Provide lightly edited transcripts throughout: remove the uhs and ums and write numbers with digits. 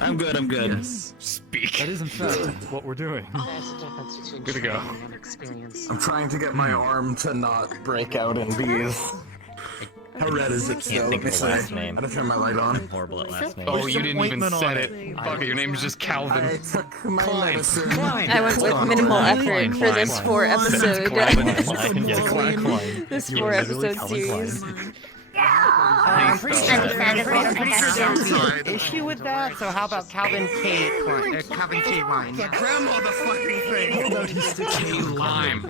I'm good, I'm good. Yes. Speak. That is in fact what we're doing. Good to go. I'm trying to get my arm to not break out in bees. How red is it still? Let me see. I gotta turn my light on. Horrible at last name. Oh, you didn't even set it. Fuck it, your name's just Calvin. I took my medicine. I went with minimal effort for this 4-episode. This 4-episode series. I'm pretty sure there's an issue with that, so how about Calvin K. Klein? Calvin K. Lime. The grandma, the fucking thing. How about he sticks K. Lime?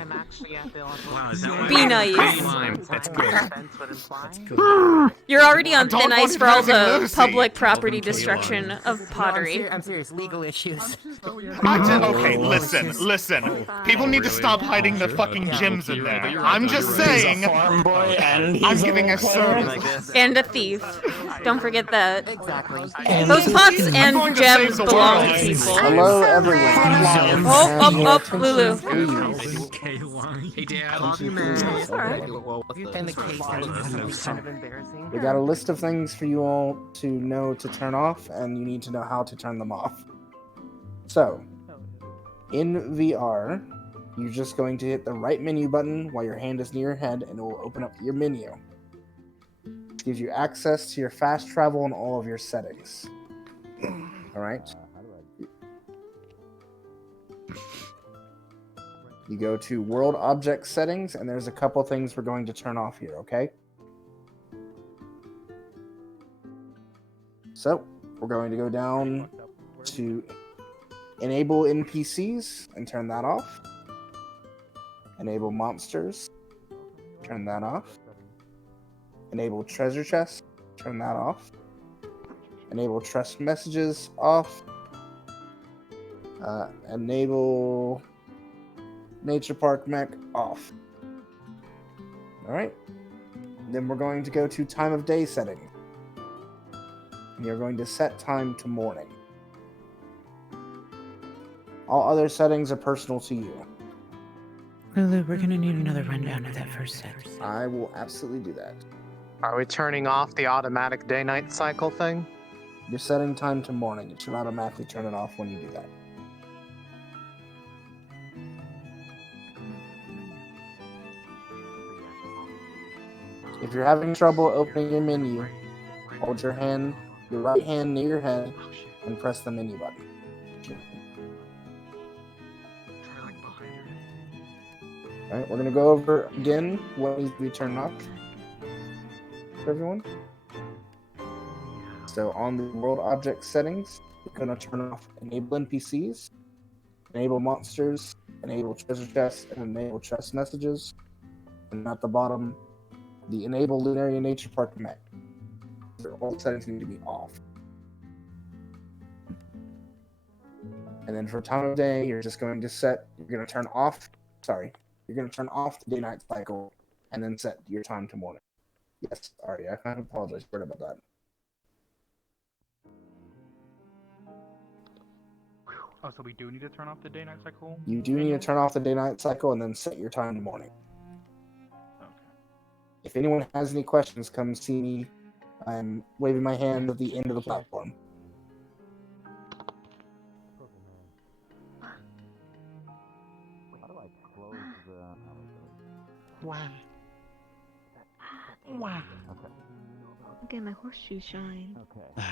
Wow, is that what Be nice. K. Lime. That's good. That's good. You're already on Don't thin want ice for all the Lucy. public property destruction of pottery. I'm serious, legal issues. Okay, listen. People need to stop hiding the fucking gems in there. I'm just saying, Farm boy and I'm giving a service. And a thief. Don't forget that. Exactly. Those pots and going to gems save the belong world. to people. Hello, everyone. Oh, Lulu. Hey, Dad. And the case is kind of embarrassing. We got a list of things for you all to know to turn off, and you need to know how to turn them off. So, in VR, you're just going to hit the right menu button while your hand is near your head, and it will open up your menu. It gives you access to your fast travel and all of your settings. Alright? You go to World Object Settings, and there's a couple things we're going to turn off here, okay? So, we're going to go down to Enable NPCs and turn that off. Enable Monsters, turn that off. Enable Treasure Chests, turn that off. Enable Trust Messages, off. Enable Nature Park Mech, off. Alright. Then we're going to go to Time of Day settings. And you're going to set time to morning. All other settings are personal to you. Lulu, we're gonna need another rundown of that first set. I will absolutely do that. Are we turning off the automatic day-night cycle thing? You're setting time to morning. It should automatically turn it off when you do that. If you're having trouble opening your menu, hold your right hand near your head, and press the menu button. Alright, we're going to go over again what needs to be turned off for everyone. So on the World Object Settings, we're going to turn off Enable NPCs, Enable Monsters, Enable Treasure Chests, and Enable Trust Messages. And at the bottom, the Enable Lunaria Nature Park Mech. All settings need to be off. And then for time of day, you're just going to you're going to turn off the day-night cycle, and then set your time to morning. Yes, sorry, I kind of apologize for about that. Oh, so we do need to turn off the day-night cycle? You do need to turn off the day-night cycle and then set your time to morning. Okay. If anyone has any questions, come see me. I'm waving my hand at the end of the platform. Wow. Wow. Look at my horseshoe shine.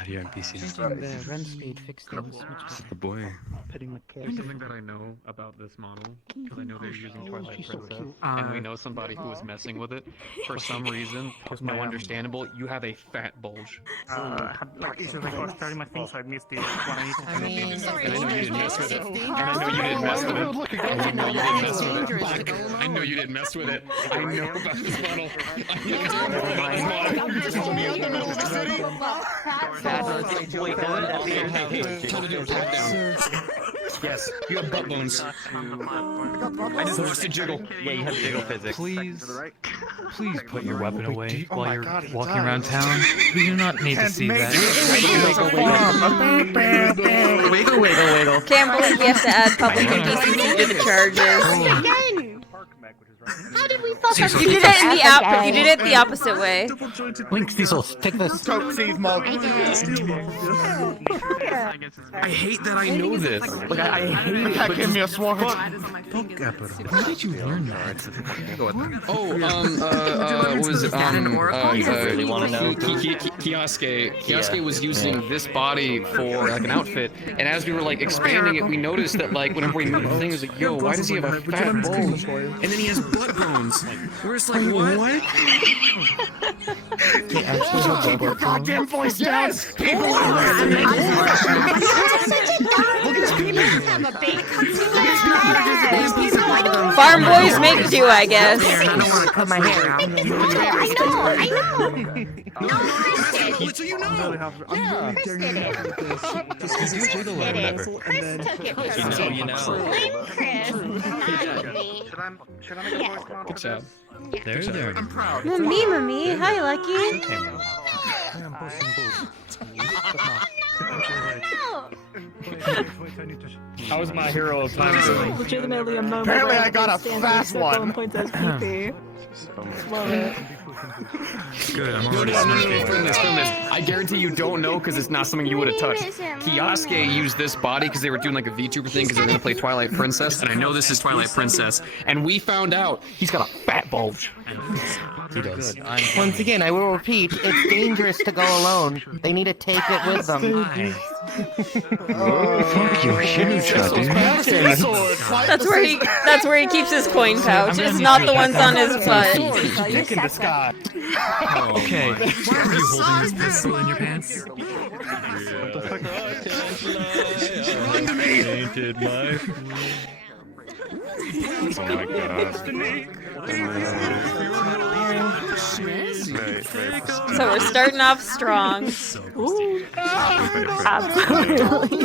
Your NPC. Changing the run speed, fix things. The boy. Putting the There's something that I know about this model, because I know they're using Twilight Princess, and we know somebody who was messing with it. For some reason, no understandable, you have a fat bulge. Like issues like I was starting my thing, so I missed the one I need to I mean, And I know you didn't mess with it. And I know you didn't mess with it. I know you didn't mess with it. I know you didn't mess with it. I know about this model. Yes, you have butt bones. I just watched it jiggle. Yeah, you have jiggle physics. Please put your weapon away while you're walking around town. We do not need to see that. Wiggle, wiggle, wiggle. Can't believe we have to add public indecency to the charges. How did we fuck up? You did it in the you did it the opposite way. Link Diesel, take this. Coke, Steve, Mug. I hate that I know this. Like, I hate it. That gave me a sword. Where did you learn that? What was it? Really want to know? Kioske was using this body for like an outfit, and as we were like expanding it, we noticed that like whenever we moved the thing, it was like, yo, why does he have a fat bulge? And then he has butt bones. We're just like, what? Keep your goddamn voice down! People are listening! Look at Farm boys make do, I guess. I don't want to cut my hair out. I know. No, Chris did it. So you know. Chris did it. Chris took it personally. You know. Blame Chris. Should I make a voice model? Good job. Yeah. There. I'm proud. Mommy. Hi, Lucky. That was my hero of time. Legitimately a moment. Apparently where I got a stands fast there, one. Points as PP. Love it. Good. I'm No, film this. I guarantee you don't know because it's not something you would have touched. Kioske used this body because they were doing like a VTuber thing because they were going to play Twilight Princess, and I know this is Twilight Princess, and we found out he's got a fat bulge. He does. Once again, I will repeat, it's dangerous to go alone. They need to take it with them. Fuck you, huge, That's where he keeps his coin pouch. It's not the ones on his butt. Dick in the sky. Okay. Why are you holding this pistol in your pants? Run to me! Painted my... Oh my god. So we're starting off strong. Ooh. Absolutely.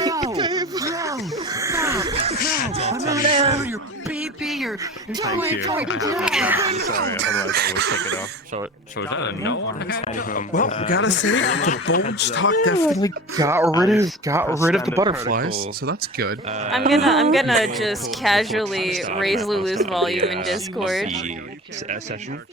Your baby, your... Thank you. Sorry, otherwise I would take it off. So is that a no? Well, gotta say, the bulge talk definitely got rid of the butterflies, so that's good. I'm gonna just casually raise Lulu's volume in Discord. Session?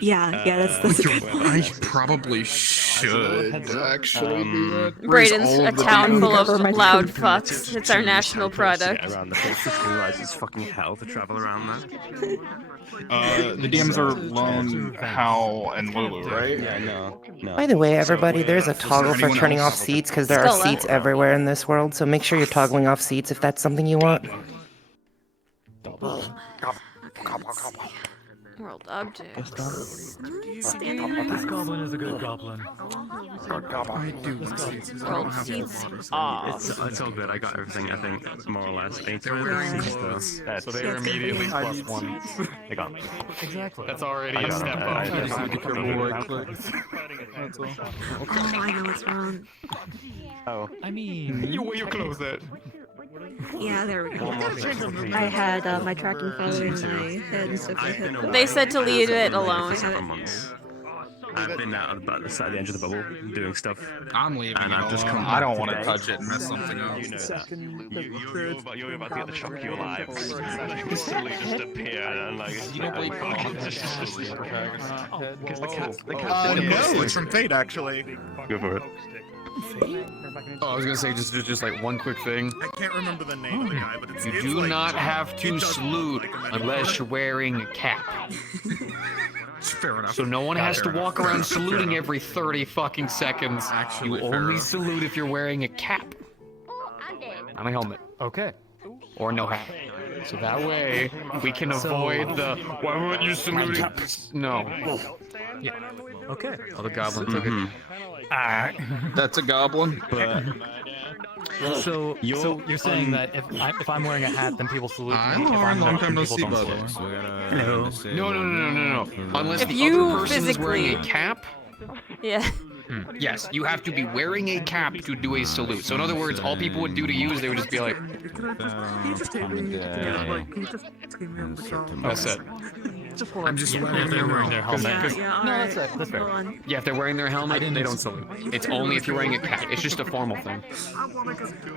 Yeah, that's I probably should actually do that. Braidon's a town full of loud fucks. It's our national product. Around the place, just realize it's fucking hell to travel around that. The DMs are Lone, Hal, and Lulu, right? Yeah, no. By the way, everybody, there's a toggle for turning off seats because there are Stella. seats everywhere in this world, so make sure you're toggling off seats if that's something you want. World objects. This goblin is a good goblin. World seats. It's all good. I got everything, I think, more or less. So they are immediately +1. I got it. Exactly. That's already a step up. Oh, I know what's wrong. Oh. I mean, you close that. Yeah, there we go. I had my tracking phone in my head, so if I hit the... They said to leave it alone. I've been out of the side of the edge of the bubble doing stuff. I'm leaving And I've just come I don't back want to today. touch it and mess something up. You know that. You're about to get the shock of your lives. You suddenly just appear and like... You know what? No, it's from Fate, actually. Go for it. Oh, I was gonna say just like one quick thing. I can't remember the name of the guy, but it's You do not have to salute unless you're wearing a cap. Fair enough. So no one has to walk around saluting every 30 fucking seconds. Actually, You only salute if you're wearing a cap. On a helmet. Okay. Or no hat. So that way, we can avoid the, why weren't you saluting? No. Yeah. Okay. Oh, the goblin took it. That's a goblin. But... So you're saying that if I'm wearing a hat, then people salute me. I'm If I'm long not, time then no people see, don't by the salute. way. No. Unless If the you other person is wearing a cap, Yeah. yes, you have to be wearing a cap to do a salute. So in other words, all people would do to you is they would just be like, He just that's it. I'm just Yeah, letting if they're you wearing know. their helmet. Yeah, No, alright. that's fair. Go on. Yeah, if they're wearing their helmet, they don't salute. It's only if you're wearing a cap. It's just a formal thing.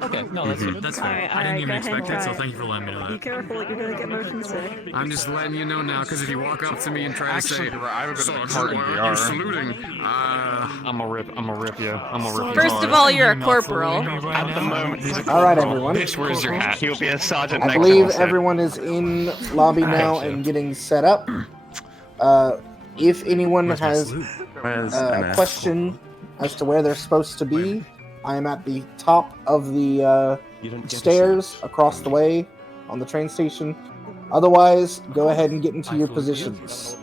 Okay, no, that's fair. Alright, I didn't even go ahead, expect it, so try thank you for letting me know Be that. careful, you're gonna get motion sick. I'm just letting you know now, because if you walk up to me and try to say, Actually, I have a bit of a "Sergeant, cart in why VR." aren't you saluting? I'm a rip you. I'm a rip you. First of all, you're a corporal. At the moment, he's a All right, corporal. everyone. Bitch, where's your hat? He'll be a sergeant I next believe episode. everyone is in lobby now and getting set up. If anyone has a question as to where they're supposed to be, I am at the top of the stairs across the way on the train station. Otherwise, go ahead and get into your positions.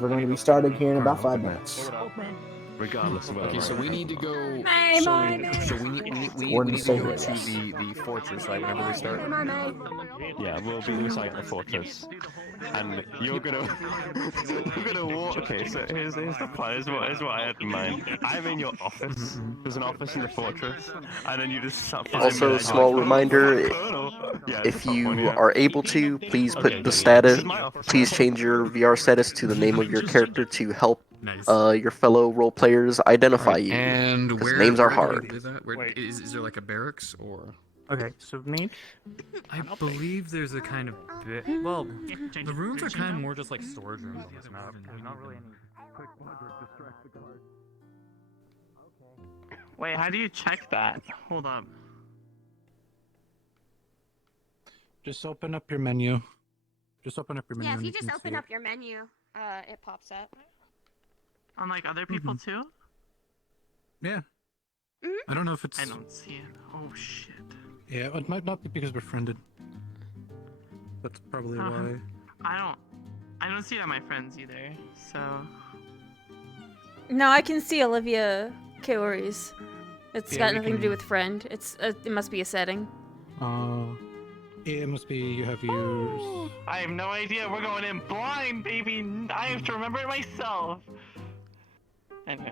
We're going to be starting here in about 5 minutes. Regardless of Okay, so we need to go. Hey, So boy. we need Warden to stay go here, to yes. the fortress, right? Whenever we start. Yeah, we'll be inside the fortress, and you're gonna walk. Okay, so here's the plan. Here's what I had in mind. I'm in your office. There's an office in the fortress, and then you just Also, small reminder, if you are able to, please put the status, please change your VR status to the name of your character to help your fellow role players identify you. And 'cause where names are do we hard. do that? Where, is there like a barracks or? Okay, so Nate, I believe there's a kind of bit. Well, the rooms are kind of more just like storage rooms on this map. There's not really any quick ones that distract the guard. Wait, how do you check that? Hold up. Just open up your menu. Just open up your menu. Yeah, if and you just can open see up your menu, it pops up. On like other people too? it. Yeah. I don't know if it's. I don't see it. Oh shit. Yeah, it might not be because we're friended. That's probably why. I don't see it on my friends either. So. No, I can see Olivia Kaori's. It's Yeah, got we nothing to can- do with friend. It must be a setting. It must be you have yours. I have no idea. We're going in blind, baby. I have to remember it myself. Anyways.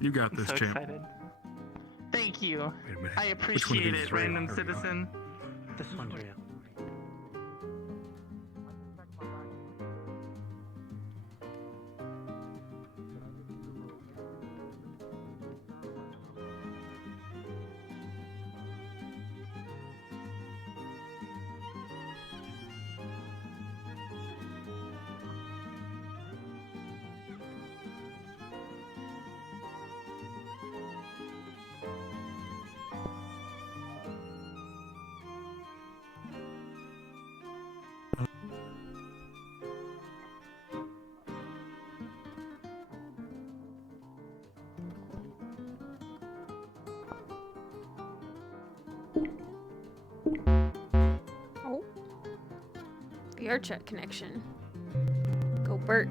You got I'm this, so champ. excited. Thank you. Wait a minute. I Which one of appreciate these it, is real? random There we go. citizen. This one's real. Oh. VR chat connection. Go Bert.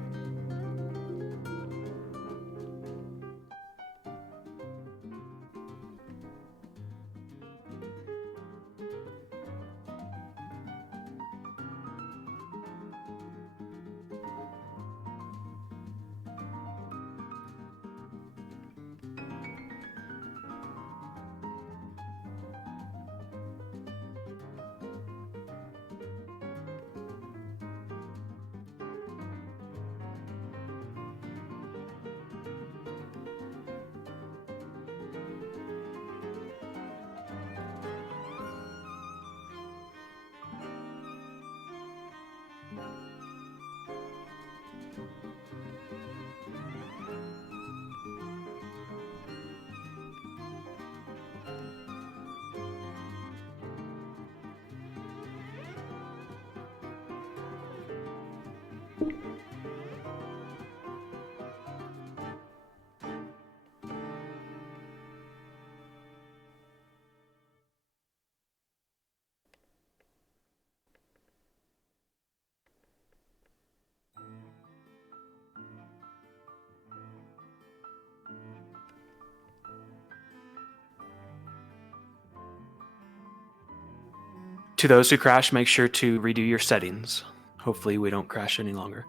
To those who crash, make sure to redo your settings. Hopefully we don't crash any longer.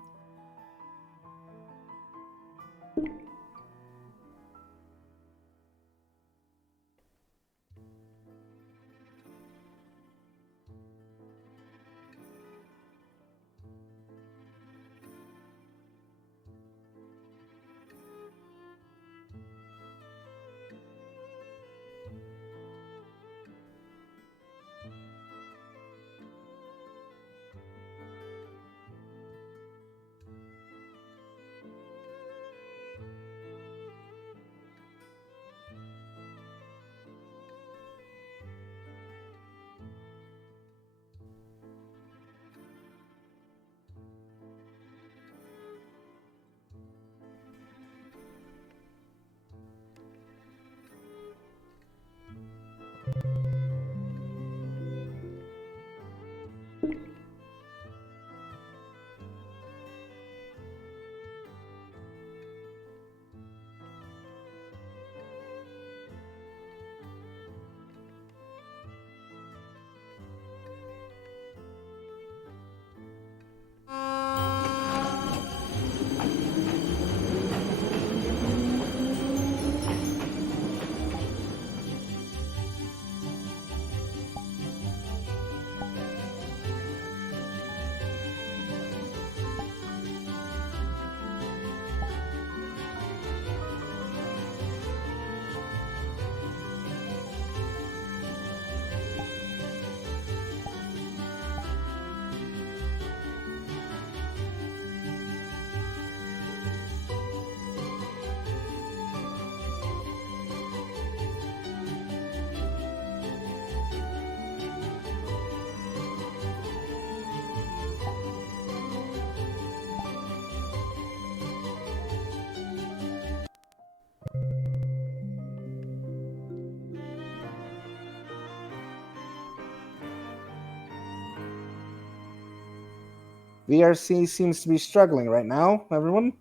VRC seems to be struggling right now, everyone.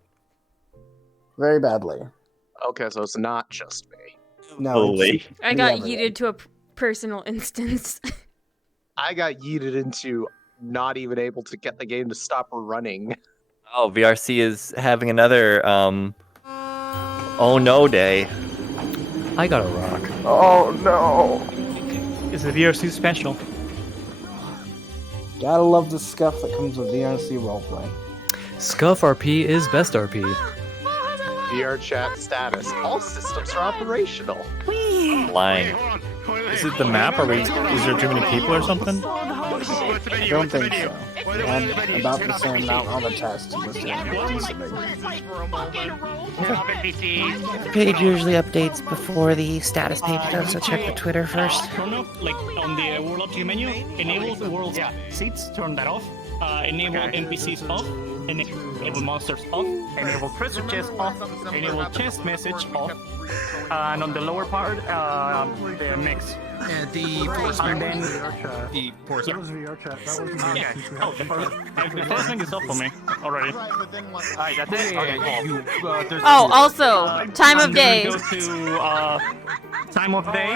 Very badly. Okay, so it's not just me. No, it's I got everyone. yeeted to a personal instance. I got yeeted into not even able to get the game to stop running. Oh, VRC is having another oh no day. I got a rock. Oh no! It's a VRC special. Gotta love the scuff that comes with VRC roleplay. Scuff RP is best RP. VR chat status. All systems are operational. Lying. Is it the map? Is there too many people or something? I don't think so. We had about the same amount on the test. Just The page usually updates before the status page does, so check the Twitter first. Turn off, like on the World Up to menu, enable the world seats, turn that off. Enable NPCs off. Enable monsters off. Enable treasure chest off. Enable chest message off. And on the lower part, the mix. The and then the force. Okay. Oh, the first thing is off for me already. Alright, that's it. Okay, cool. Oh, also, time of day. Go to time of day.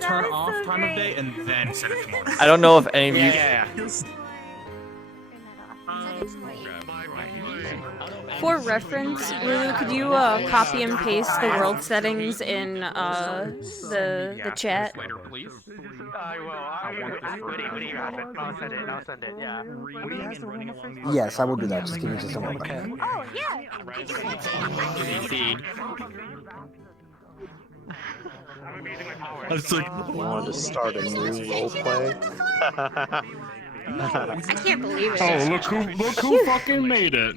Turn off time of day and then set it to morning. I don't know if any of you. For reference, Lulu, could you copy and paste the world settings in the chat? I will. I'll send it. Yeah. Yes, I will do that. Just give me just a moment. Oh yeah. I wanted to start a new roleplay. I can't believe it. Oh, look who fucking made it.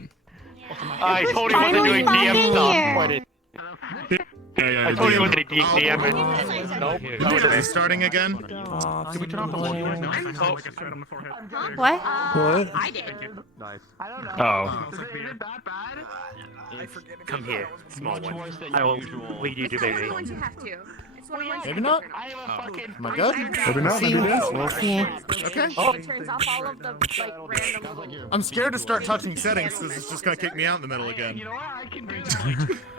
I told you wasn't doing DM stuff. I told you wasn't DM it. Nope. Is it starting again? Can we turn off the volume? What? I did. Nice. I don't know. Oh. Come here, small one. I will lead you to baby. You have to. Maybe not. Am I good? Maybe not. Maybe it is. Okay. It turns off all of the like random little. I'm scared to start touching settings because it's just gonna kick me out in the middle again. Yeah,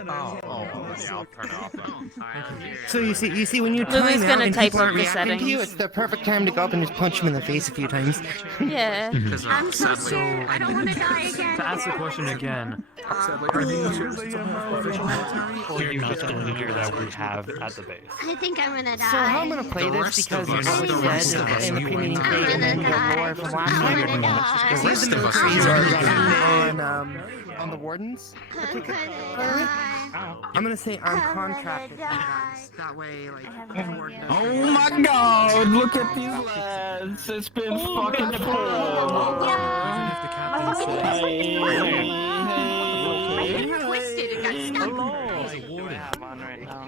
I'll turn it off. So you see when you Lily's time out gonna and type people aren't up the reacting to you, settings. it's the perfect time to go up and just punch them in the face a few times. Yeah. I'm so scared. I don't want to die again. To ask the question again, Are you official military, or are you just the leader that we have at the base? I think I'm gonna die. So how I'm gonna play this because you probably said in the pre-meeting statement the lore from last time. Here's the militaries on the wardens. I'm gonna say I'm contracted. That way, like. Oh my God! Look at these lads. It's been fucking fun.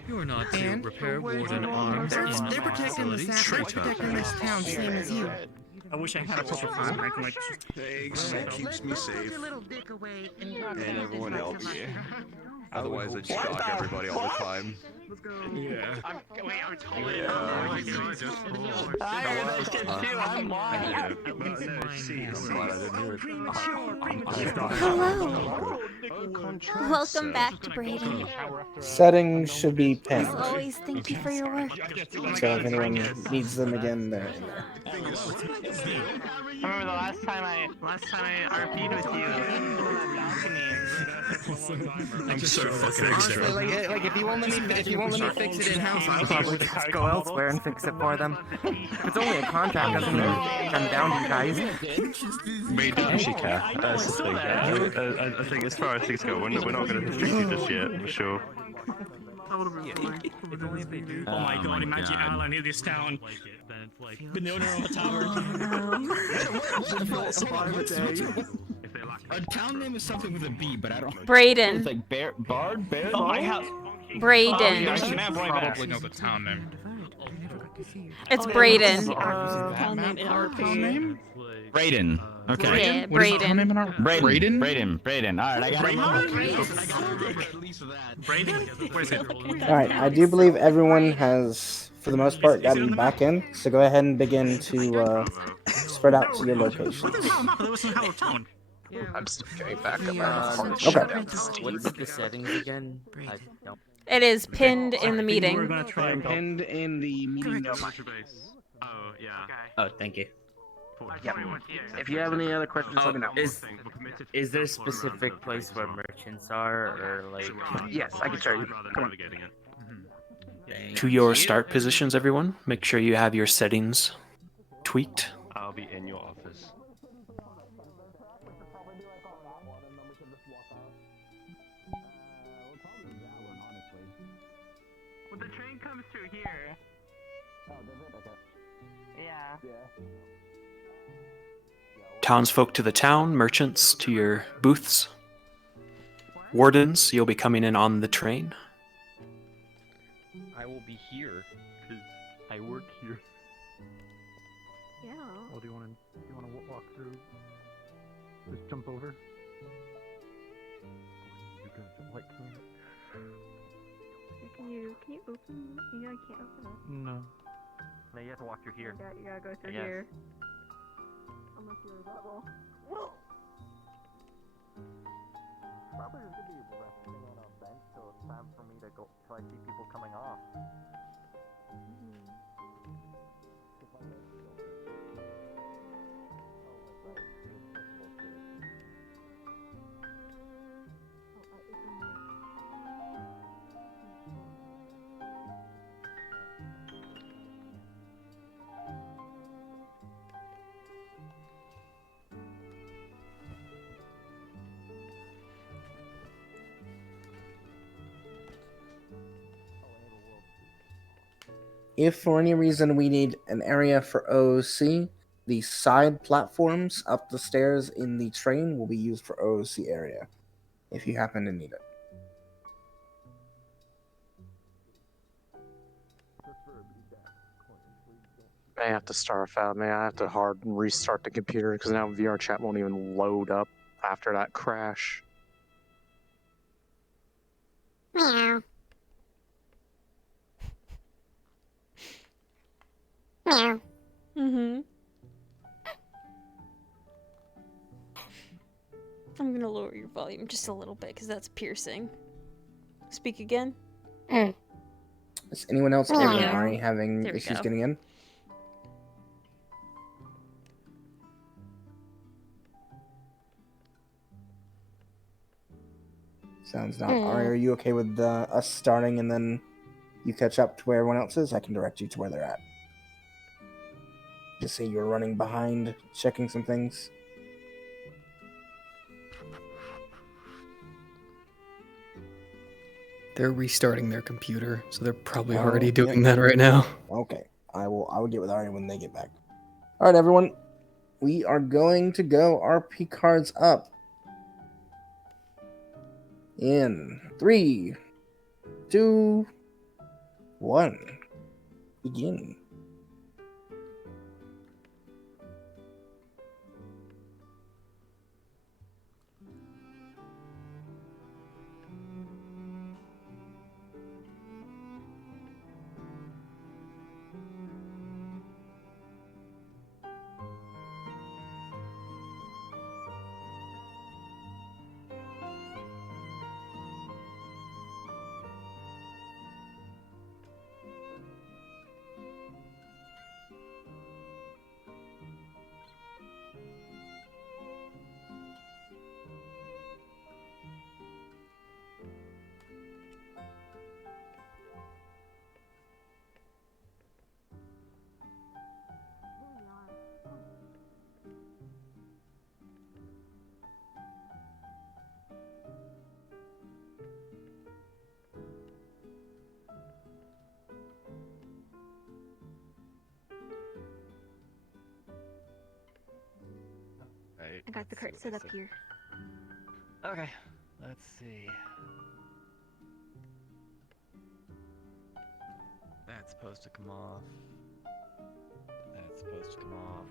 you are not to repair warden arms in They're protecting the they're protecting this town same as you. I wish I had a proper phone. I can like. Thanks. That keeps me safe. And everyone else. Otherwise, I'd stalk everybody all the time. Yeah. I'm totally Hello. Welcome back to Braidon. Settings should be pinned. As always, thank you for your work. So if anyone needs them again, they're in there. I remember the last time I RP'd with you in the balcony. I'm so fucking excited. Like if you won't let me fix it in house, I'll probably just go elsewhere and fix it for them. If it's only a contract, doesn't mean I'm down to you guys. We don't actually care. That's the thing. I think as far as things go, we're not going to restrict you just yet, for sure. Oh my God! Imagine Alan in this town. Been the owner of a tower. A town name is something with a B, but I don't. Braidon. It's like Bard. Oh my house. Braidon. I should Probably know the town name. It's Braidon. Braidon. Okay. Yeah, Braidon. Braidon. Alright, I got it. Braidon? Where is it? Alright, I do believe everyone has for the most part, gotten back in. So go ahead and begin to spread out to your locations. I'm still getting back up. I have a hard Okay. shut down What is the settings again? I don't. It is pinned in the meeting. Pinned in the meeting. Oh, yeah. Oh, thank you. Yep. If you have any other questions, let me know. Is there a specific place where merchants are, or like? Yes, I can show you. Come on. To your start positions, everyone. Make sure you have your settings tweaked. I'll be in your office. Well, the train comes through here. Oh, does it? Okay. Yeah. Townsfolk to the town, merchants to your booths. Wardens, you'll be coming in on the train. I will be here because I work here. Yeah. Well, do you want to walk through? Just jump over. Can you open? Yeah, I can't open it. No. No, you have to walk through here. You gotta go through here. Unless you're a devil. Whoa! Probably should be resting on a bench till it's time for me to go. Till I see people coming off. If for any reason we need an area for OOC, the side platforms up the stairs in the train will be used for OOC area, if you happen to need it. I have to start out, man. I have to hard restart the computer because now VR chat won't even load up after that crash. Meow. Meow. Mm-hmm. I'm gonna lower your volume just a little bit because that's piercing. Speak again. Is anyone else other than Ari having There we issues go. getting in? Sounds not. Ari, are you okay with us starting and then you catch up to where everyone else is? I can direct you to where they're at. Just say you're running behind, checking some things. They're restarting their computer, so they're probably already doing that right now. Okay. I will get with Ari when they get back. Alright, everyone. We are going to go RP cards up. In 3, 2, 1. Begin. I got the cart set up here. Okay, let's see. That's supposed to come off. That's supposed to come off.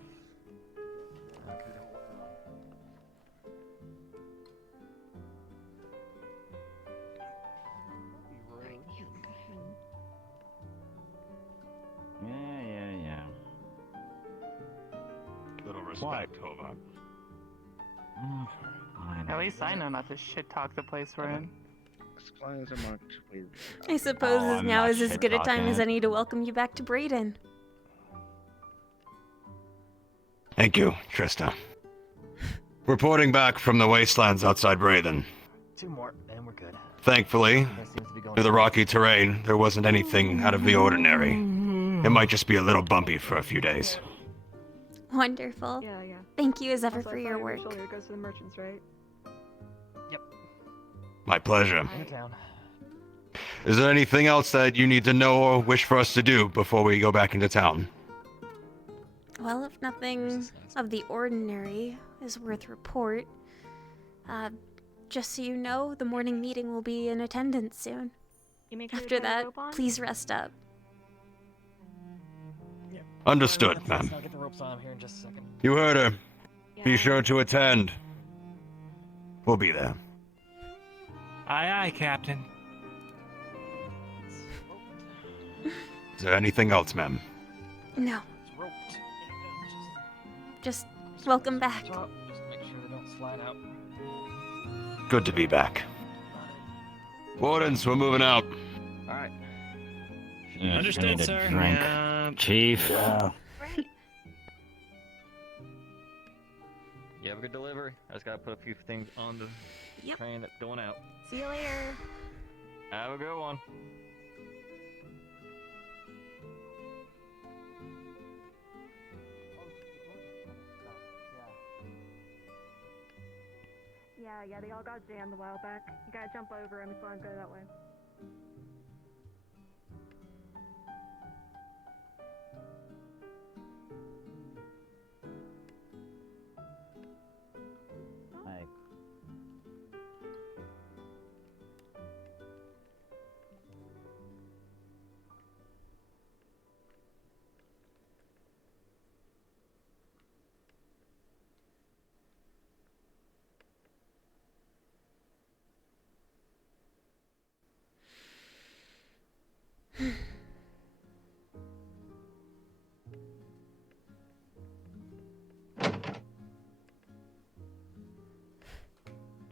Okay. respect, Hova. At least I know not to shit talk the place we're in. I suppose Oh, I'm now not is as good a time as shit-talking. any to welcome you back to Braidon. Thank you, Trista. Reporting back from the wastelands outside Braidon. 2 more, and we're good. Thankfully, Seems to be going through the rocky terrain, there wasn't anything out of the ordinary. It might just be a little bumpy for a few days. Wonderful. Yeah. Thank you as ever Also, I for saw your your work. shoulder goes to the merchants, right? My pleasure. Good town. Is there anything else that you need to know or wish for us to do before we go back into town? Well, if nothing of the ordinary is worth report, just so you know, the morning meeting will be in attendance soon. You make sure After you tie the that, rope on? please rest up. Understood, ma'am. I'll get the ropes on here in just a second. You heard her. Be sure to attend. We'll be there. Aye, aye, Captain. Is there anything else, ma'am? No. Just welcome back. Just make sure they don't slide out. Good to be back. Wardens, we're moving out. Alright. Yeah, Understood, need a sir. drink. Yeah. Chief. You have a good delivery. I just gotta put a few things on the train that's going out. See you later. Have a good one. Yeah, they all got jammed a while back. You gotta jump over them if you wanna go that way. Hi.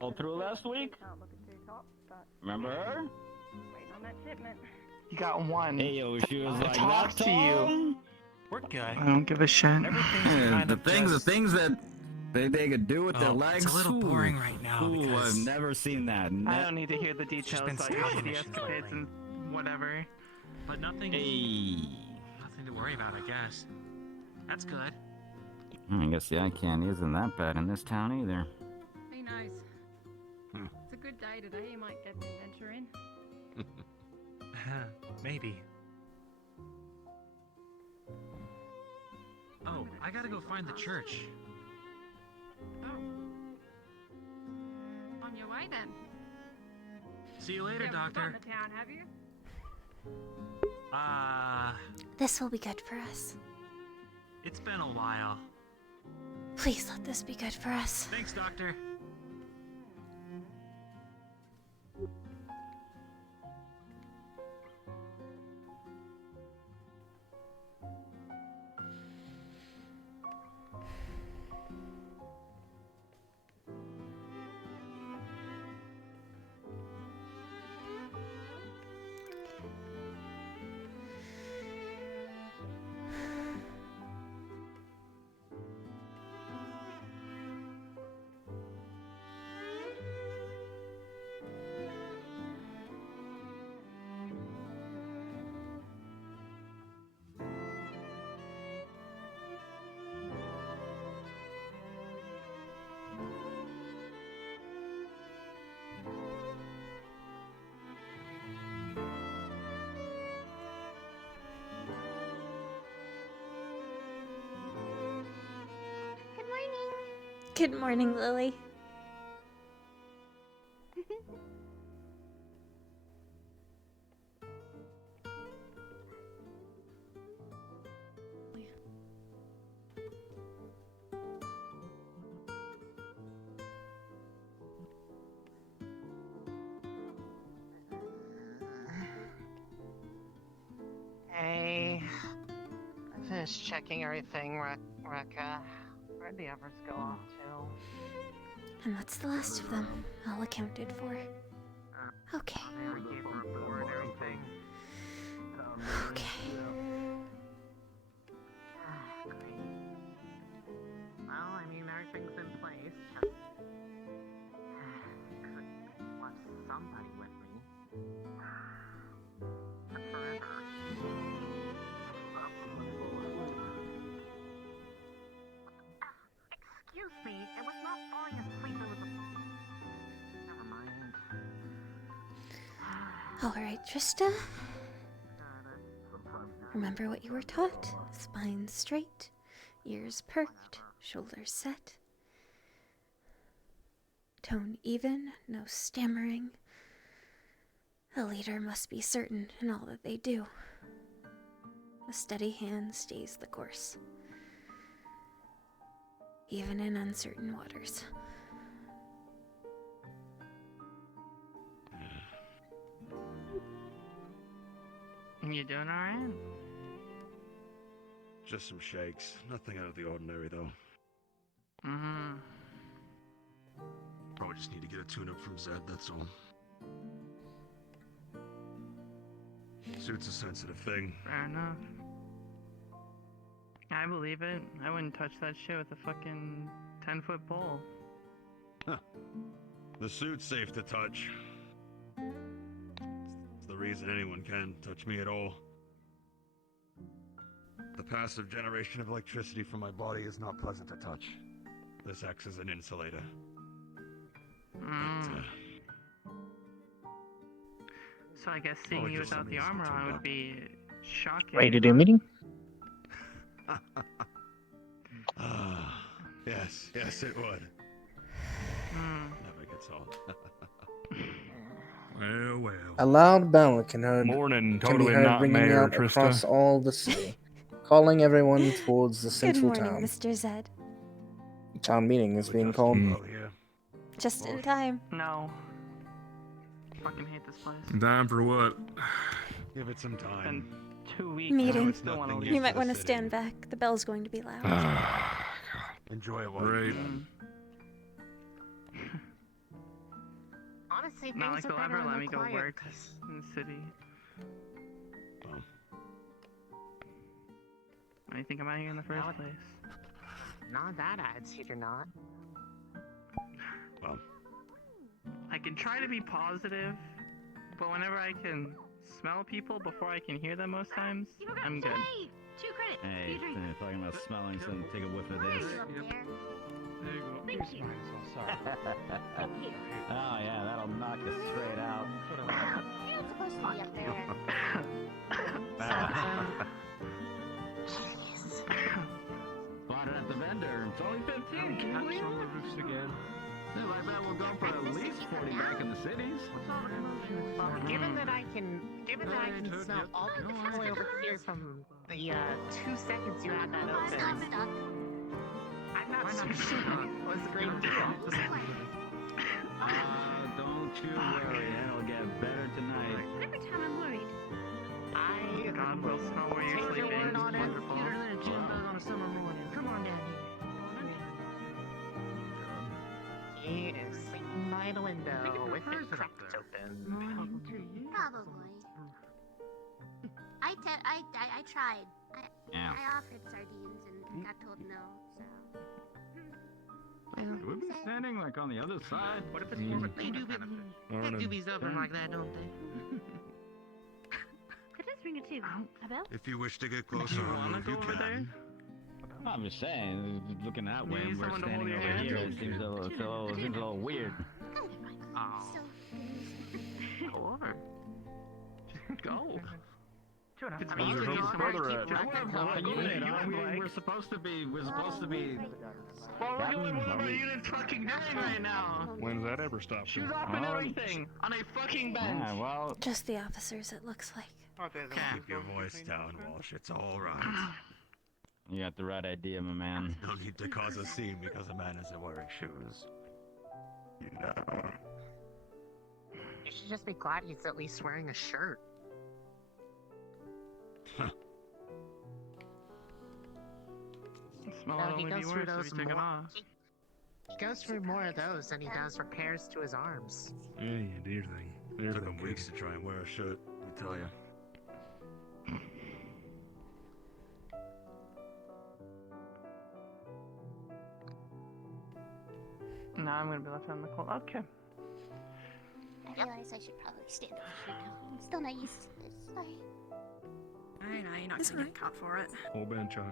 All through last week? Not looking too top, but Remember her? waiting on that shipment. You got one. Hey, yo, she was I like, talk that to you. tall? We're good. I don't give a shit. The things that they could do with their Oh, legs. it's a little boring right now Ooh, because I've never seen that. I don't need to hear the details been about your scouting the missions escapades lately. and whatever. But nothing. Nothing to worry about, I guess. That's good. I guess the eye candy isn't that bad in this town either. Be nice. Hmm. It's a good day today. You might get an adventure in. Maybe. Oh, I gotta go find the church. Oh. On your way then. See you later, You've Doctor. forgotten the town, have you? This will be good for us. It's been a while. Please let this be good for us. Thanks, Doctor. Good morning, Lily. Hey. I finished checking everything, Rekka. Where'd the others go off to? And that's the last of them, all accounted for. Okay. They gave her a board and everything. Okay. Great. Well, I mean, everything's in place. Just could left somebody with me. Forever. Excuse me, it was not falling asleep, it was a... Never mind. Alright, Trista. Remember what you were taught. Spine straight, ears perked, shoulders set. Tone even, no stammering. A leader must be certain in all that they do. A steady hand stays the course, even in uncertain waters. You doing alright? Just some shakes. Nothing out of the ordinary, though. Mm-hmm. Probably just need to get a tune-up from Zed, that's all. Suit's a sensitive thing. Fair enough. I believe it. I wouldn't touch that shit with a fucking 10-foot pole. Huh. The suit's safe to touch. It's the reason anyone can touch me at all. The passive generation of electricity from my body is not pleasant to touch. This acts as an insulator. So I guess seeing you without the armor on would be shocking. Ready to do a meeting? Yes, it would. Never gets old. Well. A loud bell can Morning, be totally heard not ringing Mayor out across Trista. all the city, calling everyone towards the Good central morning, town. Mr. Zed. Town meeting is being called. Just in time. No. I fucking hate this place. Time for what? Give it some time. 2 weeks. Meeting. Still want to leave. You might want to stand back. The bell's going to be loud. Enjoy it while Right. you can. Honestly, Not like things they'll are ever better let in me the go quiet, work 'cause in the city. Well. Why do you think I'm out here in the first place? Not that attitude, you're not. Well. I can try to be positive, but whenever I can smell people before I can hear them most times, I'm good. 2 credits. Hey, talking about smelling, so take a whiff of this. Thank you. Oh yeah, that'll knock you straight out. You're not supposed to be up there. Bought it at the vendor. It's only 15. Can you believe it? Roofs again. I bet we'll go for at least 40 back in the cities. Given that I can smell all the way over here from the 2 seconds you had that open, I'm not so sure it was a great deal. Don't you worry, it'll get better tonight. Every time I'm worried. God will smell where you're Take your sleeping. word on it. Wonderful. On a summer morning. Come on down here. He is sleeping by the window with his cracked open. Probably. I tried. Yeah. I offered sardines and got told no, so. We'll be standing like on the other side. What if it's more of a They do be stubborn like that, don't they? Could this ring a too? A bell? If you wish to get closer, I'll move, you can. I'm just saying, looking that way, Need we're someone to standing hold your over hand? here. It seems a little weird. Oh. Go over. Go. It's me you need somewhere to keep track of how I go there. We're supposed to be. Well, look at what one of our units fucking doing right now. When's that ever stopped? Shoes off and everything on a fucking bench. Yeah, well, Just the officers, it looks like. Keep your voice down, Walsh. It's all right. you got the right idea, my man. No need to cause a scene because a man isn't wearing shoes. You know. You should just be glad he's at least wearing a shirt. No, he goes through those more. He goes through more of those than he does repairs to his arms. Yeah, you do your thing. It took him weeks to try and wear a shirt, we tell you. No, I'm gonna be left on the cold. Okay. I realize I should probably stand up here now. I'm still not used to this. Sorry. I know, you're not gonna get caught for it. Whole bench, huh?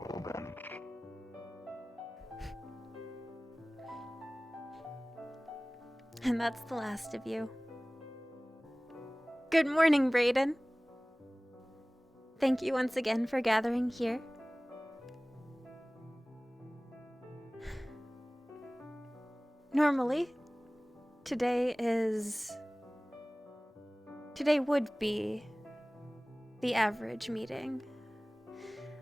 Whole bench. And that's the last of you. Good morning, Braidon. Thank you once again for gathering here. Normally, today would be the average meeting.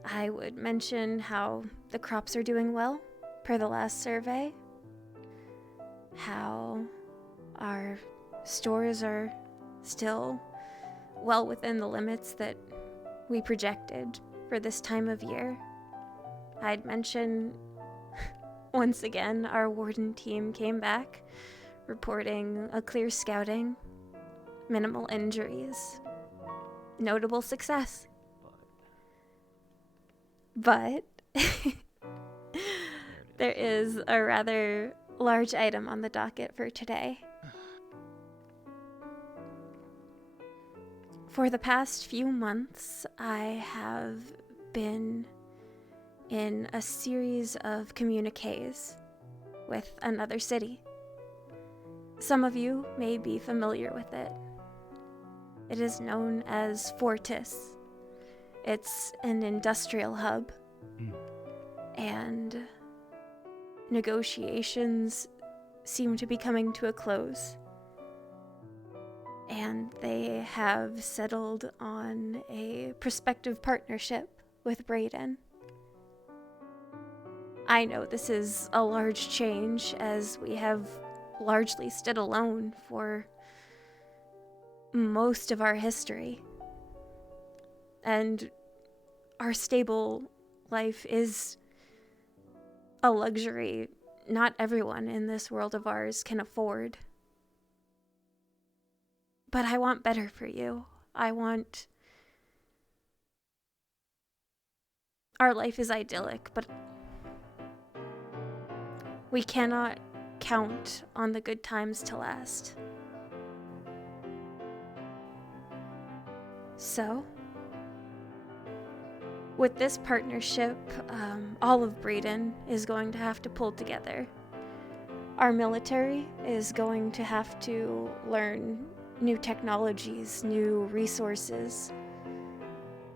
I would mention how the crops are doing well, per the last survey. How our stores are still well within the limits that we projected for this time of year. I'd mention, once again, our warden team came back, reporting a clear scouting, minimal injuries, notable success. But there is a rather large item on the docket for today. For the past few months, I have been in a series of communiques with another city. Some of you may be familiar with it. It is known as Fortis. It's an industrial hub, and negotiations seem to be coming to a close. And they have settled on a prospective partnership with Braidon. I know this is a large change, as we have largely stood alone for most of our history. And our stable life is a luxury not everyone in this world of ours can afford. But I want better for you. Our life is idyllic, but we cannot count on the good times to last. So, with this partnership, all of Braidon is going to have to pull together. Our military is going to have to learn new technologies, new resources.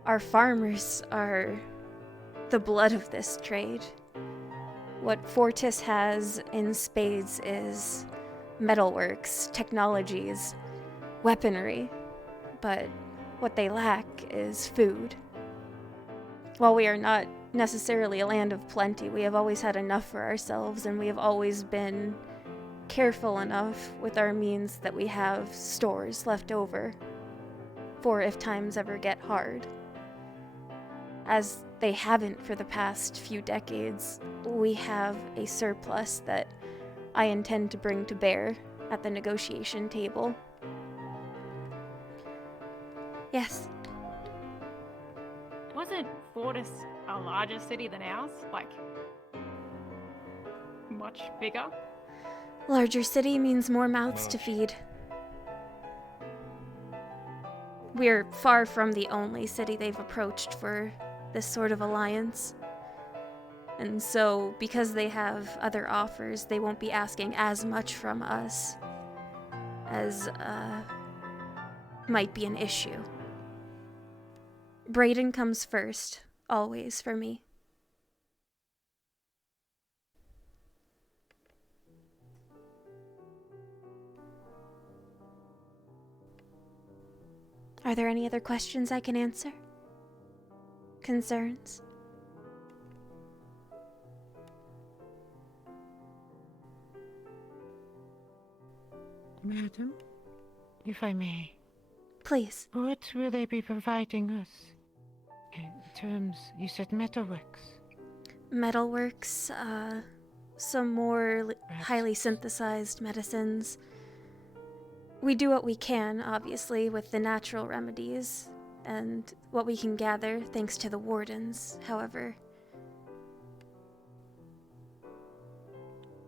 Our farmers are the blood of this trade. What Fortis has in spades is metalworks, technologies, weaponry, but what they lack is food. While we are not necessarily a land of plenty, we have always had enough for ourselves, and we have always been careful enough with our means that we have stores left over for if times ever get hard. As they haven't for the past few decades, we have a surplus that I intend to bring to bear at the negotiation table. Yes? Wasn't Fortis a larger city than ours? Like, much bigger? Larger city means more mouths to feed. We're far from the only city they've approached for this sort of alliance. And so, because they have other offers, they won't be asking as much from us as might be an issue. Braidon comes first, always, for me. Are there any other questions I can answer? Concerns? Madam, if I may. Please. What will they be providing us? terms? You said metalworks. Metalworks, some more highly synthesized medicines. We do what we can, obviously, with the natural remedies and what we can gather thanks to the wardens. However,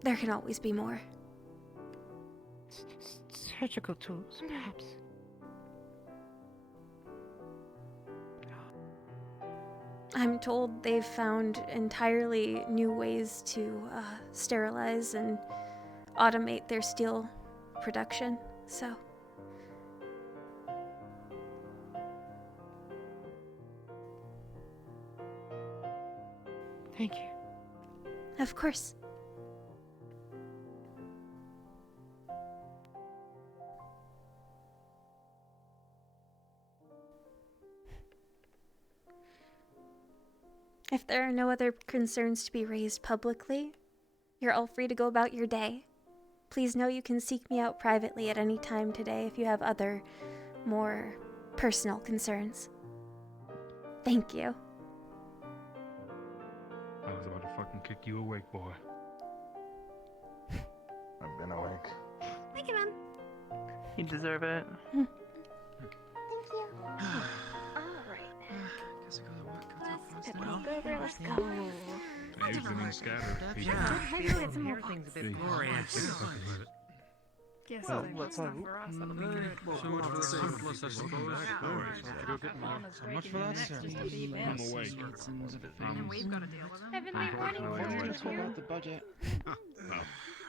there can always be more. Surgical tools, perhaps. I'm told they've found entirely new ways to sterilize and automate their steel production, so... Thank you. Of course. If there are no other concerns to be raised publicly, you're all free to go about your day. Please know you can seek me out privately at any time today if you have other, more personal concerns. Thank you. I was about to fucking kick you awake, boy. I've been awake. Thank you, Mom. You deserve it. Thank you. Let's go. Everything's scattered. It's more things a bit glorious. Yes, Well, let's not for us. That'll be good. So much for the surplus, I suppose. Go get more. How much for that? I'm awake. And we've got to deal with them. Heavenly morning. Let's talk about the budget.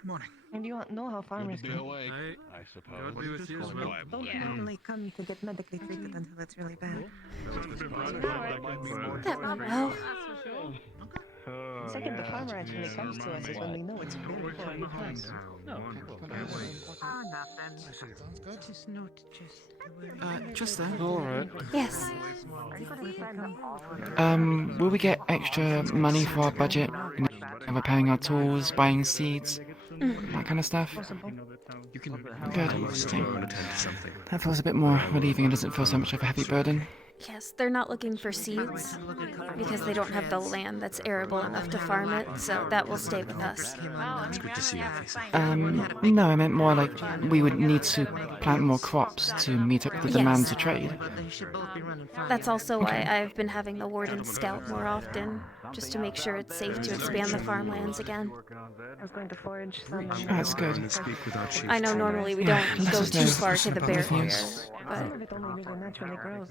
Morning. And you know how farmers Good to be awake, I suppose. don't normally come to get medically treated until it's really bad. Second, the farmer actually comes to us is when they know it's very far behind. Trista. Alright. Yes. Will we get extra money for our budget? And we're paying our tools, buying seeds, that kind of stuff? You can Good. stay and attend to something. That feels a bit more relieving and doesn't feel so much of a heavy burden. Yes, they're not looking for seeds because they don't have the land that's arable enough to farm it, so that will stay with us. It's good to see you. No, I meant more like we would need to plant more crops to meet up with the demands of trade. That's also why I've been having the warden scout more often, just to make sure it's safe to expand the farmlands again. I was going to forage some. That's good. I know normally we don't go too far to the barrier, but... It only really naturally grows.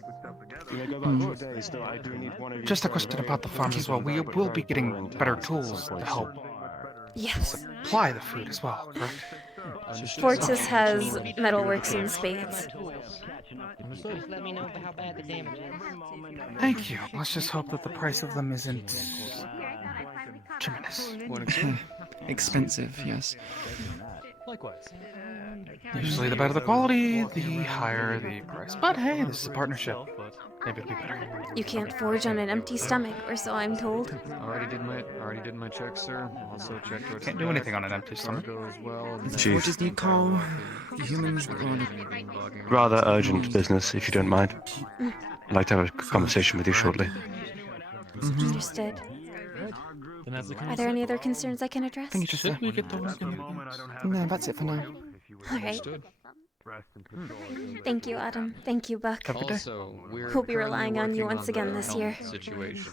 Just a question about the farms as well. We will be getting better tools to help supply the food as well, correct? Fortis has metalworks in spades. Let me know how bad the damage is. Thank you. Let's just hope that the price of them isn't tremendous. Expensive, yes. Likewise. Usually the better the quality, the higher the price. But hey, this is a partnership. Maybe it'll be better. You can't forge on an empty stomach, or so I'm told. Already did my check, sir. Also checked what's Can't do anything on an empty stomach. Chief. What does need call the humans? Rather urgent business, if you don't mind. I'd like to have a conversation with you shortly. Understood. Are there any other concerns I can address? Thank you, just we get those. No, that's it for now. Alright. Thank you, Adam. Thank you, Buck. Also, We'll be relying on you once again this year. Situation.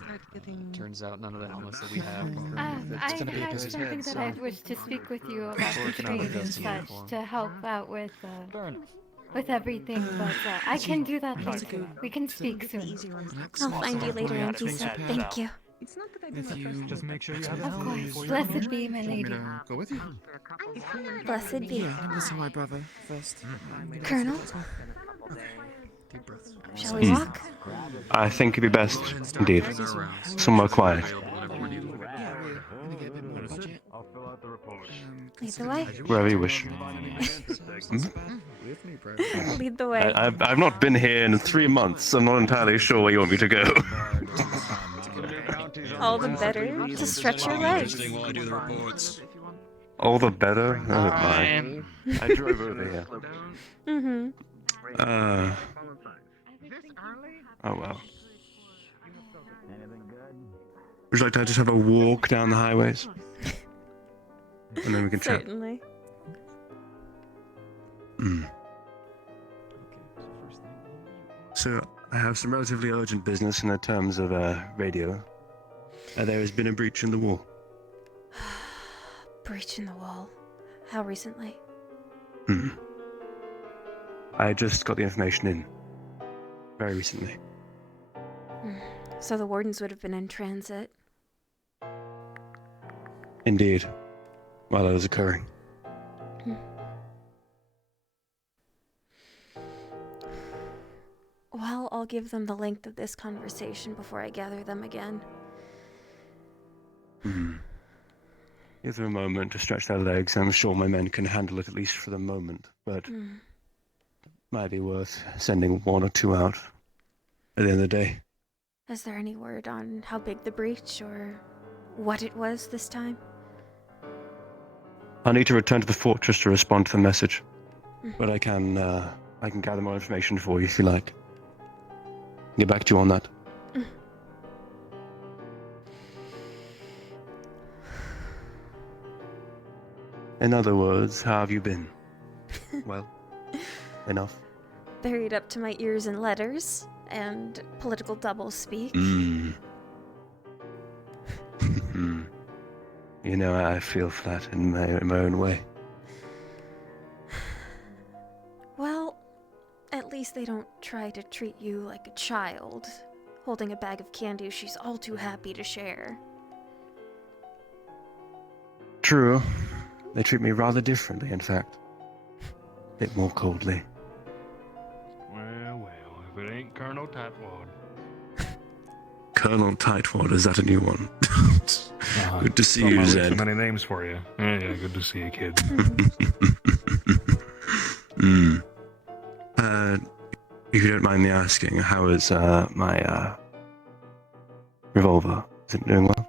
Turns out none of the helmets that we have. I have something that I wish to speak with you about the trade and such to help out with everything, but I can do that later. We can speak soon. I'll find you later, Antisa. Thank you. It's not that If you just make sure you have Of course. Blessed be, my lady. Go with you. Blessed be. Listen, my brother, first. Colonel? Deep breaths. Shall we walk? I think it'd be best, indeed. Somewhere quiet. Lead the way. Wherever you wish. Lead the way. I've not been here in 3 months. I'm not entirely sure where you want me to go. All the better to stretch your legs. All the better? Oh my. I drove over here. Mm-hmm. Oh well. Would you like to just have a walk down the highways? And then we can chat. Certainly. So, I have some relatively urgent business in the terms of radio. There has been a breach in the wall. Breach in the wall. How recently? I just got the information in. Very recently. So the wardens would have been in transit. Indeed. While it was occurring. Well, I'll give them the length of this conversation before I gather them again. Give them a moment to stretch their legs. I'm sure my men can handle it at least for the moment, but might be worth sending 1 or 2 out at the end of the day. Is there any word on how big the breach or what it was this time? I'll need to return to the fortress to respond to the message, but I can gather more information for you if you like. Get back to you on that. In other words, how have you been? Well, enough. Buried up to my ears in letters and political doublespeak. You know, I feel for that in my own way. Well, at least they don't try to treat you like a child, holding a bag of candy she's all too happy to share. True. They treat me rather differently, in fact. A bit more coldly. Well, if it ain't Colonel Tightwad. Colonel Tightwad, is that a new one? Good to see you, Zed. So many names for you. Yeah, good to see you, kid. If you don't mind me asking, how is my revolver? Is it doing well?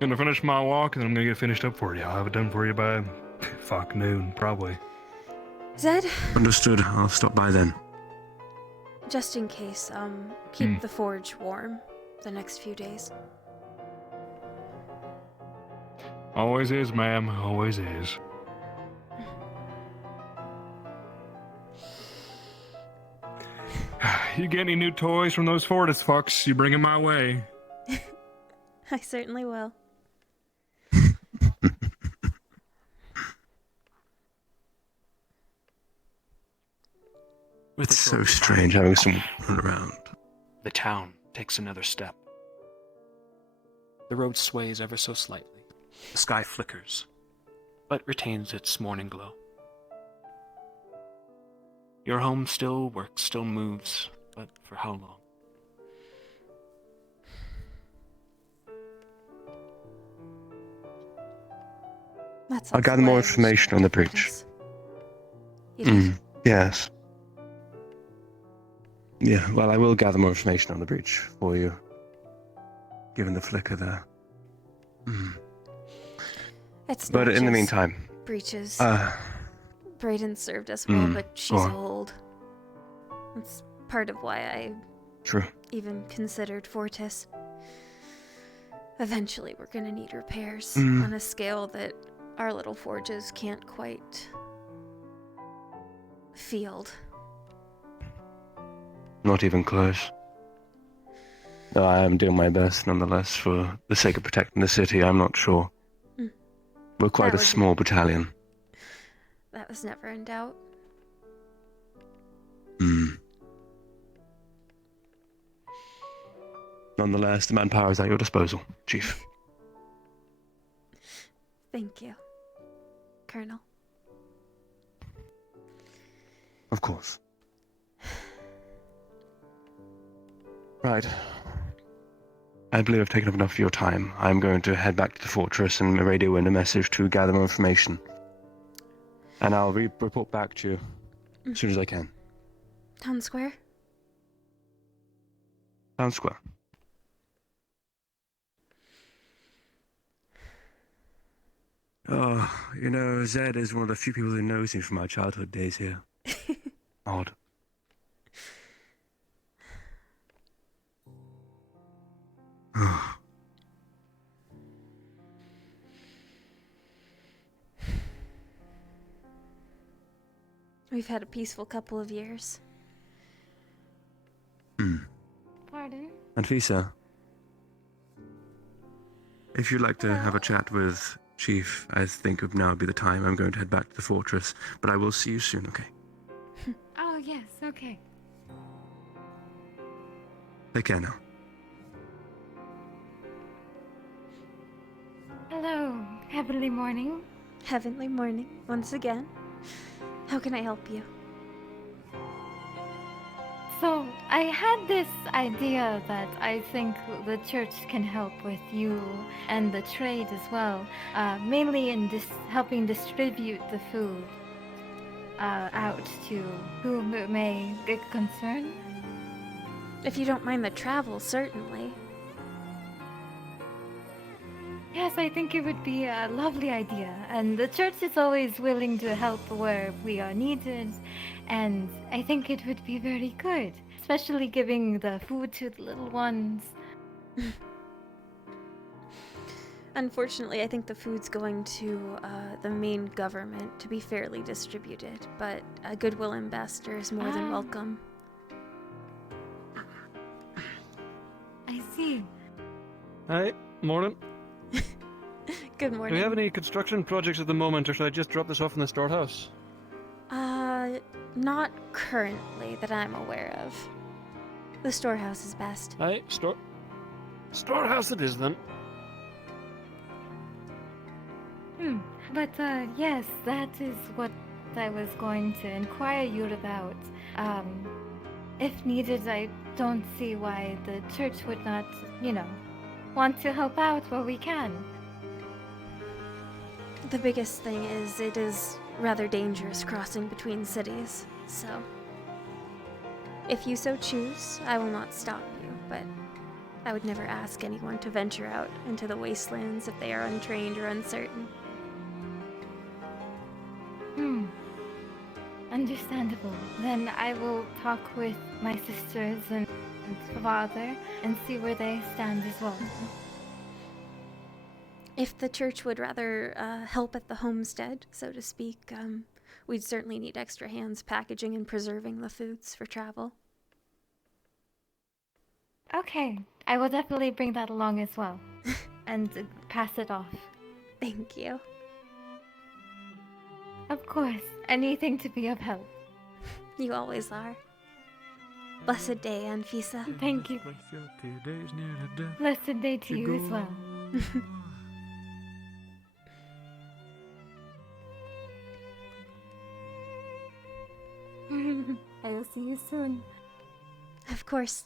Gonna finish my walk and then I'm gonna get finished up for you. I'll have it done for you by noon, probably. Zed? Understood. I'll stop by then. Just in case, keep the forge warm the next few days. Always is, ma'am. Always is. You get any new toys from those Fortis fucks, you bring them my way. I certainly will. It's so strange having someone around. The town takes another step. The road sways ever so slightly. The sky flickers, but retains its morning glow. Your home still works, still moves, but for how long? I'll gather more information on the breach. Yes. Yeah, well, I will gather more information on the breach for you, given the flicker there. It's but not in the just meantime... breaches. Braidon served us well, but she's old. That's part of why I even considered Fortis. Eventually we're gonna need repairs on a scale that our little forges can't quite field. Not even close. Though I am doing my best, nonetheless, for the sake of protecting the city. I'm not sure. We're quite a small battalion. That was never in doubt. Nonetheless, the manpower is at your disposal, Chief. Thank you, Colonel. Of course. Right. I believe I've taken up enough of your time. I'm going to head back to the fortress and radio in a message to gather more information. And I'll report back to you as soon as I can. Town Square? Town Square. Oh, you know, Zed is one of the few people who knows me from my childhood days here. Odd. We've had a peaceful couple of years. Pardon? Anfisa, if you'd like to have a chat with Chief, I think now would be the time. I'm going to head back to the fortress, but I will see you soon, okay? Oh, yes, okay. Take care now. Hello, heavenly morning. Heavenly morning, once again. How can I help you? So, I had this idea that I think the church can help with you and the trade as well, mainly in helping distribute the food out to whom it may concern. If you don't mind the travel, certainly. Yes, I think it would be a lovely idea, and the church is always willing to help where we are needed, and I think it would be very good, especially giving the food to the little ones. Unfortunately, I think the food's going to the main government to be fairly distributed, but a Goodwill ambassador is more than welcome. I see. Hi, morning. Good morning. Do we have any construction projects at the moment, or should I just drop this off in the storehouse? Not currently that I'm aware of. The storehouse is best. Aye, storehouse it is then. But yes, that is what I was going to inquire you about. If needed, I don't see why the church would not, want to help out where we can. The biggest thing is it is rather dangerous crossing between cities, so if you so choose, I will not stop you, but I would never ask anyone to venture out into the wastelands if they are untrained or uncertain. Understandable. Then I will talk with my sisters and father and see where they stand as well. If the church would rather help at the homestead, so to speak, we'd certainly need extra hands packaging and preserving the foods for travel. Okay, I will definitely bring that along as well and pass it off. Thank you. Of course, anything to be of help. You always are. Blessed day, Anfisa. Thank you. Blessed day to you as well. I will see you soon. Of course.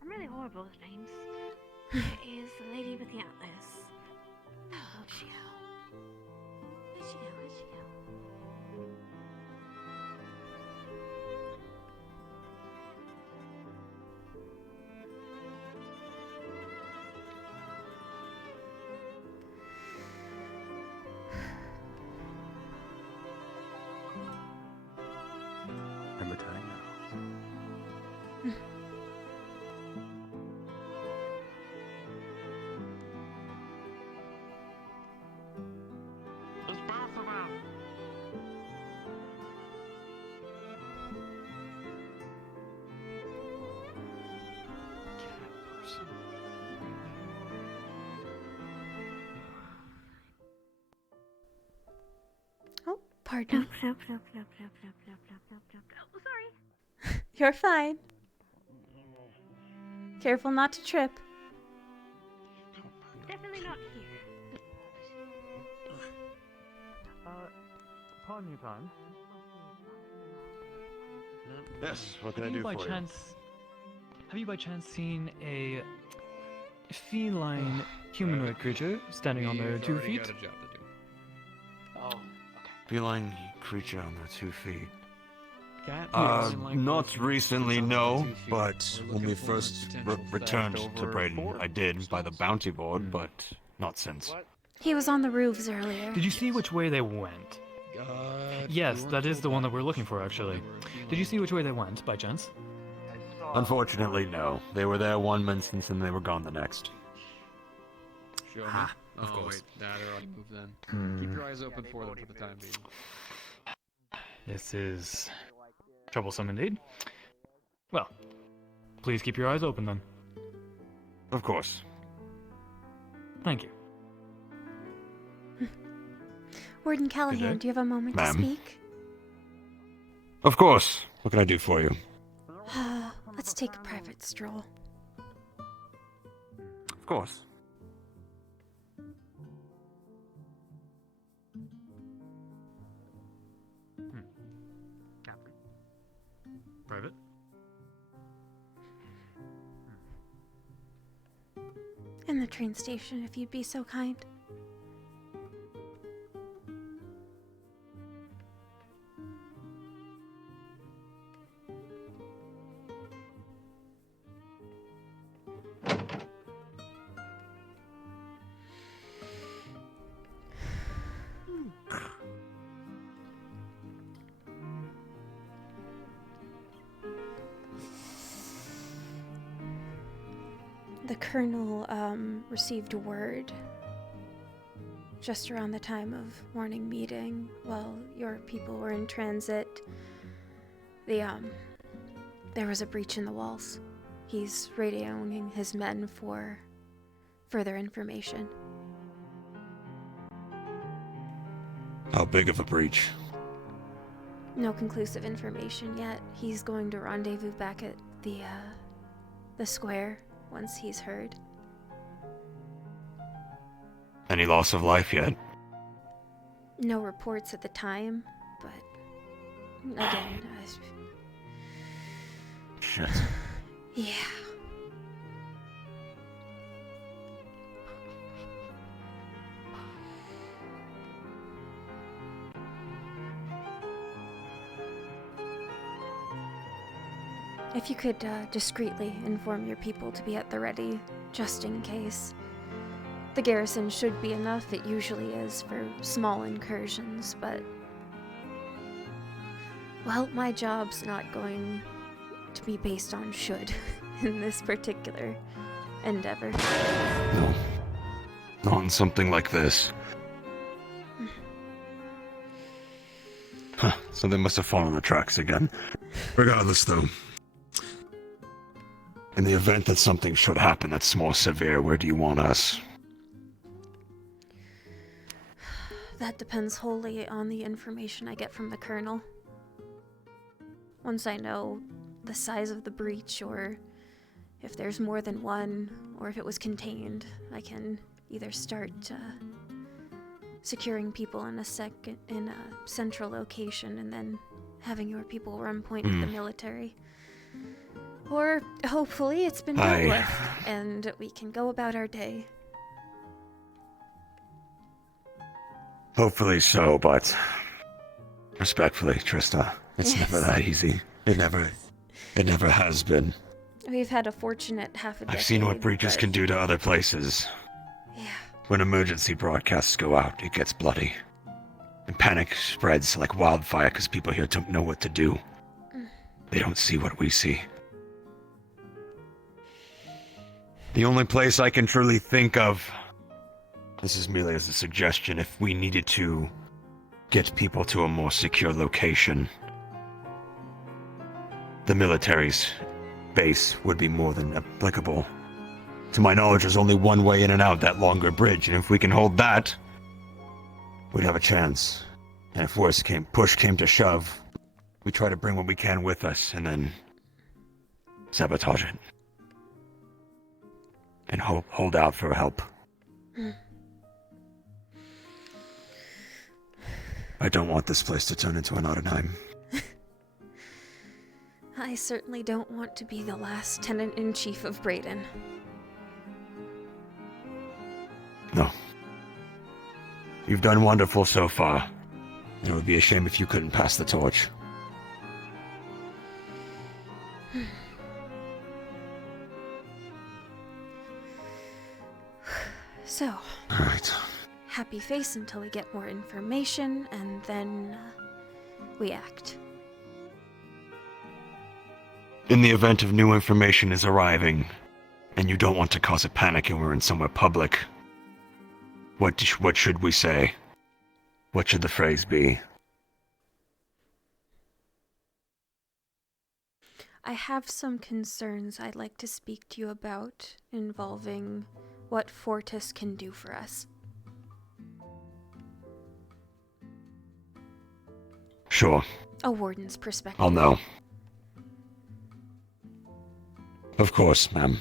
I'm really horrible with names. It is the lady with the atlas. Oh, where'd she go? Where'd she go? Where'd she go? I'm returning now. It's both of them. Oh, pardon. Oh, sorry. You're fine. Careful not to trip. Definitely not here. Pardon you, time. Yes, what can I do for you? Have you by chance seen a feline humanoid creature standing on their 2 feet? Oh, feline creature on their 2 feet. Cat? Not recently, no, but when we first returned to Braidon, I did, by the bounty board, but not since. He was on the roofs earlier. Did you see which way they went? Yes, that is the one that we're looking for, actually. Did you see which way they went, by chance? Unfortunately, no. They were there one instance and they were gone the next. Show me. Of course. Wait, they're on move then. Keep your eyes open for them for the time being. This is troublesome indeed. Well, please keep your eyes open then. Of course. Thank you. Warden Callahan, do you have a moment to Ma'am? speak? Of course. What can I do for you? Let's take a private stroll. Of course. Private? In the train station, if you'd be so kind. The Colonel received word just around the time of morning meeting while your people were in transit. There was a breach in the walls. He's radioing his men for further information. How big of a breach? No conclusive information yet. He's going to rendezvous back at the square once he's heard. Any loss of life yet? No reports at the time, but again, Shit. yeah. If you could discreetly inform your people to be at the ready, just in case. The garrison should be enough, it usually is for small incursions, but... well, my job's not going to be based on should in this particular endeavor. No. Not on something like this. Huh, something must have fallen on the tracks again. Regardless, though. In the event that something should happen that's more severe, where do you want us? That depends wholly on the information I get from the Colonel. Once I know the size of the breach, or if there's more than one, or if it was contained, I can either start securing people in a central location and then having your people run point with the military. Or hopefully it's been dealt with and we can go about our day. Hopefully so, but respectfully, Trista, it's never that easy. It never has been. We've had a fortunate half a decade. I've seen what breaches can do to other places. Yeah. When emergency broadcasts go out, it gets bloody. And panic spreads like wildfire because people here don't know what to do. They don't see what we see. The only place I can truly think of, this is merely as a suggestion, if we needed to get people to a more secure location, the military's base would be more than applicable. To my knowledge, there's only one way in and out that longer bridge, and if we can hold that, we'd have a chance. And if push came to shove, we try to bring what we can with us, and then sabotage it. And hold out for help. I don't want this place to turn into an Ottenheim. I certainly don't want to be the last tenant-in-chief of Braidon. No. You've done wonderful so far. It would be a shame if you couldn't pass the torch. So, Alright. happy face until we get more information, and then we act. In the event of new information is arriving, and you don't want to cause a panic and we're in somewhere public, what should we say? What should the phrase be? I have some concerns I'd like to speak to you about involving what Fortis can do for us. Sure. A warden's perspective. I'll know. Of course, ma'am.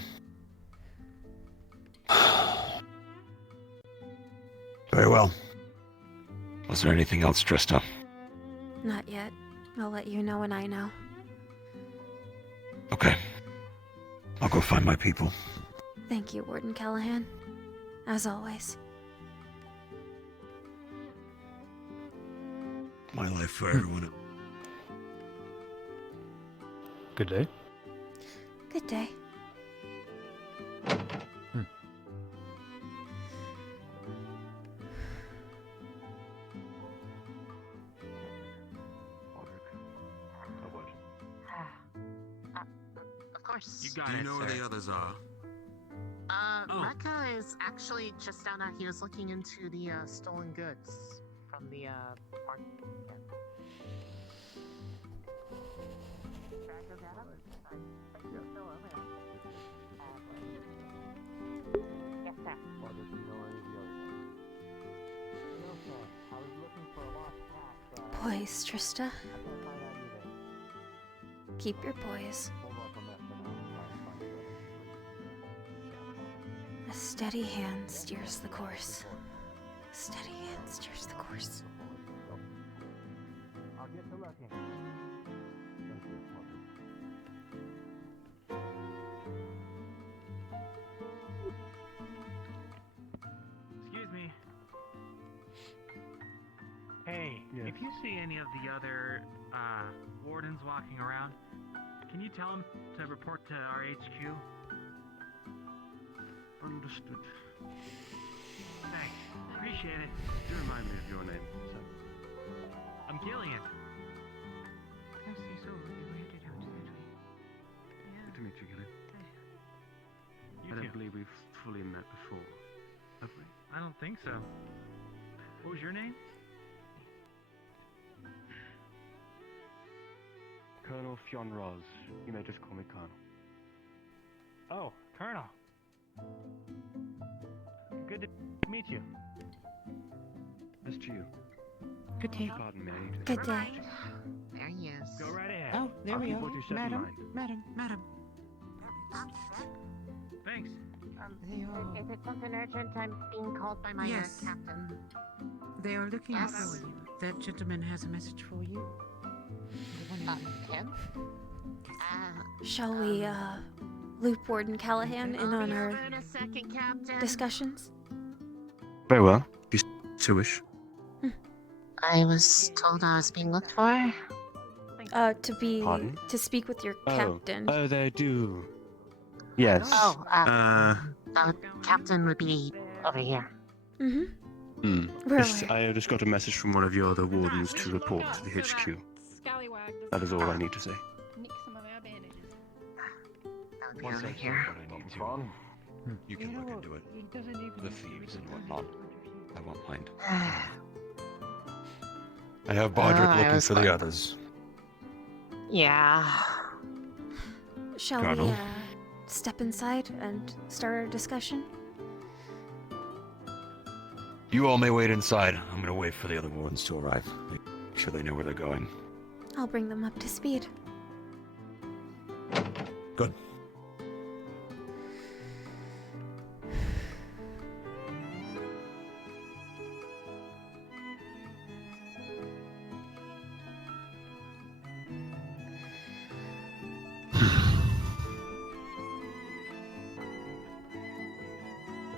Very well. Was there anything else, Trista? Not yet. I'll let you know when I know. Okay. I'll go find my people. Thank you, Warden Callahan. As always. My life for everyone. Good day. Good day. Of course. You got Do you know where the others are? Rekka is actually just down out. He was looking into the stolen goods from the market. Yes, sir. Poise, Trista. Keep your poise. A steady hand steers the course. A steady hand steers the course. I'll get to looking. Excuse me. Hey, if you see any of the other wardens walking around, can you tell them to report to our HQ? Understood. Thanks. Appreciate it. Do remind me of your name, sir. I'm Gillian. Good to meet you, Gillian. I don't believe we've fully met before, have we? I don't think so. What was your name? Colonel Fionn Roz. You may just call me Colonel. Oh, Colonel. Good to meet you. As to you. Good day. Pardon me. Good day. There he is. Go right ahead. Oh, there I'll we keep are. what you said in Madam, mind. madam. Thanks. Is it something urgent? I'm being called by my Yes. captain. They are looking Yes. for you. That gentleman has a message for you. Him? Shall we, loop Warden Callahan in on our In a second, Captain. discussions? Very well. If you so wish. I was told I was being looked for. Pardon? To speak with your captain. Oh, they do. Yes. Oh, the captain would be over here. I just got a message from one of your other wardens to report to the HQ. That is all I need to say. That would be over here. You can look into it. The thieves and whatnot. I won't mind. I have Bardrick looking for the others. Yeah. Shall Colonel? we, step inside and start our discussion? You all may wait inside. I'm gonna wait for the other wardens to arrive. Make sure they know where they're going. I'll bring them up to speed. Good.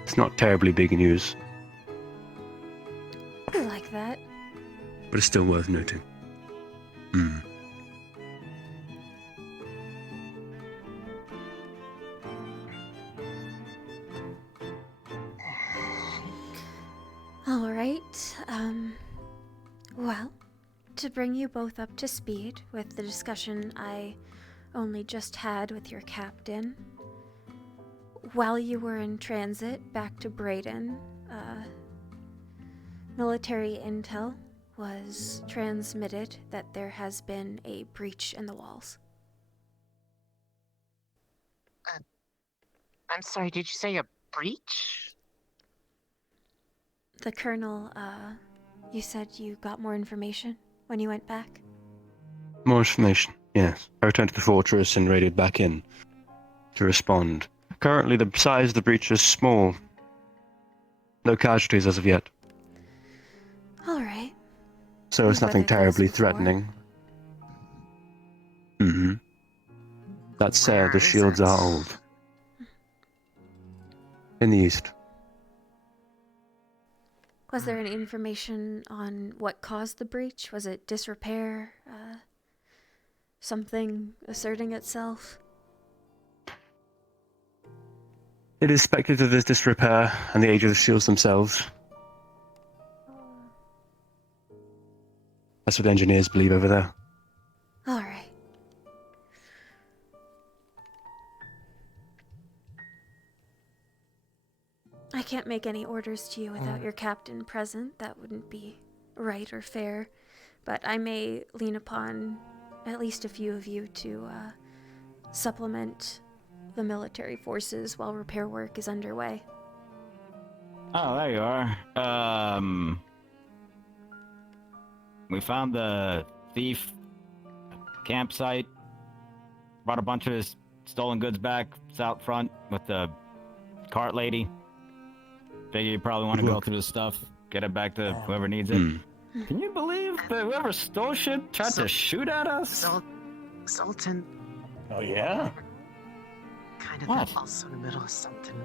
It's not terribly big news, I like that. but it's still worth noting. All right. Well, to bring you both up to speed with the discussion I only just had with your captain, while you were in transit back to Braidon, military intel was transmitted that there has been a breach in the walls. I'm sorry, did you say a breach? The colonel, you said you got more information when you went back? More information, yes. I returned to the fortress and raided back in to respond. Currently, the size of the breach is small. No casualties as of yet. All right. So it's nothing terribly threatening. That said, the shields are old. In the east. Was there any information on what caused the breach? Was it disrepair? Something asserting itself? It is speculative as disrepair and the age of the shields themselves. That's what engineers believe over there. All right. I can't make any orders to you without your captain present. That wouldn't be right or fair. But I may lean upon at least a few of you to supplement the military forces while repair work is underway. Oh, there you are. We found the thief campsite. Brought a bunch of his stolen goods back. It's out front with the cart lady. Figure you probably want to go through the stuff, get it back to whoever needs it. Can you believe that whoever stole shit tried to shoot at us? Sultan. Oh, yeah? Kind of What? also in the middle of something.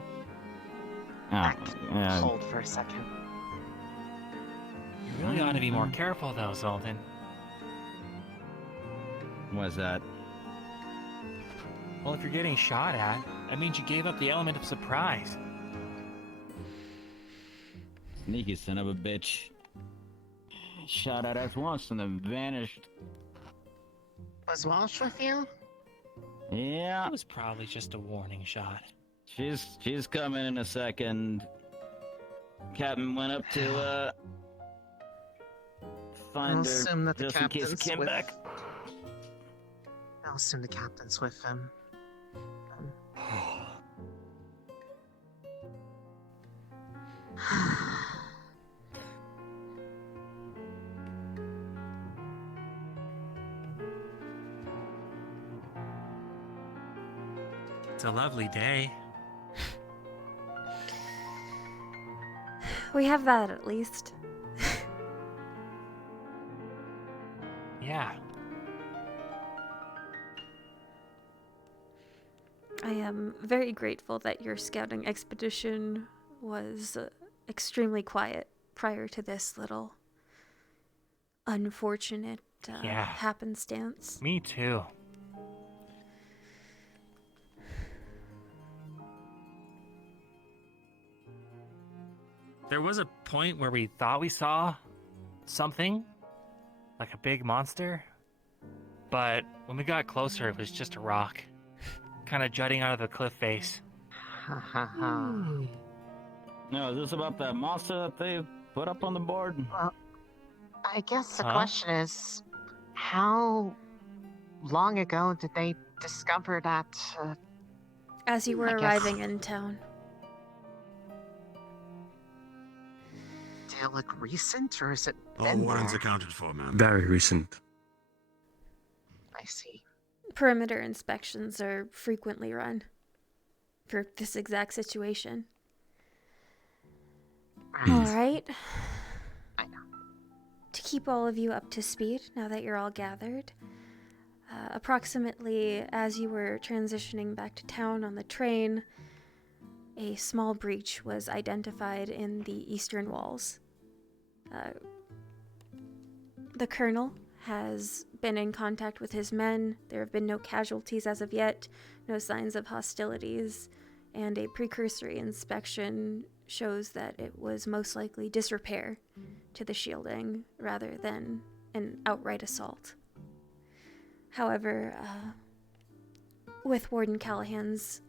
Yeah. Hold for a second. You really ought to be more careful, though, Sultan. What's that? Well, if you're getting shot at, that means you gave up the element of surprise. Sneaky son of a bitch. Shot at us once and then vanished. Was Walsh with you? Yeah. It was probably just a warning shot. She's coming in a second. Captain went up to find I'll her assume that the just in case captain's he came with... back. I'll assume the captain's with him. It's a lovely day. We have that at least. Yeah. I am very grateful that your scouting expedition was extremely quiet prior to this little unfortunate happenstance. Me too. There was a point where we thought we saw something, like a big monster, but when we got closer, it was just a rock, kind of jutting out of the cliff face. No, is this about that monster that they put up on the board? Well, I guess the question is, how long ago did they discover that? As you were arriving in town. Did it look recent, or is it All been warrants there? accounted for, ma'am. Very recent. I see. Perimeter inspections are frequently run for this exact situation. All right. I know. To keep all of you up to speed, now that you're all gathered, approximately as you were transitioning back to town on the train, a small breach was identified in the eastern walls. The colonel has been in contact with his men. There have been no casualties as of yet, no signs of hostilities, and a precursory inspection shows that it was most likely disrepair to the shielding rather than an outright assault. However, with Warden Callahan's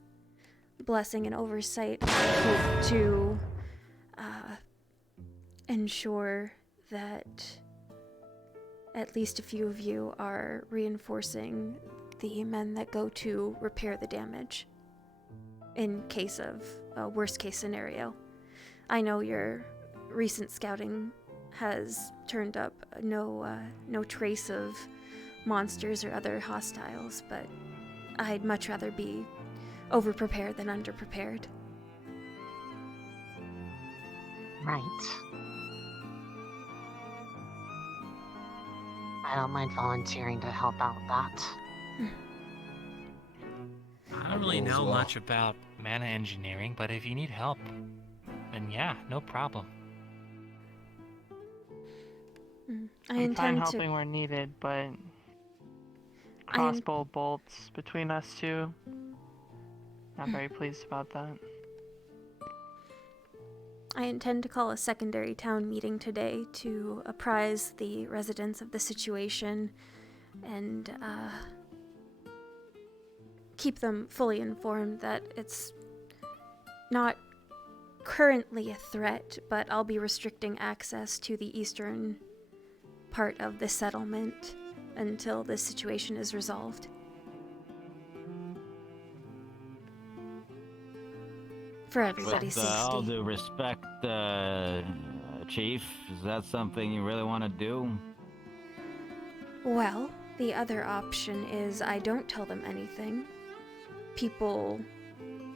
blessing and oversight, I hope to ensure that at least a few of you are reinforcing the men that go to repair the damage in case of a worst case scenario. I know your recent scouting has turned up no trace of monsters or other hostiles, but I'd much rather be overprepared than underprepared. Right. I don't mind volunteering to help out with that. I don't really know much about mana engineering, but if you need help, then yeah, no problem. I'm fine helping where needed, but crossbow bolts between us two. Not very pleased about that. I intend to call a secondary town meeting today to apprise the residents of the situation and keep them fully informed that it's not currently a threat, but I'll be restricting access to the eastern part of the settlement until this situation is resolved. For everybody's With all safety. due respect, Chief, is that something you really want to do? Well, the other option is I don't tell them anything. People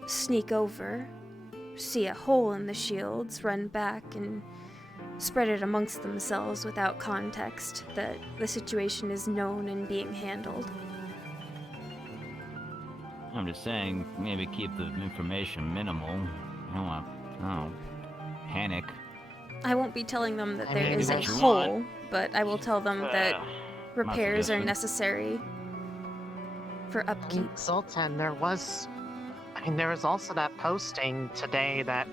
sneak over, see a hole in the shields, run back, and spread it amongst themselves without context that the situation is known and being handled. I'm just saying, maybe keep the information minimal. I don't want, panic. I won't be telling them that I there mean, is a what you hole, want. but I will tell them that repairs are suggestion. necessary for upkeep. Zoltan, there was also that posting today that,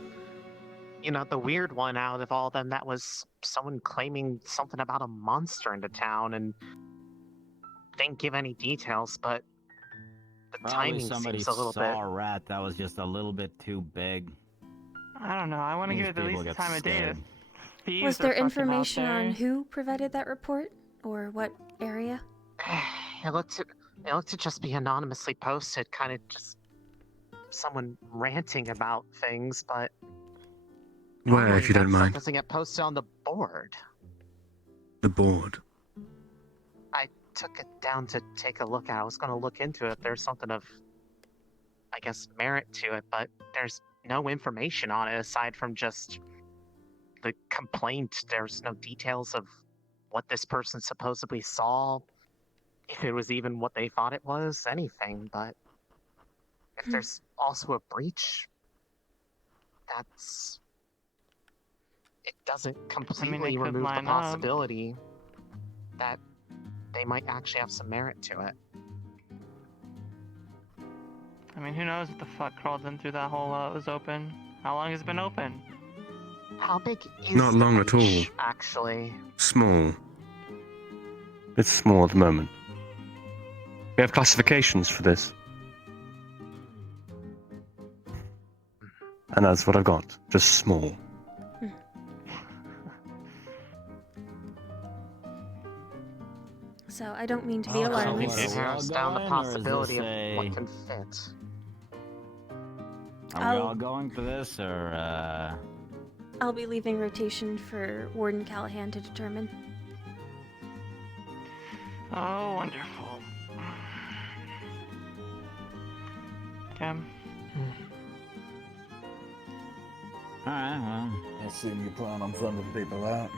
the weird one out of all of them, that was someone claiming something about a monster in the town and didn't give any details, but the Probably timing somebody seems a little saw bit... a rat that was just a little bit too big. I don't know. I want to give it at least the time of day. Was there information on who provided that report or what area? It looked to just be anonymously posted, kind of just someone ranting about things, but Where, normally if you don't that stuff mind? doesn't get posted on the board. The board. I took it down to take a look at. I was going to look into it. There's something of, I guess, merit to it, but there's no information on it aside from just the complaint. There's no details of what this person supposedly saw, if it was even what they thought it was, anything. But if there's also a breach, it doesn't completely could remove the line up. possibility that they might actually have some merit to it. I mean, who knows what the fuck crawled in through that hole while it was open? How long has it been open? How big is Not the long at all. breach, actually? Small. It's small at the moment. We have classifications for this. And that's what I've got. Just small. So I don't mean to be Oh, alarmist. It narrows down the going, or is possibility this of what can fit. Are we all going for this, or, I'll be leaving rotation for Warden Callahan to determine. Oh, wonderful. Cam. Alright, well. I assume you plan on funding people out.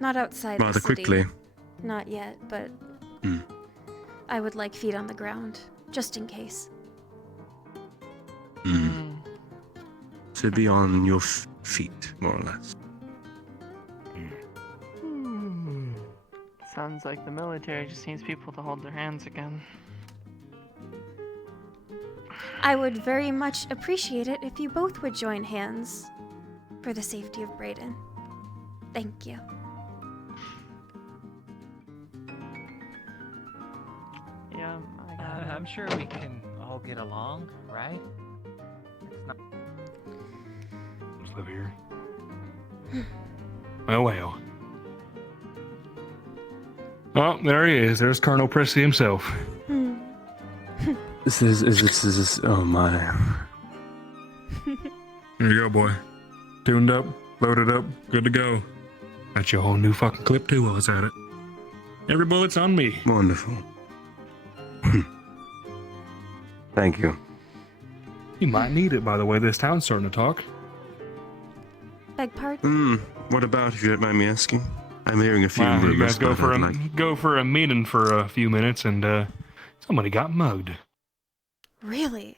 Not outside Rather the city. quickly. Not yet, but Hmm. I would like feet on the ground, just in case. to be on your feet, more or less. Sounds like the military just needs people to hold their hands again. I would very much appreciate it if you both would join hands for the safety of Braidon. Thank you. Yeah, I'm sure we can all get along, right? It's not. Just live here. Well. Oh, there he is. There's Colonel Prissy himself. This is, oh my. There you go, boy. Tuned up, loaded up, good to go. Got your whole new fucking clip too while I was at it. Every bullet's on me. Wonderful. Thank you. You might need it, by the way. This town's starting to talk. Beg pardon? What about, if you don't mind me asking? I'm hearing a few rumors. You guys go for a meeting for a few minutes, and somebody got mugged. Really?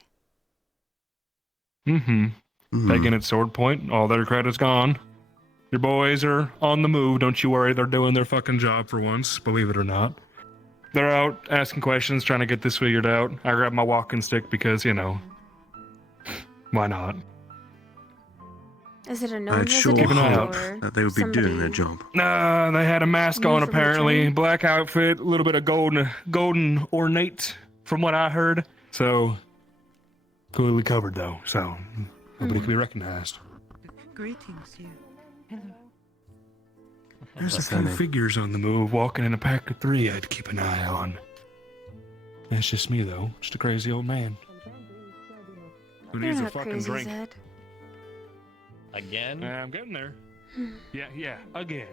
Taking at sword point, all their credit's gone. Your boys are on the move, don't you worry, they're doing their fucking job for once, believe it or not. They're out asking questions, trying to get this figured out. I grabbed my walking stick because, you know, why not? Is it a known sure resident hope or that they would be doing their job. Nah, they had a mask New on from the apparently, train? black outfit, a little bit of golden ornate from what I heard. So, clearly covered though, so nobody can be recognized. Greetings, you. Hello. There's a few figures on the move, walking in a pack of 3 I'd keep an eye on. That's just me though, just a crazy old man. Who You're needs a not fucking crazy, drink? Zed. Again? I'm getting there. Yeah, again.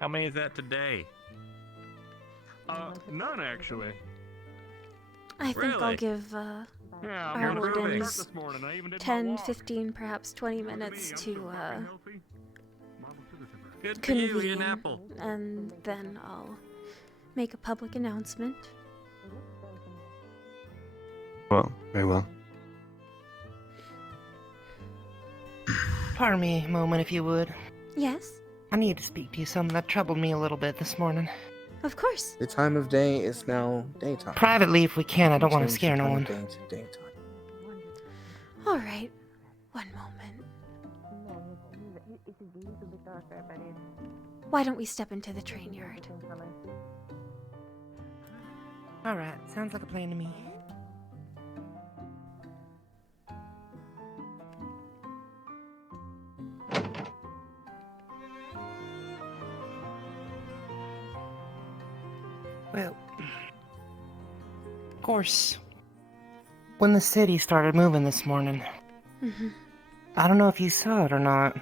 How many is that today? None actually. I think I'll Really? give Yeah, our I'm gonna wardens this morning. I even did my 10, walk. 15, perhaps 20 minutes to Good for you, convene, Ian Apple. and then I'll make a public announcement. Well, very well. Pardon me a moment, if you would. Yes, I need to speak to you. Something that troubled me a little bit this morning. of course. The time of day is now daytime. Privately, if we can. I don't want to Change scare the no time one. of day to daytime. All right. One moment. Why don't we step into the train yard? Alright, sounds like a plan to me. Well, of course, when the city started moving this morning, Mhm. I don't know if you saw it or not,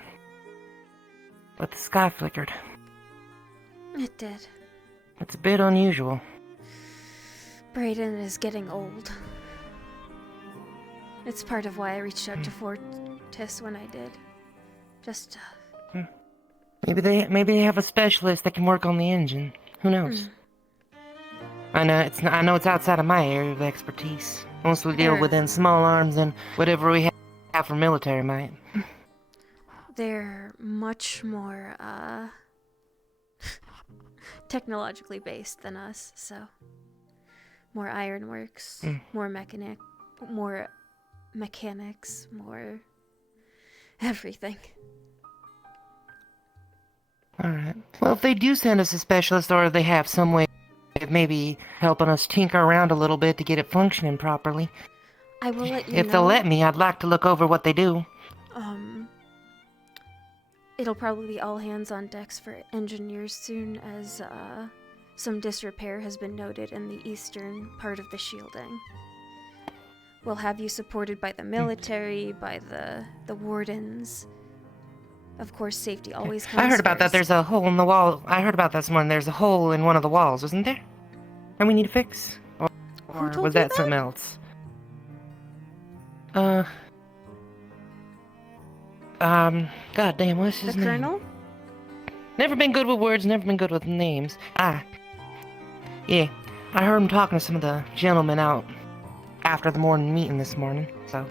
but the sky flickered. It did. It's a bit unusual. Braidon is getting old. It's part of why I reached out to Fortis when I did. Just, Maybe they have a specialist that can work on the engine. Who knows? I know it's outside of my area of expertise. Mostly deal There- within small arms and whatever we have for military might. They're much more, technologically based than us, so. More ironworks, more mechanics, more everything. Alright. Well, if they do send us a specialist or they have some way of maybe helping us tinker around a little bit to get it functioning properly. I will let you If know. they'll let me, I'd like to look over what they do. It'll probably be all hands on decks for engineers soon as, some disrepair has been noted in the eastern part of the shielding. We'll have you supported by the military, by the wardens. Of course, safety always comes I heard about that. first. There's a hole in the wall. I heard about that this morning. There's a hole in one of the walls, wasn't there? And we need to fix? Or told was you that that? something else? God damn, what's his The name? colonel? Never been good with words, never been good with names. Yeah. I heard him talking to some of the gentlemen out after the morning meeting this morning, so.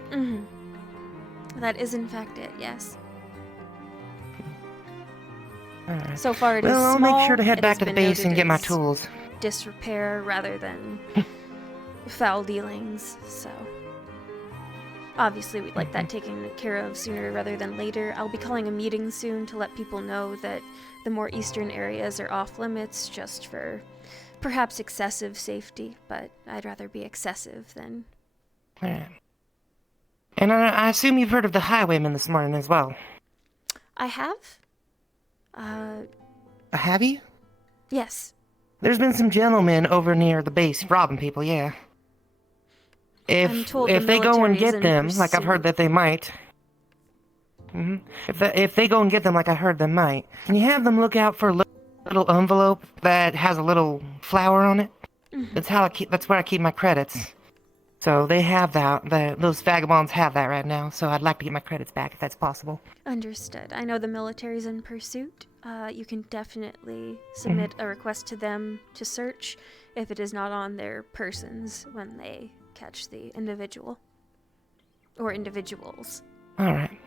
That is in fact it, yes. Alright. So far it is Well, I'll small. make sure to head It back has to the been base noted and get my as tools. Disrepair rather than foul dealings, so obviously we'd like that taken care of sooner rather than later. I'll be calling a meeting soon to let people know that the more eastern areas are off limits just for perhaps excessive safety, but I'd rather be excessive than... Alright. And I assume you've heard of the highwayman this morning as well. I have? Have you? Yes. There's been some gentlemen over near the base robbing people, yeah. I'm told If the they go and military is get in them, like I've heard that they might. If they go and get them, like I heard they might, can you have them look out for a little envelope that has a little flower on it? That's how that's where I keep my credits. So they have that. Those vagabonds have that right now. So I'd like to get my credits back if that's possible. Understood. I know the military's in pursuit. You can definitely submit a request to them to search if it is not on their persons when they catch the individual. Or individuals. Alright.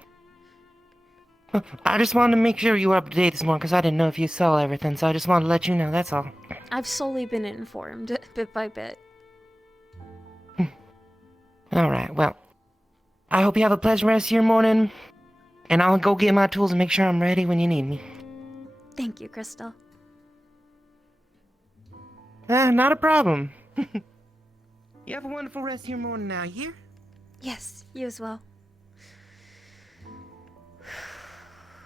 I just wanted to make sure you were up to date this morning because I didn't know if you saw everything, so I just wanted to let you know, that's all. I've slowly been informed, bit by bit. Alright, well, I hope you have a pleasant rest of your morning, and I'll go get my tools and make sure I'm ready when you need me. Thank you, Crystal. Not a problem. You have a wonderful rest of your morning now, you hear? Yes, you as well.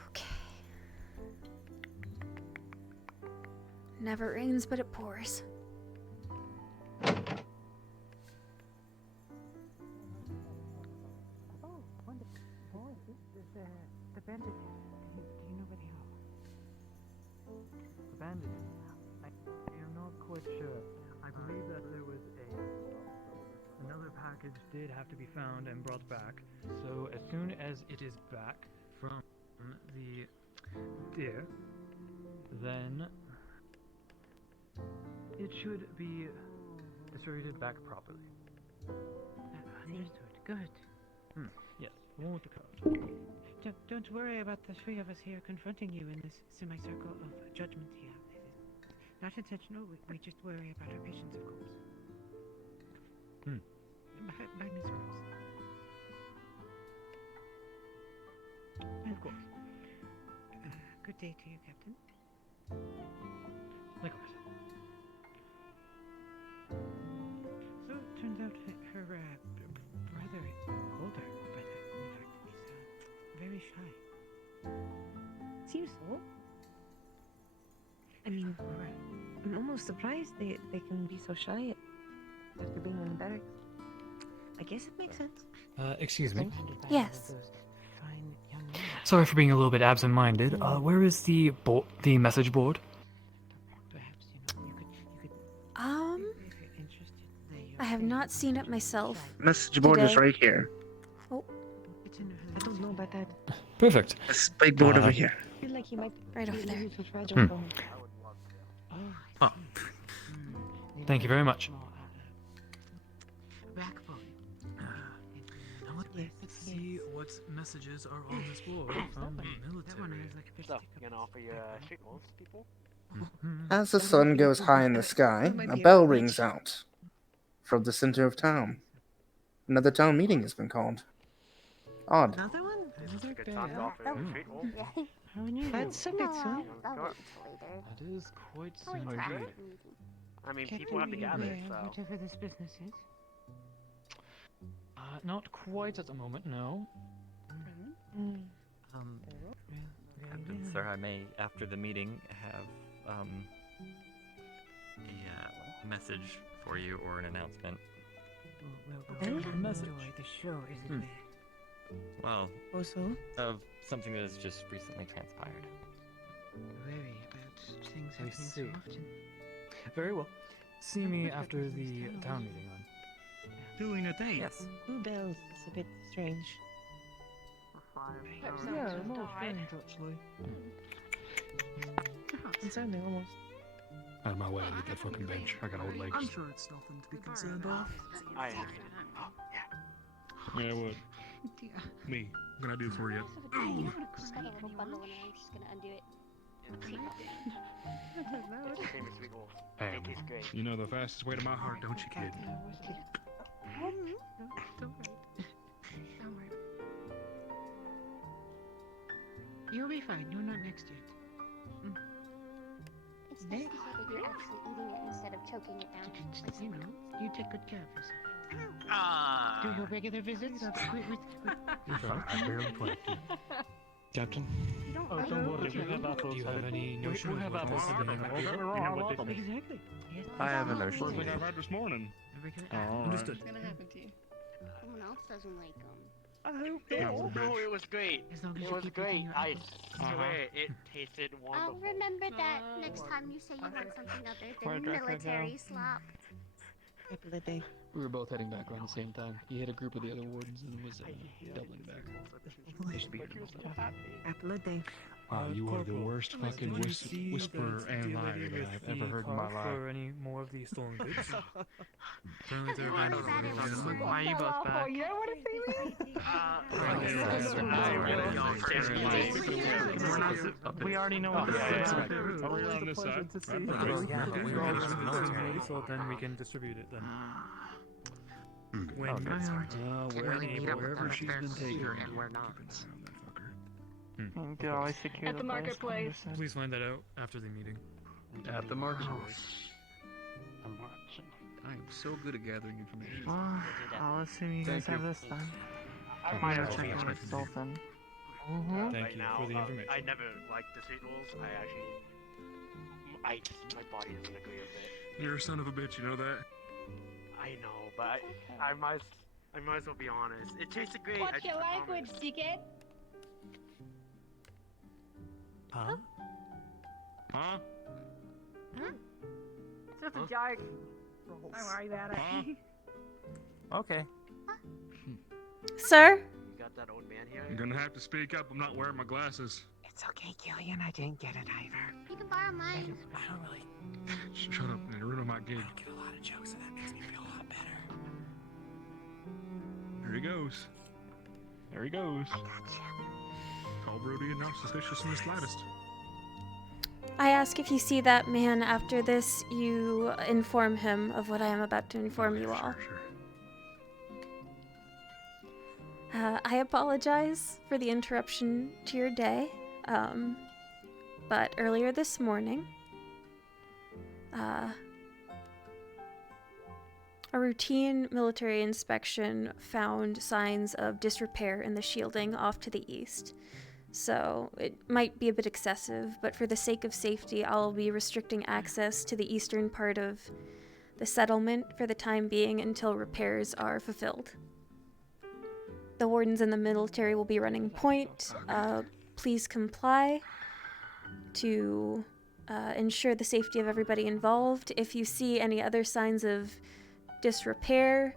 Okay. Never rains, but it pours. The bandages. Do you know where they are? The bandages. I am not quite sure. I believe that there was another package did have to be found and brought back. So as soon as it is back from the deer, then it should be distributed back properly. Understood. Good. Yes, the one with the card. Don't worry about the three of us here confronting you in this semicircle of judgment here. This is not intentional. We just worry about our patients, of course. By Miss Rose. Of course. Good day to you, Captain. Likewise. So it turns out that her brother, older brother, in fact, is very shy. Seems so. I mean, I'm almost surprised they can be so shy after being in the barracks. I guess it makes sense. Excuse me. Yes. Sorry for being a little bit absent-minded. Where is the message board? I have not seen it myself. Message board is today. right here. Oh. I don't know about that. Perfect. This big board over here. I feel like he might right over there. Oh. Thank you very much. Let's see what messages are on this board from the military. So, you gonna offer your treatments, people? As the sun goes high in the sky, a bell rings out from the center of town. Another town meeting has been called. Odd. Another one? Good time to offer your treatments. How unusual. That's a bit soon. That is quite soon indeed. I mean, people have to gather, so. Whatever this business is. Not quite at the moment, no. Captain, sir, I may, after the meeting, have a message for you or an announcement. Well, message. enjoy the show, isn't it? Well, Also? of something that has just recently transpired. Worry about things I happening see. so often. Very well. See me after the town meeting then. Doing a date? Yes. Blue bells. It's a bit strange. Yeah, no, strange actually. Concerning almost. Out of my way, I need that fucking bench. I got old legs. I'm sure it's nothing to be concerned of. I understand. Yeah, what? me. What can I do for you? Just got a little bundle and I'm just gonna undo it. Hey, you know the fastest way to my heart, don't you, kid? Don't worry. You'll be fine. You're not next yet. It's nice to hear that you're actually eating it instead of choking it down. You know, you take good care of yourself. Do your regular visits. I barely clapped you. Captain? Don't worry. Do you have any notion of what Exactly. Yes. I have a notion. First thing I've had this morning. Understood. What's gonna happen to you? Someone else doesn't like them. It was great. As long as It you was keep great. eating your I apples. swear it tasted wonderful. I'll remember that next time you say you want something other than military slop. We were both heading back around the same time. He hit a group of the other wardens and was doubling back. Apple a day. Wow, you are the worst fucking whisperer and liar that I've ever heard in my life. For any more of these stolen goods? Apparently they're Why are you both back? you don't want to see me? We already know what Yeah, this is. Are we on this side? So then we can distribute it then. Wherever she's been taken, and we're not. You can always secure At the marketplace. Please find that out after the meeting. At the marketplace. I'm watching. I am so good at gathering information. Well, I'll assume you guys have this then. I might have checked with Sultan. Thank you for the information. I never liked the street rules. My body doesn't agree with it. You're a son of a bitch, you know that? I know, but I might as well be honest. It tasted great. What's your language, Dickhead? Huh? Huh? It's just a joke. Don't worry about it. Okay. Sir? You got that old man here? I'm gonna have to speak up. I'm not wearing my glasses. It's okay, Gillian. I didn't get it either. You can borrow mine. I don't really Shut up, man. You're ruining my gig. get a lot of jokes, and that makes me feel a lot better. There he goes. There he goes. Call Brody and not suspicious in the slightest. I ask if you see that man after this, you inform him of what I am about to inform you all. I apologize for the interruption to your day, but earlier this morning, a routine military inspection found signs of disrepair in the shielding off to the east. So it might be a bit excessive, but for the sake of safety, I'll be restricting access to the eastern part of the settlement for the time being until repairs are fulfilled. The wardens and the military will be running point. Please comply to ensure the safety of everybody involved. If you see any other signs of disrepair,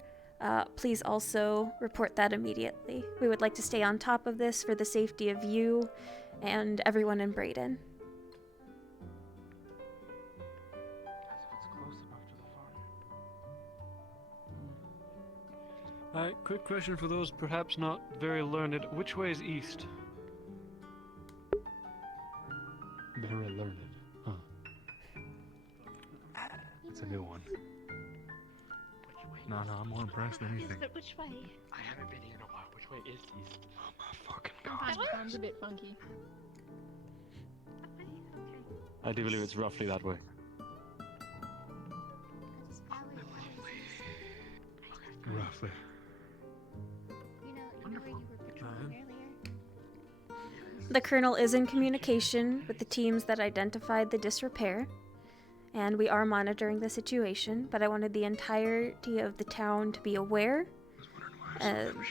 please also report that immediately. We would like to stay on top of this for the safety of you and everyone in Braidon. Quick question for those perhaps not very learned. Which way is east? Very learned. Huh. That's a new one. No, I'm more impressed than anything. Which way? I haven't been here in a while. Which way is east? Oh my fucking That god. sounds a bit funky. I do believe it's roughly that way. Roughly. You know where you were patrolling earlier? The Colonel is in communication with the teams that identified the disrepair, and we are monitoring the situation, but I wanted the entirety of the town to be aware.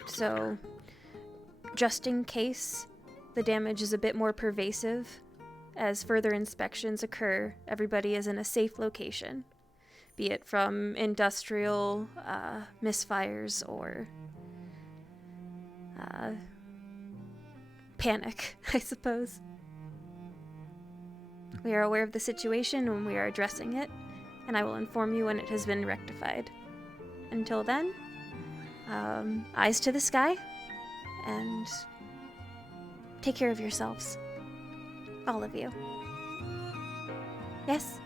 So, just in case the damage is a bit more pervasive, as further inspections occur, everybody is in a safe location, be it from industrial misfires or panic, I suppose. We are aware of the situation and we are addressing it, and I will inform you when it has been rectified. Until then, eyes to the sky, and take care of yourselves. All of you. Yes?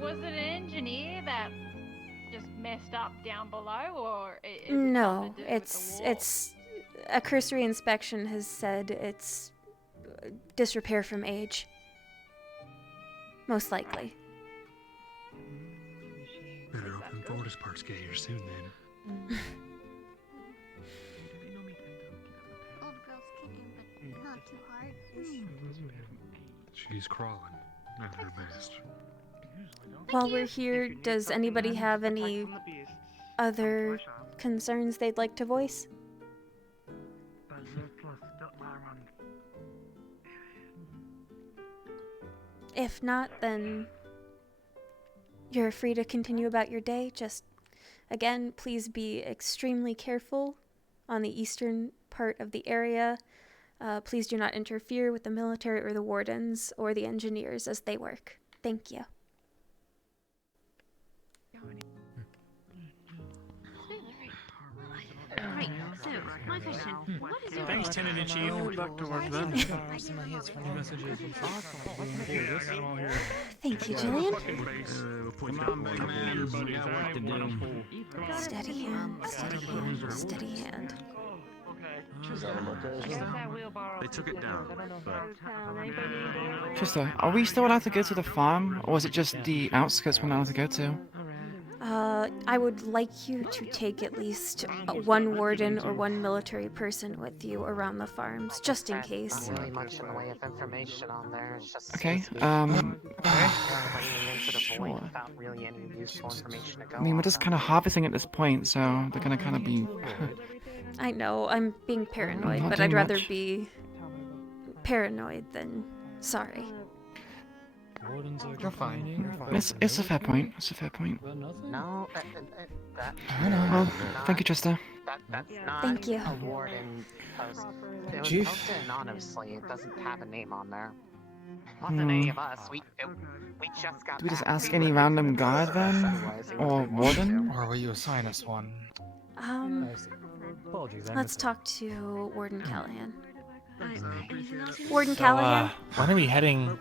Was it an engineer that just messed up down below, or No, it's a cursory inspection has said it's disrepair from age. Most likely. Better open Fortis Parks gate here soon then. Old girl's kicking, but not too hard. She's crawling at her best. While we're here, does anybody have any other concerns they'd like to voice? If not, then you're free to continue about your day. Just, again, please be extremely careful on the eastern part of the area. Please do not interfere with the military or the wardens or the engineers as they work. Thank you. Right, so, my question, what is your... Thanks, Tenant in Chief. Back to work then. Thank you, Jillian. Steady Steady hand, steady hand, steady hand. They took it down, but... Trista, are we still allowed to go to the farm, or is it just the outskirts we're not allowed to go to? I would like you to take at least one warden or one military person with you around the farms, just in case. Not really much in the way of information on there. It's just Okay, into the void sure. without really any useful information to go I mean, we're on. just kind of harvesting at this point, so they're gonna kind of be... I know, I'm being paranoid, Not but I'd doing rather much. be paranoid than sorry. You're fine. It's a fair point. It's a fair point. No, I know. Well, thank you, Trista. that's not Thank you. a warden post. It was Chief? posted anonymously. It doesn't have a name on there. Wasn't any of us. We just got Do we just back. ask any random guard then? Or warden? Or will you assign us one? Let's talk to Warden Callahan. Warden So, Callahan? when are we heading?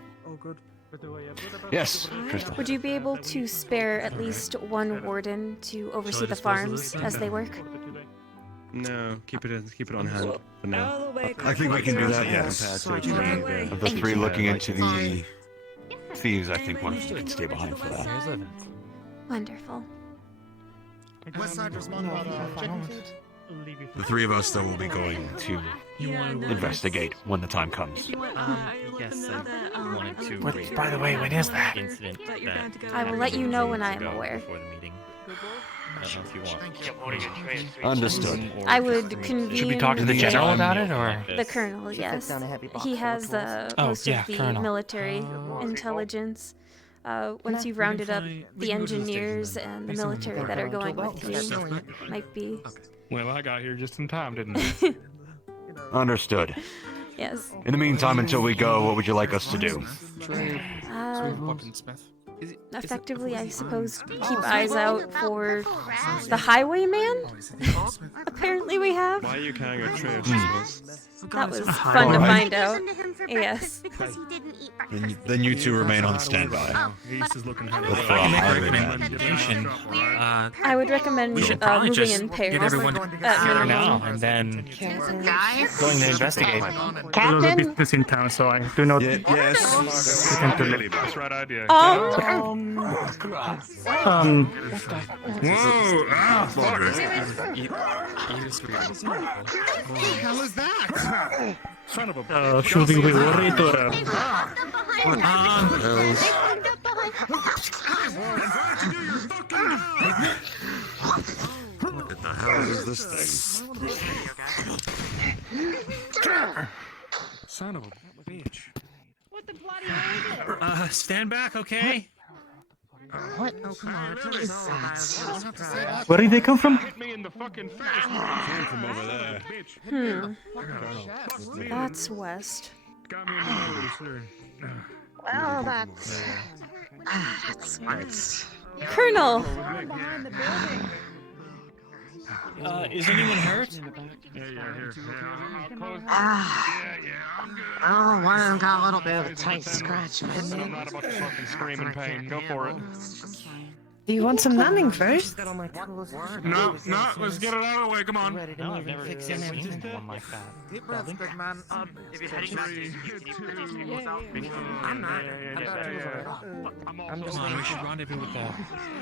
Yes, Trista. Would you be able to spare at least one warden to oversee the farms as they work? No, keep it on hand for now. I think we can do that, yes. Of the three looking into the thieves, I think one of them can stay behind for that. Wonderful. West Side respond about chicken food? The three of us, though, will be going to investigate when the time comes. Yes, I wanted to What- raise by the way, when is that? incident that I will let you know when I am ago aware. before the meeting. I don't know if you want. Understood. I would convene. Should we talk to the general about it, or? The colonel, yes. He has most of the colonel. military intelligence. Once you've rounded up the engineers and the military that are going with you, might be. Well, I got here just in time, didn't I? Understood. Yes. In the meantime, until we go, what would you like us to do? Effectively, I suppose, keep eyes out for the highwayman. Apparently, we have. Why are you carrying a tray of That was fun to find out. Yes. Then you two remain on standby. Ace is looking Look for a highwayman. recommendation. I would recommend We should probably moving just in pairs. get everyone together now, and then going to investigate. There's a business in town, so I do not. Yes. That's the right idea. What the hell is that? Son of a... Should we be worried or? What the hell is this thing? Son of a bitch. What the bloody hell is it? Stand back, okay? What? Oh, come on. What is that? Where did they come from? Hit me in the fucking face. Came from over there. That's west. Got me in the nose, sir. Well, that's... That smarts. Colonel! Is anyone hurt? Oh, one of them got a little bit of a tight scratch. I'm not about to fucking scream in pain. Go for it. Do you want some numbing first? No, let's get it out of the way. Come on. No, I've never seen one like that. Deep breaths, big man. If you're heading back Come on, we should rendezvous with that.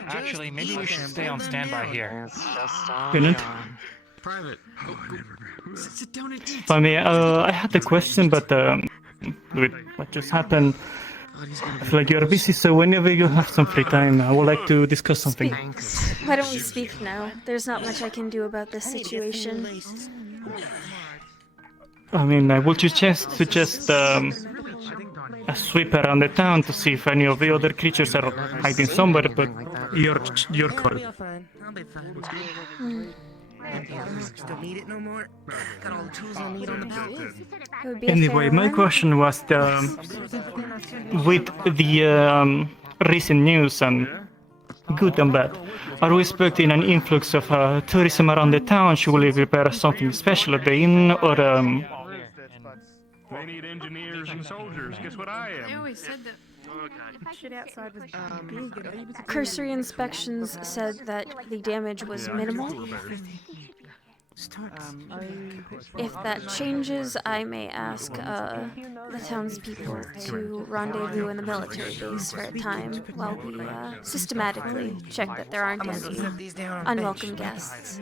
Actually, maybe we should stay on standby here. Brilliant. Private. Sit down and eat. If I may, I had a question, but with what just happened, I feel like you're busy, so whenever you have some free time, I would like to discuss something. Why don't we speak now? There's not much I can do about this situation. I mean, I would suggest a sweep around the town to see if any of the other creatures are hiding somewhere, but your call. I'll be fine. Don't need it no more. Got all the tools I need on the belt. Anyway, my question was with the recent news and good and bad, are we expecting an influx of tourism around the town? Should we prepare something special at the inn, or They need engineers and soldiers. Guess what I am? They always said that shit outside was big. Cursory inspections said that the damage was minimal. If that changes, I may ask the townspeople to rendezvous in the military base for a time while we systematically check that there aren't any unwelcome guests.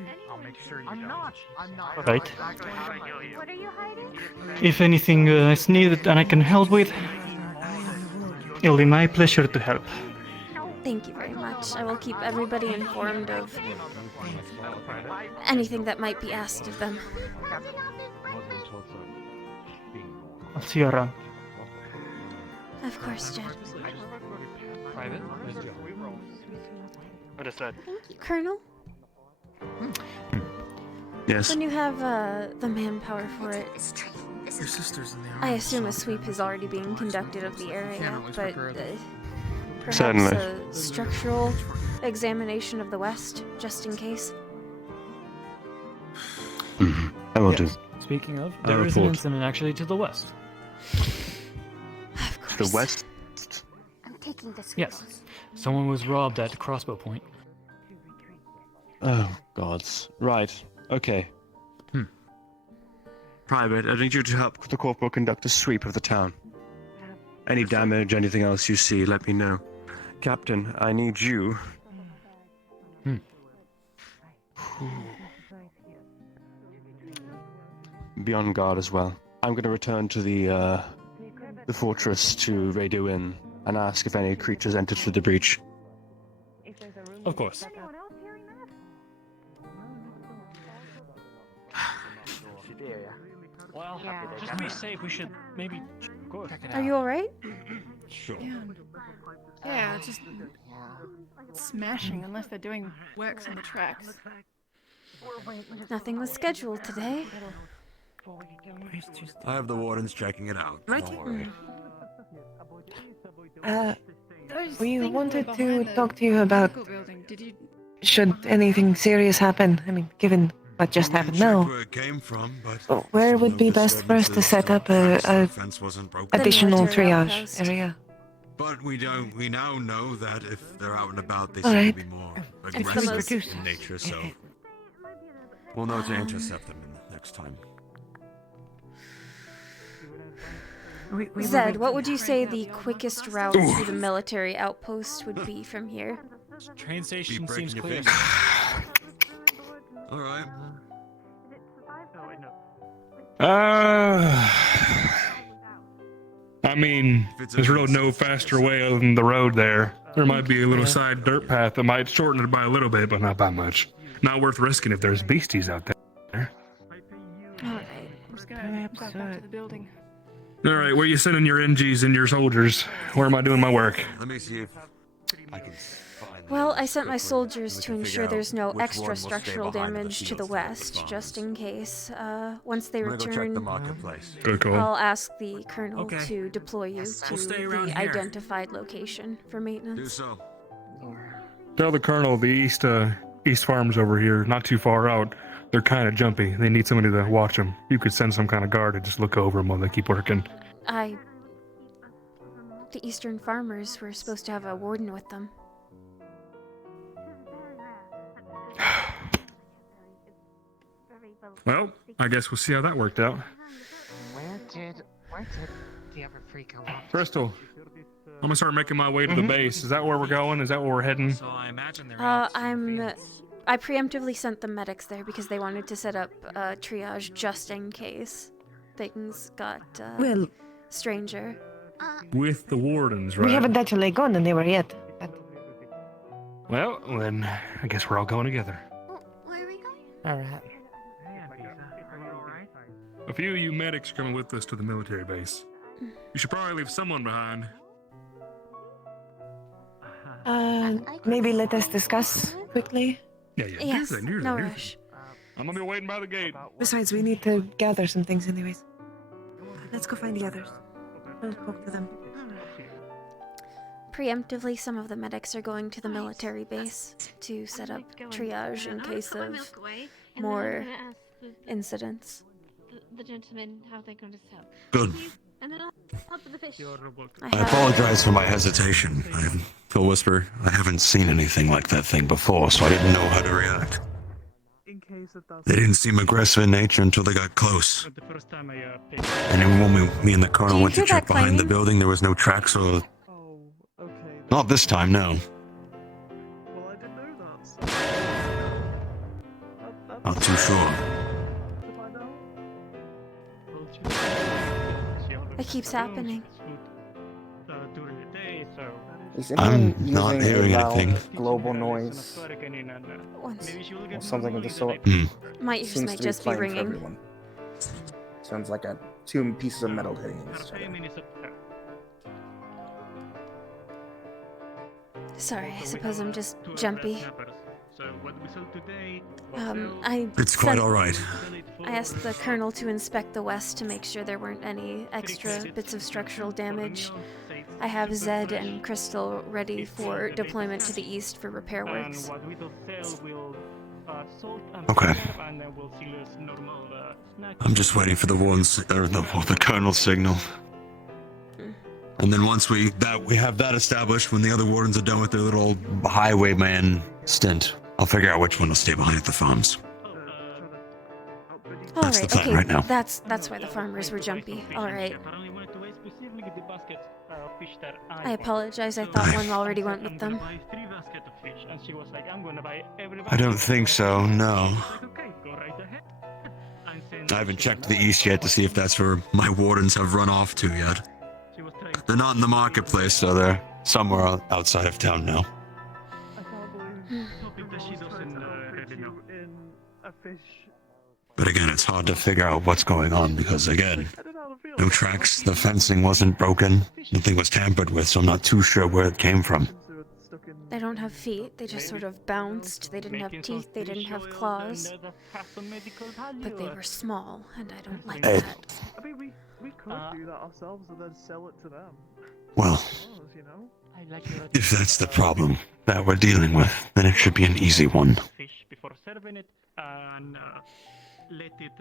right? If anything is needed and I can help with, it'll be my pleasure to help. Thank you very much. I will keep everybody informed of anything that might be asked of them. I'll see you around. Of course, Jed. Private? Understood. Thank you, Colonel. Yes. When you have the manpower for it, Your sister's in there. I assume a sweep is already being conducted of the area, but perhaps Certainly. a structural examination of the west, just in case. I will do. Speaking of, there is an incident actually to the west. To the west? I'm taking this. Yes. Someone was robbed at Crossbow Point. Oh, gods. Right. Okay. Private, I need you to help the corporal conduct a sweep of the town. Any damage, anything else you see, let me know. Captain, I need you. Be on guard as well. I'm going to return to the fortress to radio in and ask if any creatures entered through the breach. Of course. Well, just to be safe, we should maybe check it out. Are you alright? Sure. Yeah, just smashing unless they're doing works on the tracks. Nothing was scheduled today. I have the wardens checking it out. Right. Don't worry. We wanted to talk to you about Building. Did you? should anything serious happen. I mean, given what just happened now, Where it came from, but where would be best for us to set up a fence wasn't broken. additional military triage outpost. area? But we now know that if they're out and about, they All seem right. to be more It's the aggressive most- in nature. So we'll know to intercept them next time. Zed, what would you say the quickest route to the military outpost would be from here? Train station Keep seems breaking your clear. All right. I mean, there's really no faster way other than the road there. There might be a little side dirt path that might shorten it by a little bit, but not by much. Not worth risking if there's beasties out there. Alright. I'm just gonna go back to the building. Alright, where you sending your NGs and your soldiers? Where am I doing my work? Let me see if I can find. Well, I sent my soldiers to figure ensure out there's no which one extra will stay structural behind in the damage to fields the for the west, farms. just in case. Once they I'm gonna go check the return, marketplace. Good call. I'll ask the colonel Okay. to deploy you to We'll stay around the here. identified location for Do maintenance. so. Tell the colonel the East Farms over here, not too far out. They're kind of jumpy. They need somebody to watch them. You could send some kind of guard to just look over them while they keep working. The Eastern farmers were supposed to have a warden with them. Well, I guess we'll see how that worked out. Where did the other free go off? Crystal, I'm gonna start making my way to the base. Is that where we're going? Is that where we're heading? So I imagine they're I preemptively sent the medics there because they wanted to set up triage just in case things got stranger. With the wardens, right? We haven't actually gone anywhere yet. Well, then I guess we're all going together. Alright. A few of you medics are coming with us to the military base. You should probably leave someone behind. Maybe let us discuss quickly. Yeah. Yes, no rush. I'm gonna be waiting by the gate. Besides, we need to gather some things anyways. Let's go find the others. I'll talk to them. Preemptively, some of the medics are going to the military base to set up triage in case of more incidents. The gentlemen, how they're going to sell. Good. And then I'll help with the fish. I apologize for my hesitation. Phil Whisper, I haven't seen anything like that thing before, so I didn't know how to react. They didn't seem aggressive in nature until they got close. And then when me and the colonel went to check behind the building, there was no tracks or... Not this time, no. Not too sure. It keeps happening. Is I'm anyone not using hearing a loud anything. global noise or something of the sort? My ears Seems might to be just be playing for ringing. everyone. Sounds like two pieces of metal hitting each other. Sorry, I suppose I'm just jumpy. It's quite all right. I asked the colonel to inspect the west to make sure there weren't any extra bits of structural damage. I have Zed and Crystal ready for deployment to the east for repair works. Okay. I'm just waiting for the warden's or the colonel's signal. And then once we have that established, when the other wardens are done with their little highwayman stint, I'll figure out which one will stay behind at the farms. That's the plan right now. That's why the farmers were jumpy. Alright. I apologize, I thought one already went with them. I don't think so, no. I haven't checked to the east yet to see if that's where my wardens have run off to yet. They're not in the marketplace, so they're somewhere outside of town now. But again, it's hard to figure out what's going on because, again, no tracks, the fencing wasn't broken, nothing was tampered with, so I'm not too sure where it came from. They don't have feet, they just sort of bounced. They didn't have teeth, they didn't have claws. But they were small, and I don't like Hey. that. I mean, we could do that ourselves and then sell it to them. Well, You know? if that's the problem that we're dealing with, then it should be an easy one. Fish before serving it and let it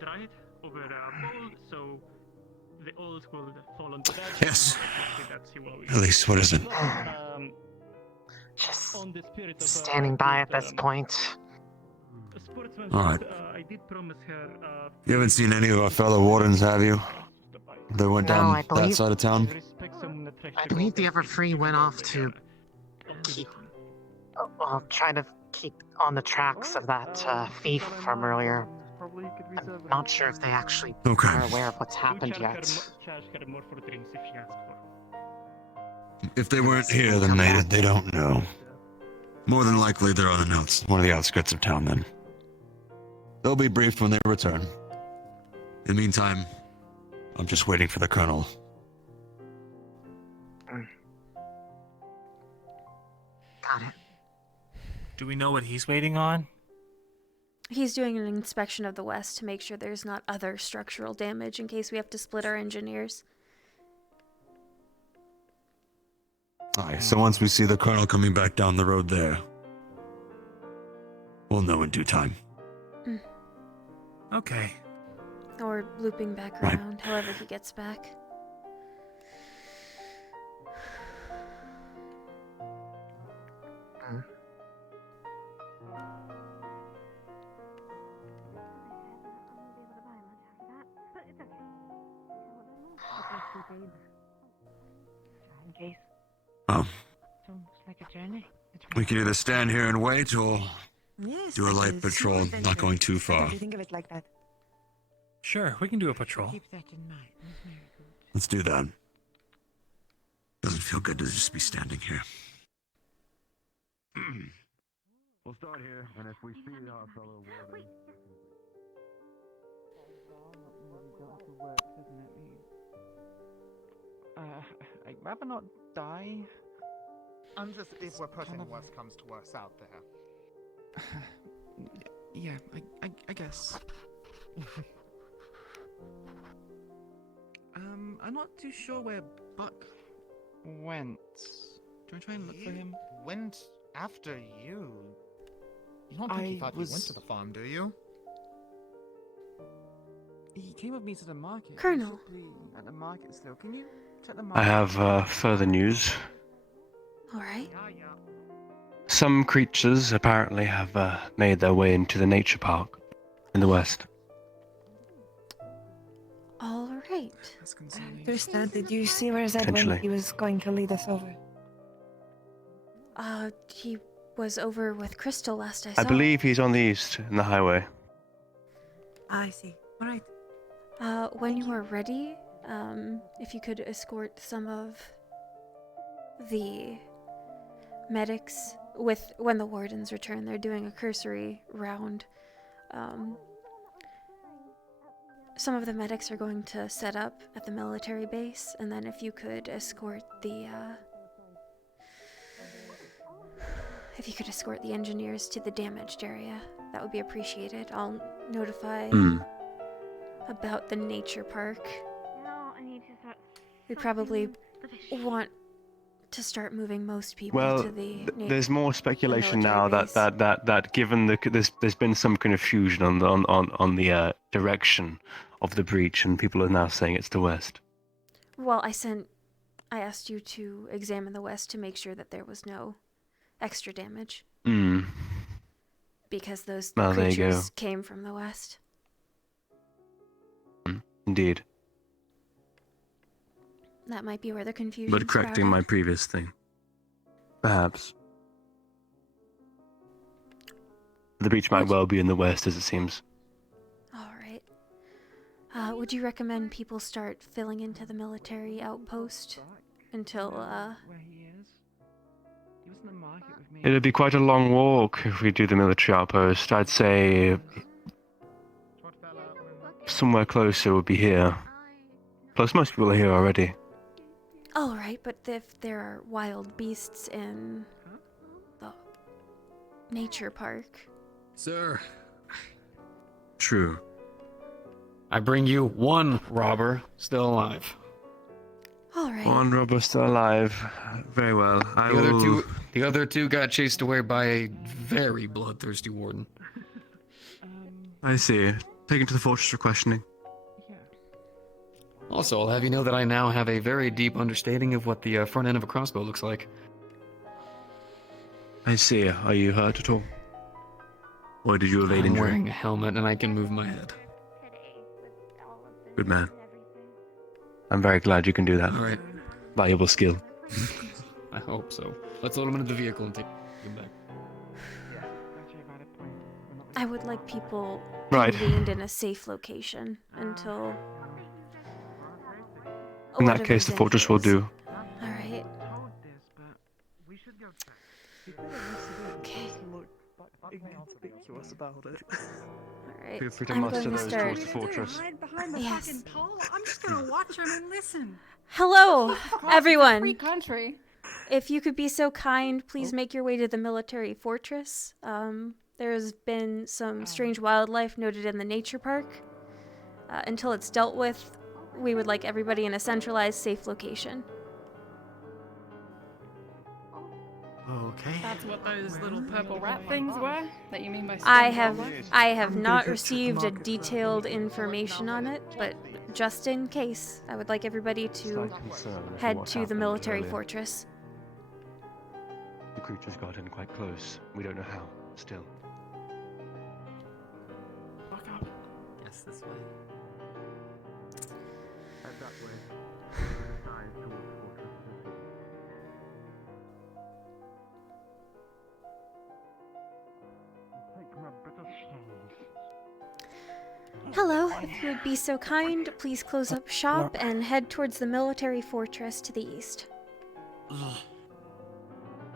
dry it over a bowl so the oils will fall onto that. Yes. At least, what is it? On the spirit of, Standing by at this point. Alright. I did promise her. You haven't seen any of our fellow wardens, have you? They went No, down I that believe- side of town? I believe the Everfree went off to try to keep on the tracks of that thief from earlier. I'm not sure if they actually Okay. are aware of what's happened yet. Charge her more for drinks if she asks for. If they weren't here, then they don't know. More than likely, they're on one of the outskirts of town then. They'll be briefed when they return. In the meantime, I'm just waiting for the colonel. Got it. Do we know what he's waiting on? He's doing an inspection of the west to make sure there's not other structural damage in case we have to split our engineers. Alright, so once we see the colonel coming back down the road there, We'll know in due time. Okay. Or looping back Right. around, however he gets back. In case. Oh, It's almost like a journey. we can either stand here and wait or Yes, do a like light small patrol, adventure. not going too Why far. don't you think of it like that? Sure, we can do a patrol. Keep that in mind. Very good. Let's do that. Doesn't feel good to just be standing here. We'll start here, and if we see our fellow warden... I'd rather not die. I'm just, if we're putting worse comes to worse out there. Yeah, I guess. I'm not too sure where Buck went. Do I try and look for him? Went after you. You don't think he thought you went to the farm, do you? He came with me to the market. He Colonel. should be at the market still. Can you check the market? I have further news. Alright. Some creatures apparently have made their way into the nature park in the west. Alright. Trista, did you see where Zed went? Potentially. He was going to lead us over. He was over with Crystal last I saw. I believe he's on the east in the highway. I see. Alright. When you are ready, if you could escort some of the medics when the wardens return. They're doing a cursory round. Some of the medics are going to set up at the military base, and then if you could escort the engineers to the damaged area, that would be appreciated. I'll notify about the nature park. No, I need to start. We probably want to start moving most people Well, to the there's more speculation now military that given there's been some confusion on the direction of the breach, and people are now saying it's the west. Well, I asked you to examine the west to make sure that there was no extra damage. Because those Well, there you go. creatures came from the west. Indeed. That might be where the confusion But correcting my previous thing. Perhaps. The breach might well be in the west, as it seems. Alright. Would you recommend people start filling into the military outpost until, Where he is? He was in the market with me. It'd be quite a long walk if we do the military outpost. I'd say somewhere closer would be here. Plus, most people are here already. Alright, but if there are wild beasts in the nature park. Sir. True. I bring you one robber still alive. Alright. One robber still alive. Very well. The other two got chased away by a very bloodthirsty warden. I see. Taken to the fortress for questioning. Also, I'll have you know that I now have a very deep understanding of what the front end of a crossbow looks like. I see. Are you hurt at all? Or did you evade I'm injury? wearing a helmet and I can move my head. Good man. I'm very glad you can do that. All right. Valuable skill. I hope so. Let's load him into the vehicle and take him back. I would like people Right. convened in a safe location until. In that case, the fortress will do. Alright. Okay. Inconspicuous about it. Alright. Feel free to I'm muster going to those start. towards the fortress. Hide behind the Yes. fucking pole. I'm just gonna watch him and listen. Hello, Free everyone. country. If you could be so kind, please make your way to the military fortress. There's been some strange wildlife noted in the nature park. Until it's dealt with, we would like everybody in a centralized, safe location. Okay. That's what those little purple rat things were that you mean by I strange have wildlife? not received a detailed information on it, but just in case, I would like everybody to Slight concern for head what to the happened military earlier. fortress. The creature's got in quite close. We don't know how, still. Yes, this way. Head that way. Eyes towards Fortress City. Take my better Hello, if you would be so kind, please close up shop and head towards the military fortress to the east. Ugh.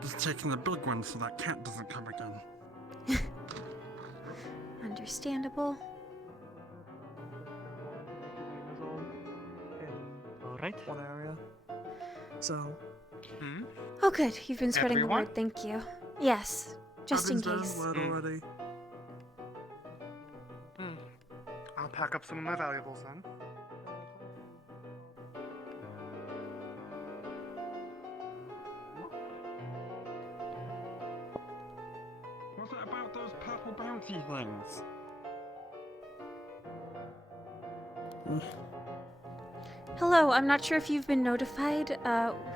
Just taking the big one so that cat doesn't come again. Understandable. Alright. One area. So. Oh good, you've been spreading Everyone? the word, thank you. Yes, just in Evan's case. down word already. I'll pack up some of my valuables then. What's it about those purple bounty things? Hello, I'm not sure if you've been notified.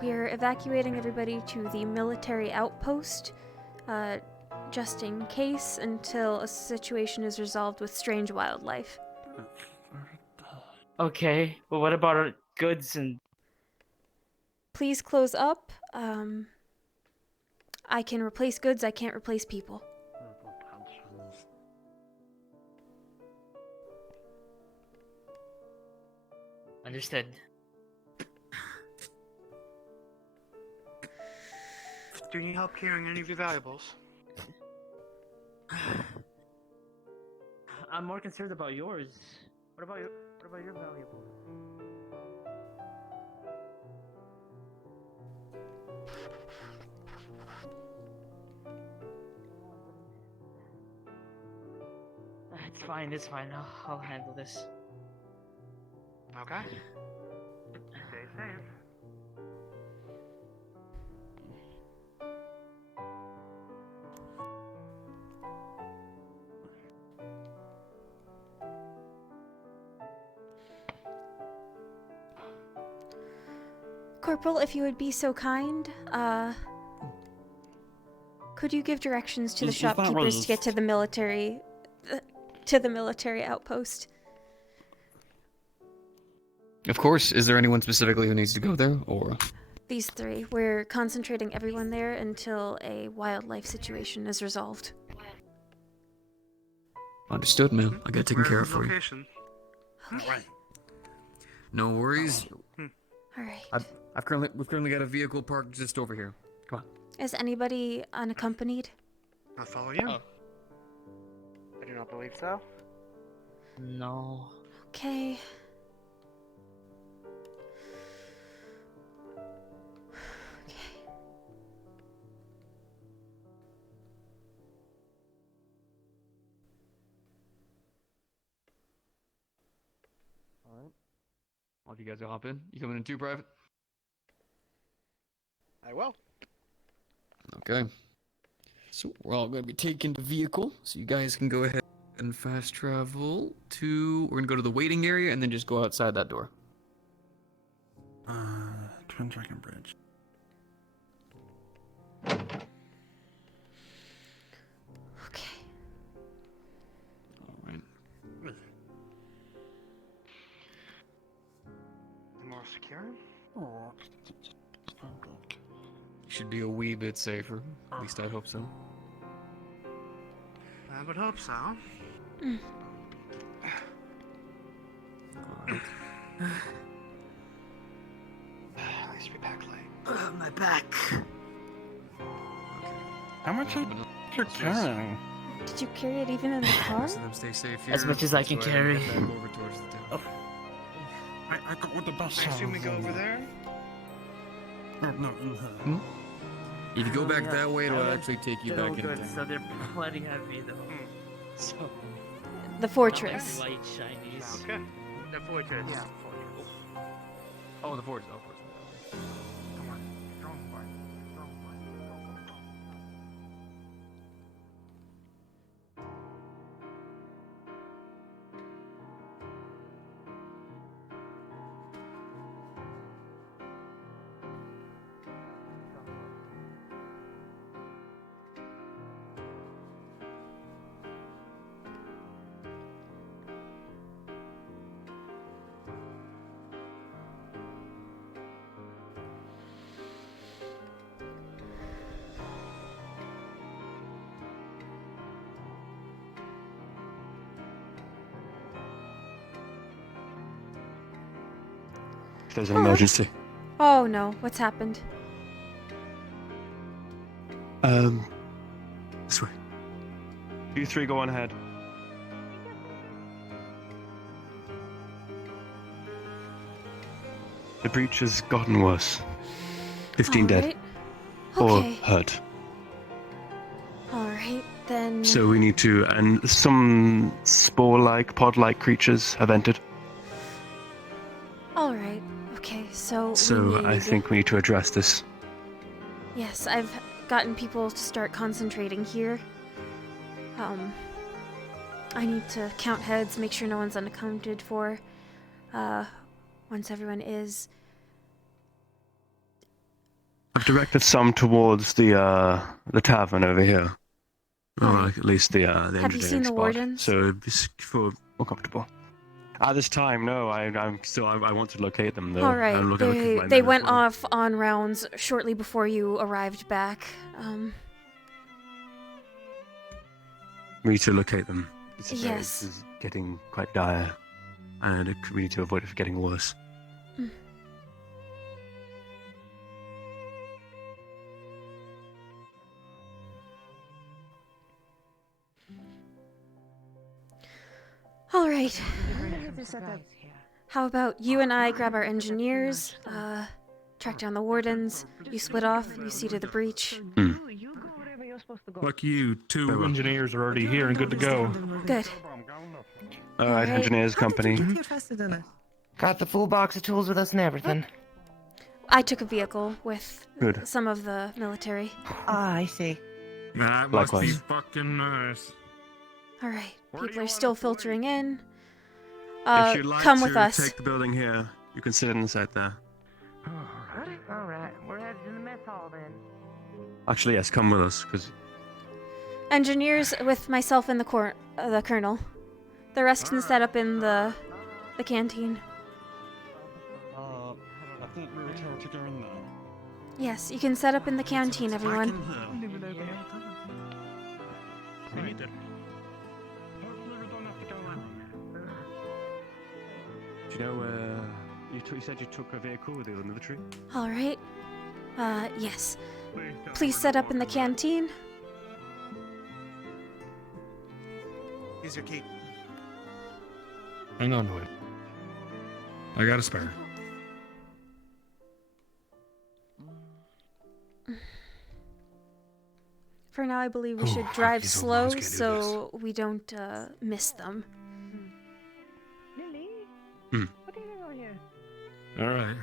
We're evacuating everybody to the military outpost, just in case, until a situation is resolved with strange wildlife. Okay, well, what about our goods and... Please close up. I can replace goods, I can't replace people. Understood. Do you need help carrying any of your valuables? I'm more concerned about yours. What about your valuables? It's fine. I'll handle this. Okay. Stay safe. Corporal, if you would be so kind, could you give directions to the Is that shopkeepers right? to get to the military outpost? Of course. Is there anyone specifically who needs to go there, or? These three. We're concentrating everyone there until a wildlife situation is resolved. Understood, man. I got it taken care of for you. Location. Okay. No worries. Alright. We've currently got a vehicle parked just over here. Come on. Is anybody unaccompanied? I'll follow you. I do not believe so. No. Okay. Alright. Well, if you guys will hop in. You coming in too, Private? I will. Okay. So we're all going to be taking the vehicle, so you guys can go ahead and fast travel to... We're going to go to the waiting area and then just go outside that door. Twin Dragon Bridge. Okay. Alright. More secure? Oh. Should be a wee bit safer. At least I hope so. I would hope so. Alright. At least we packed light. My back. How much are you carrying? Did you carry it even in the car? Most of them stay safe here. As much as I can so head carry. back over towards the town. I got what the bus I assume we go over there? No, in her. If you go back that way, it'll actually take you back in good, town. so they're plenty heavy though. So The fortress. light shinies. Okay. The fortress. Yeah. Oh, the fortress. Oh, of course. there's an emergency. Oh no, what's happened? This way. You three go on ahead. The breach has gotten worse. 15 dead. Alright. Or Okay. hurt. Alright, then. So we need to, and some spore-like, pod-like creatures have entered. Alright, okay, so. So I think we need to address this. Yes, I've gotten people to start concentrating here. I need to count heads, make sure no one's unaccounted for. Once everyone is. I've directed some towards the tavern over here. Or like at least the Have you seen engineering the spot. wardens? So for more comfortable. At this time, no. I want to locate them though. Alright, I'm looking for my they men as went well. off on rounds shortly before you arrived back. We need to locate them. Yes. This is getting quite dire, and we need to avoid it from getting worse. Alright. How about you and I grab our engineers, track down the wardens, you split off, you see to the breach. Luck you, two engineers are already here and good to go. Good. Alright, engineers company. Got the full box of tools with us and everything. I took a vehicle with Good. some of the military. Ah, I see. That must be Likewise. fucking nice. Alright, people are still filtering in. If you'd like Come to with us. take the building here, you can sit inside there. Alright, we're headed to the mess hall then. Actually, yes, come with us, because Engineers with myself and the colonel. The rest can set up in the canteen. I think we were told to go in there. Yes, you can set up in the canteen, everyone. do you know you said you took a vehicle with the military? Alright. Yes. Please set up in the canteen. Here's your key. Hang on to it. I got a spare. For now, I believe we Oh, should fuck, drive these old slow ones can't do so we don't miss them. Lily? Hmm. What are you doing over here? All right.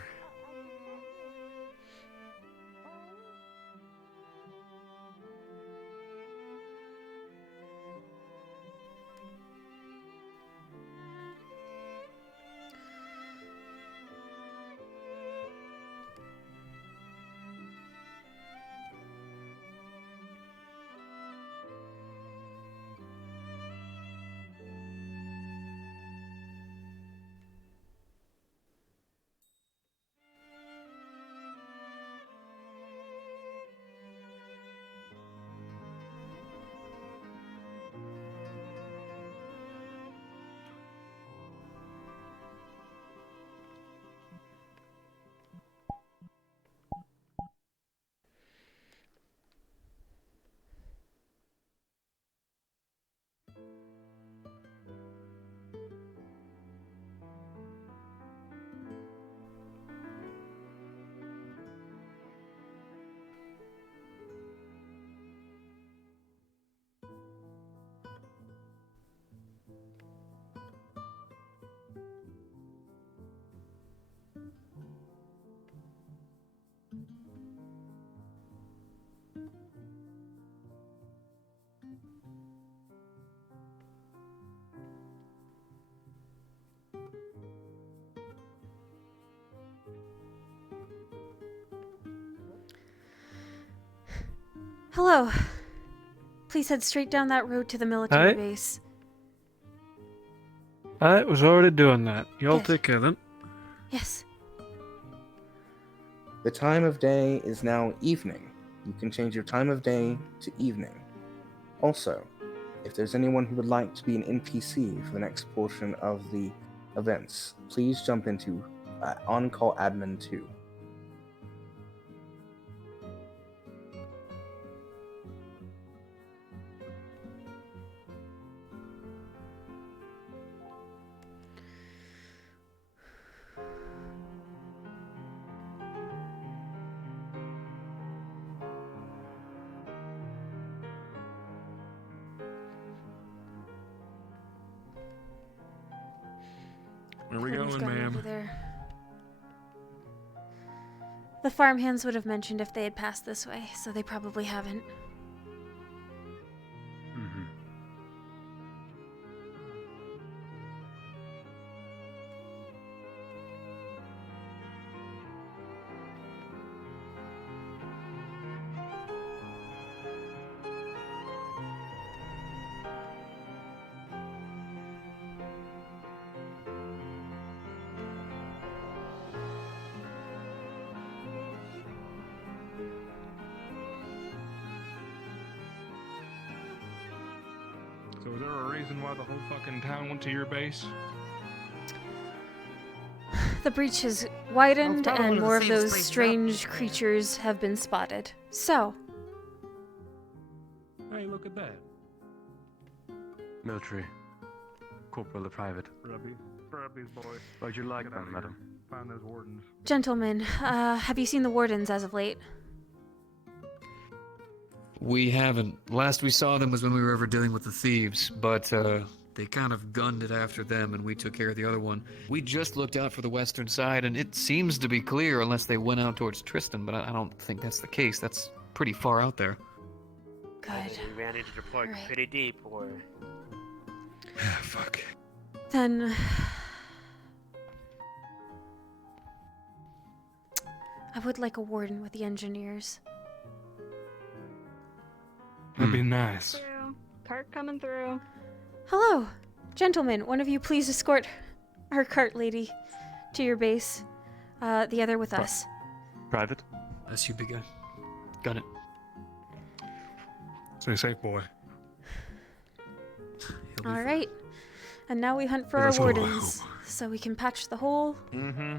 Hello. Please head straight down that road to the military Aye. base. I was already doing that. Y'all Good. take care then. Yes. The time of day is now evening. You can change your time of day to evening. Also, if there's anyone who would like to be an NPC for the next portion of the events, please jump into on-call admin 2. Where we Who's going, going ma'am? over there? The farmhands would have mentioned if they had passed this way, so they probably haven't. Mm-hmm. So is there a reason why the whole fucking town went to your base? The breach has widened, probably one and of the more of safest those places out strange creatures have been spotted. So, Hey, look at that. Military. Corporal or private. Grab these boys. How'd you like Get them, outta madam? here. Find those wardens. gentlemen, have you seen the wardens as of late? We haven't. Last we saw them was when we were over dealing with the thieves, but they kind of gunned it after them and we took care of the other one. We just looked out for the western side and it seems to be clear unless they went out towards Tristan, but I don't think that's the case. That's pretty far out there. Good. We ran into the plug Alright. pretty deep, or Fuck. Then I would like a warden with the engineers. That'd be nice. Through. Cart coming through. Hello, gentlemen. One of you please escort our cart lady to your base. The other with us. Private? That's you, big guy. Got it. Stay safe, boy. All right. And now we hunt for Let's our go. wardens, so we can patch the hole Mm-hmm.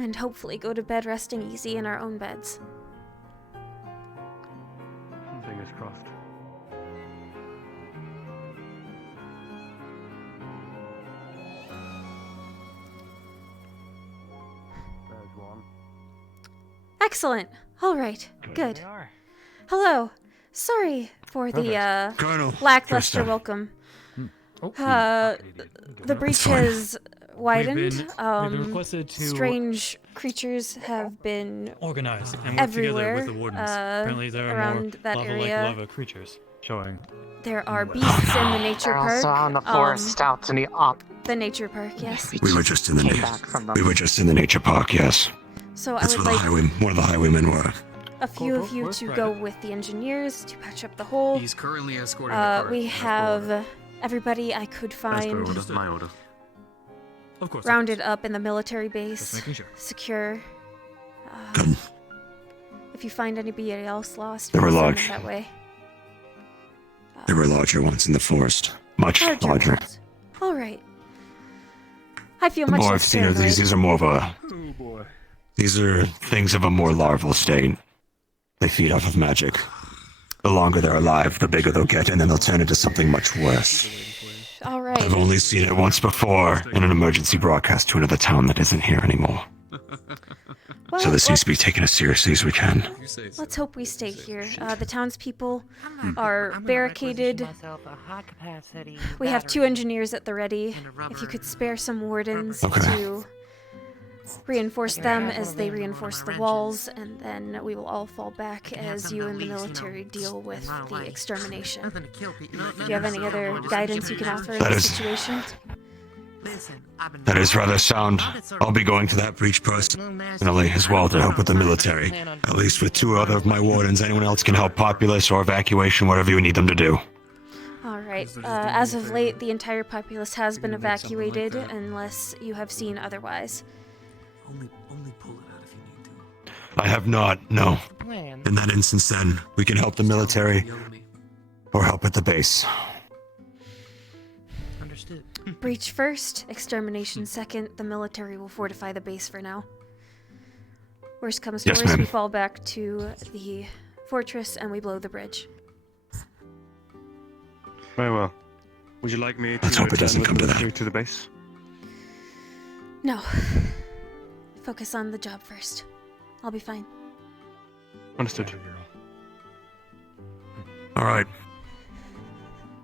and hopefully go to bed resting easy in our own beds. Fingers crossed. There's one. Excellent. All right. Good. They are. Hello. Sorry for the Colonel, lackluster Trista. welcome. Oh, The breach has widened. We've been requested to Strange creatures have been organize and work together everywhere with the wardens. Apparently, there are more around that lava-like area. lava creatures showing. There are beasts in the nature They're park. also on the forest out in the op. The nature park, yes. We were just in the Came back from them. we were just in the nature park. Yes, So I that's would where like one of the highwaymen were. a few of you Where's to Brad? go with the engineers to patch up the hole. He's currently escorting the cart. We have everybody I could As per find order, my order. Of course. rounded up in the military base, Just making sure. secure. Good. If you find anybody else lost, They were send them large. that way. There were larger ones in the forest, much larger. ones. All right. I feel The much more less I've seen of paranoid. these are more of a. Oh boy. These are things of a more larval state. They feed off of magic. The longer they're alive, the bigger they'll get, and then they'll turn into something much worse. All right. I've only seen it once before in an emergency broadcast to another town that isn't here anymore. Well, So this needs to be taken as seriously as we can. let's hope we stay here. The townspeople are barricaded. We have 2 engineers at the ready. If you could spare some wardens Okay. to reinforce them as they reinforce the walls, and then we will all fall back as you and the military deal with the extermination. Do you have any other guidance you can offer in That this is- situation? That is rather sound. I'll be going to that breach personally as well to help with the military. At least with 2 other of my wardens. Anyone else can help populace or evacuation, whatever you need them to do. All right. As of late, the entire populace has been evacuated, unless you have seen otherwise. Only pull it out if you need to. I have not, no. In that instance, then, we can help the military or help at the base. Understood. breach first, extermination second. The military will fortify the base for now. Worst comes to Yes, worst, we ma'am. fall back to the fortress and we blow the bridge. Very well. Would you like me to Let's hope it return doesn't with come to military that. to the base? No. Focus on the job first. I'll be fine. Understood. All right.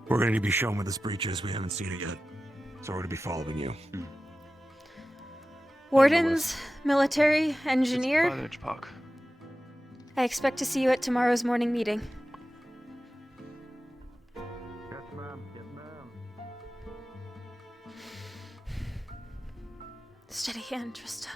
We're going to be shown where this breach is. We haven't seen it yet. So we're going to be following you. Wardens, military, engineer, Village Park. I expect to see you at tomorrow's morning meeting. Yes, ma'am. Yes, ma'am. Steady hand, Trista.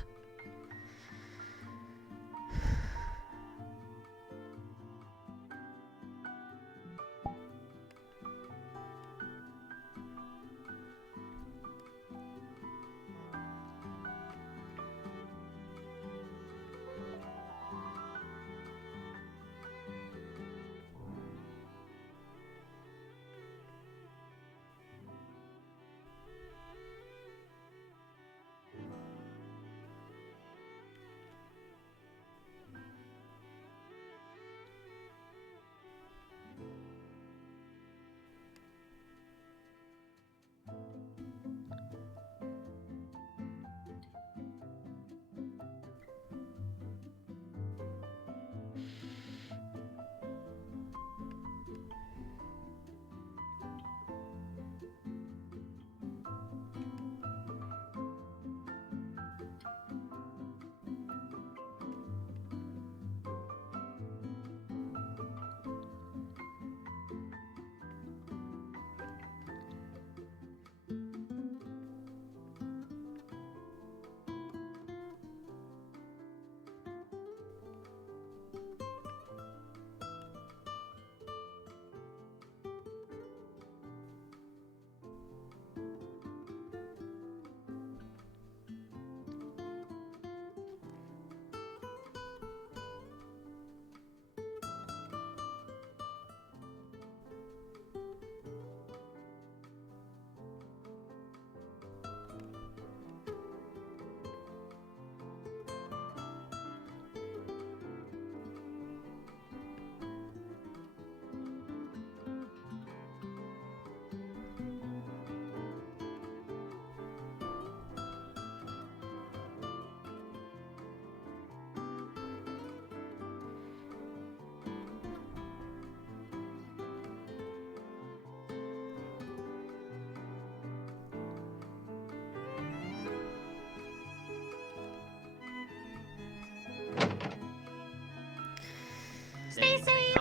Stay safe.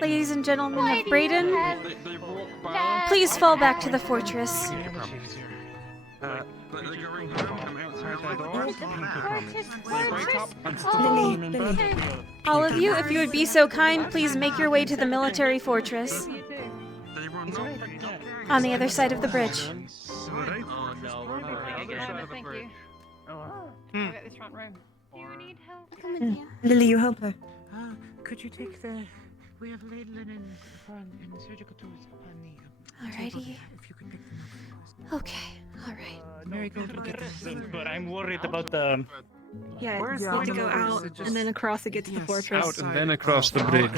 Ladies and gentlemen of Braidon, please fall back to the fortress. All of you, if you would be so kind, please make your way to the military fortress. On the other side of the bridge. Oh no, thank you. I'll get this front room. Do you need help? Come in here. Lily, you help her. Could you take the... We have laid linen and surgical tools upon the... Alrighty. If you could pick them up. Okay, alright. Mary, go get them. But I'm worried about the... Yeah, Where's you the need to go elevator? out So just- and then across to get to the Yes, fortress. Out and then across the bridge.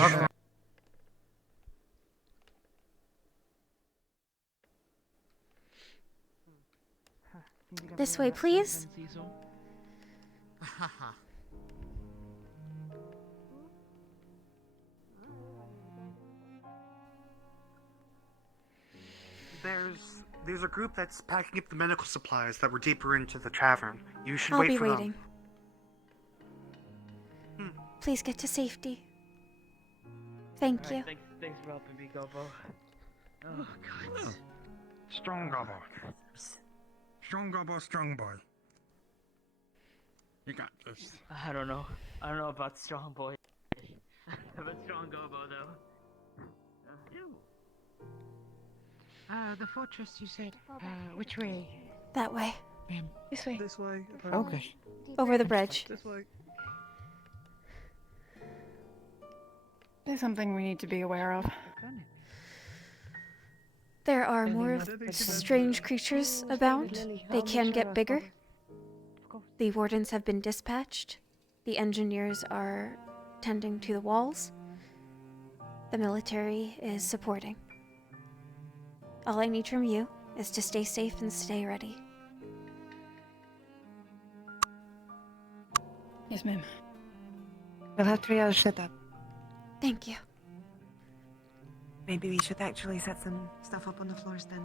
This way, please. There's a group that's packing up the medical supplies that were deeper into the tavern. You should I'll wait be for waiting. them. Please get to safety. Thank you. Thanks for helping me, Gobbo. Oh, God. Strong Gobbo. Strong Gobbo, strong boy. You got this. I don't know. I don't know about strong boy. But strong Gobbo, though. The fortress, you said. Which way? That way. Ma'am. This way. This way. Okay. Over the bridge. This way. There's something we need to be aware of. There are more of strange creatures about. They can get bigger. The wardens have been dispatched. The engineers are tending to the walls. The military is supporting. All I need from you is to stay safe and stay ready. Yes, ma'am. We'll have triage set up. Thank you. Maybe we should actually set some stuff up on the floors then.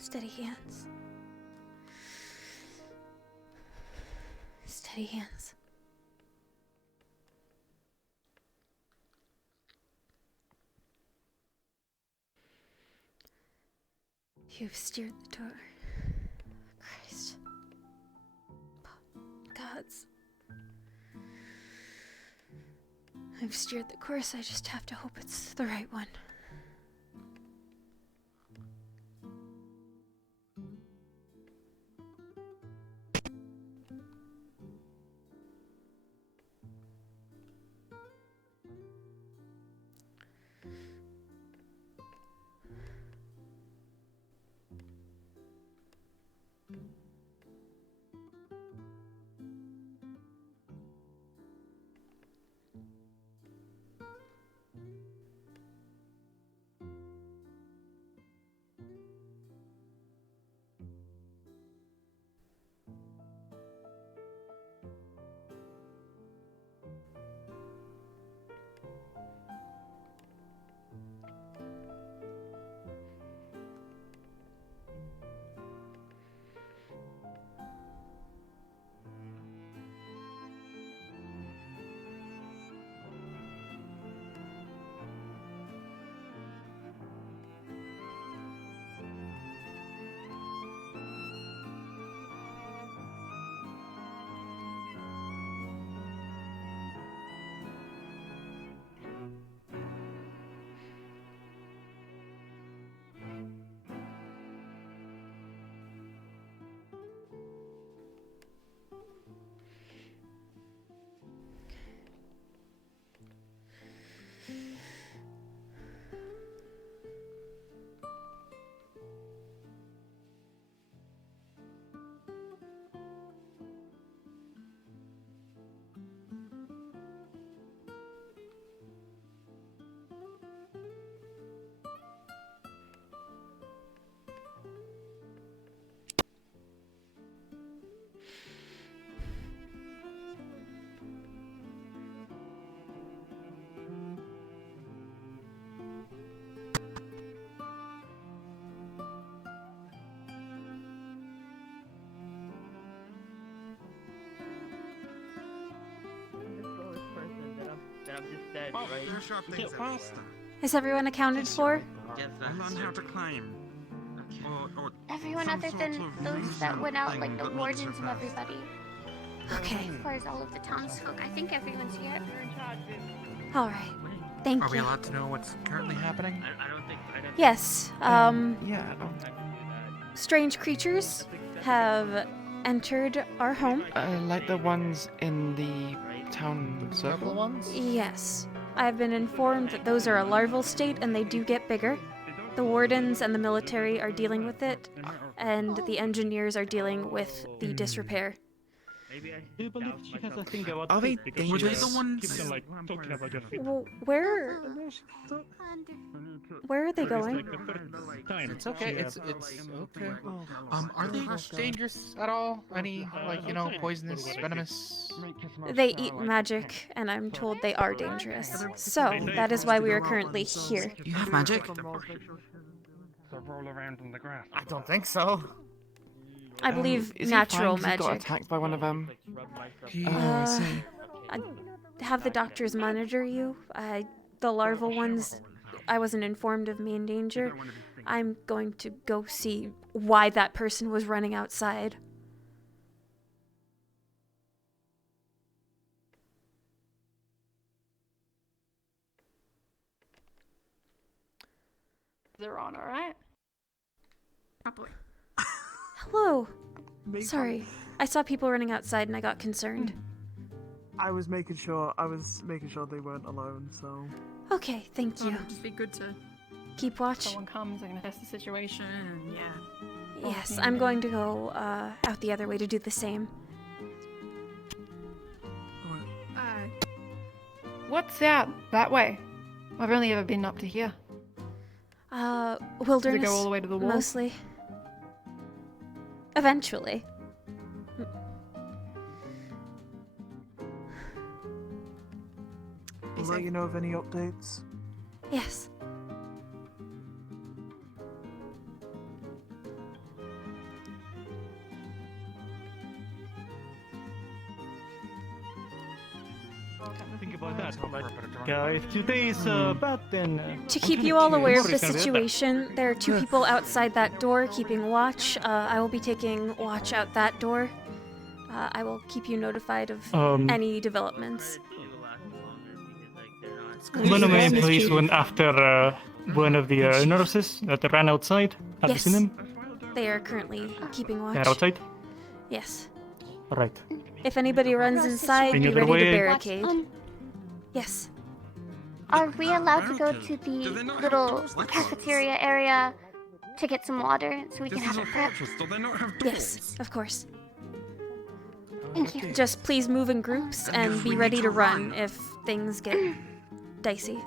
Steady hands. Steady hands. You've steered the door. Christ. Gods. I've steered the course, I just have to hope it's the right one. There's sharp things faster. Is everyone accounted for? And learn how to climb. Or Everyone some other sort than of those reason that went out, thing like the that makes wardens it and fast. everybody. Okay. As far as all of the townsfolk, I think everyone's here. All right. Thank Are we you. allowed to know what's currently happening? Yes. Yeah. Strange creatures have entered our home. Like the ones in the town circle ones? Yes. I've been informed that those are a larval state and they do get bigger. The wardens and the military are dealing with it, and the engineers are dealing with the disrepair. Do you believe she has a thing about Are they feet because were she they the ones? keeps on, like, talking about your feet? Well, where are they going? It's okay. It's okay. Are they dangerous at all? Any poisonous, venomous? They eat magic, and I'm told they are dangerous. So, that is why we are currently here. You have magic? Roll around in the grass. I don't think so. I believe Is natural he fine 'cause he got magic. attacked by one of them. I see. Have the doctors monitor you. The larval ones, I wasn't informed of me in danger. I'm going to go see why that person was running outside. They're on, alright? Oh boy. Hello. Sorry. I saw people running outside and I got concerned. I was making sure they weren't alone, so. Okay, thank you. Just be good to Keep watch. Someone comes, they're gonna test the situation. Yeah. Yes, I'm going to go out the other way to do the same. What's out that way? I've only ever been up to here. Wilderness. Does it go all the way to the wall? Mostly. Eventually. I'll let you know of any updates. Yes. Think about that. If today is bad, then. To keep you all aware of the situation, there are 2 people outside that door keeping watch. I will be taking watch out that door. I will keep you notified of any developments. One of my employees went after one of the nurses that ran outside. Have you seen them? They are currently keeping watch. They're outside? Yes. Alright. If anybody runs inside, Any be other ready to way? barricade. Yes. Are we allowed to go to the little cafeteria area to get some water so we can have a prep? Yes, of course. Thank you. Just please move in groups and be ready to run if things get dicey.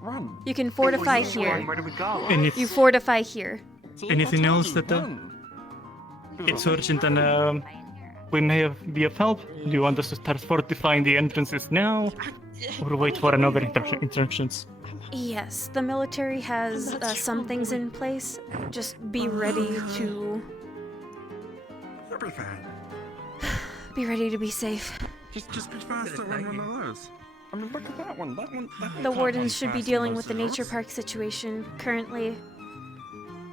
Run. You can fortify here. Where do we go? And if You fortify here. anything else that it's urgent and we may be of help, do you want us to start fortifying the entrances now, or wait for another instructions? Yes, the military has some things in place. Just be ready to be ready to be safe. Just be faster on one of those. I mean, look at that one. That one. The wardens should be dealing with the nature park situation currently.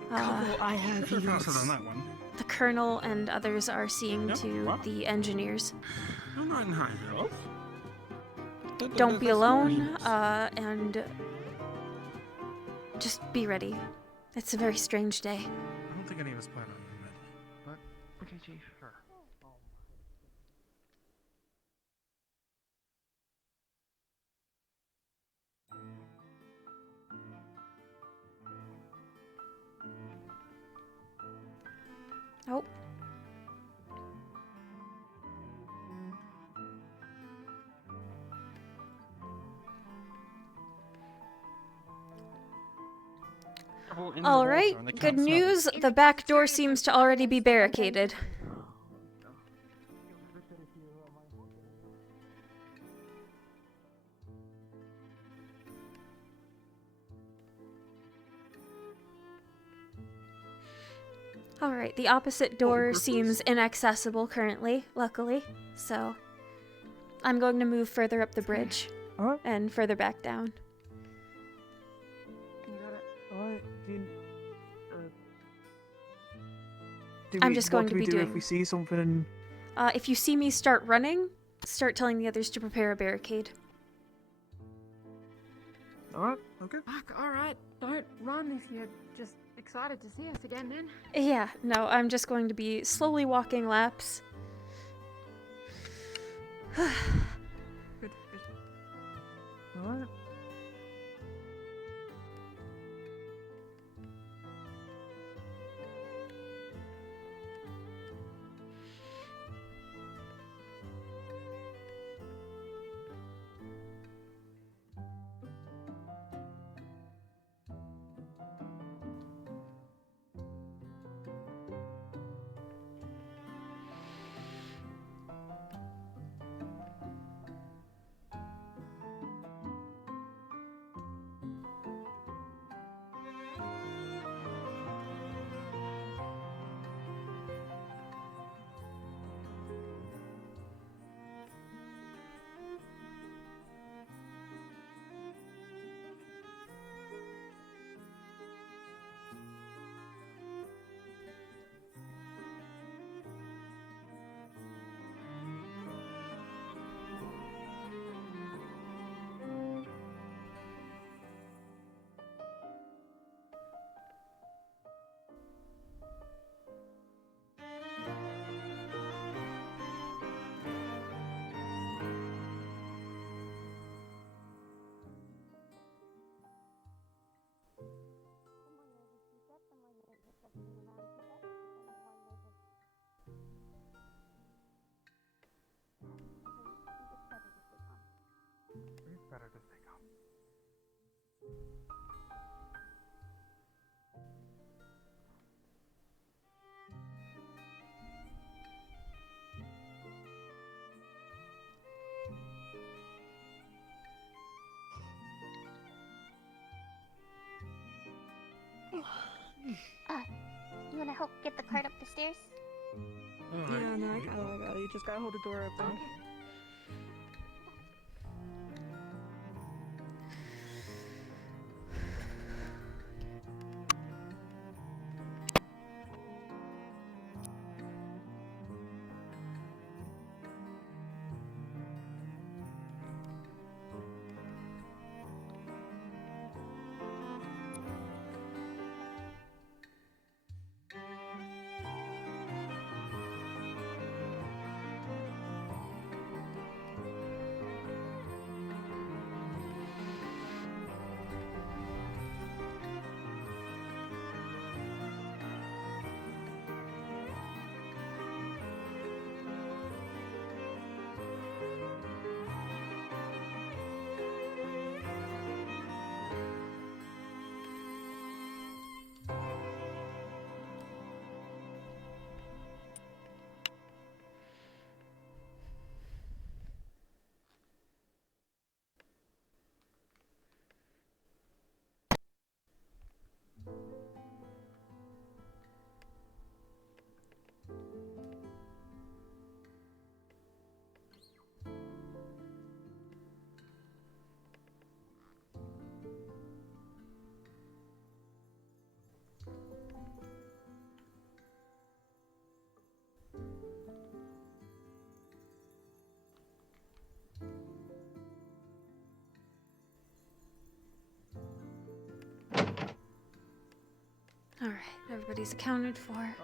I have faster than that one. The colonel and others are seeing to the engineers. You're not in high health. Don't be alone, and just be ready. It's a very strange day. I don't think any of us plan on being ready. But Okay, Chief. Sure. Oh. All right, good news. The back door seems to already be barricaded. All right, the opposite door seems inaccessible currently, luckily. So, I'm going to move further up the bridge. and further back down. Alright, I'm just going what to do we be do doing. if we see something? If you see me start running, start telling the others to prepare a barricade. Alright, okay. Alright, don't run if you're just excited to see us again then. Yeah, no, I'm just going to be slowly walking laps. Good. Alright. Better to stay calm. You wanna help get the cart up the stairs? Yeah, no, I got it. You just gotta hold the door open. Alright, everybody's accounted for.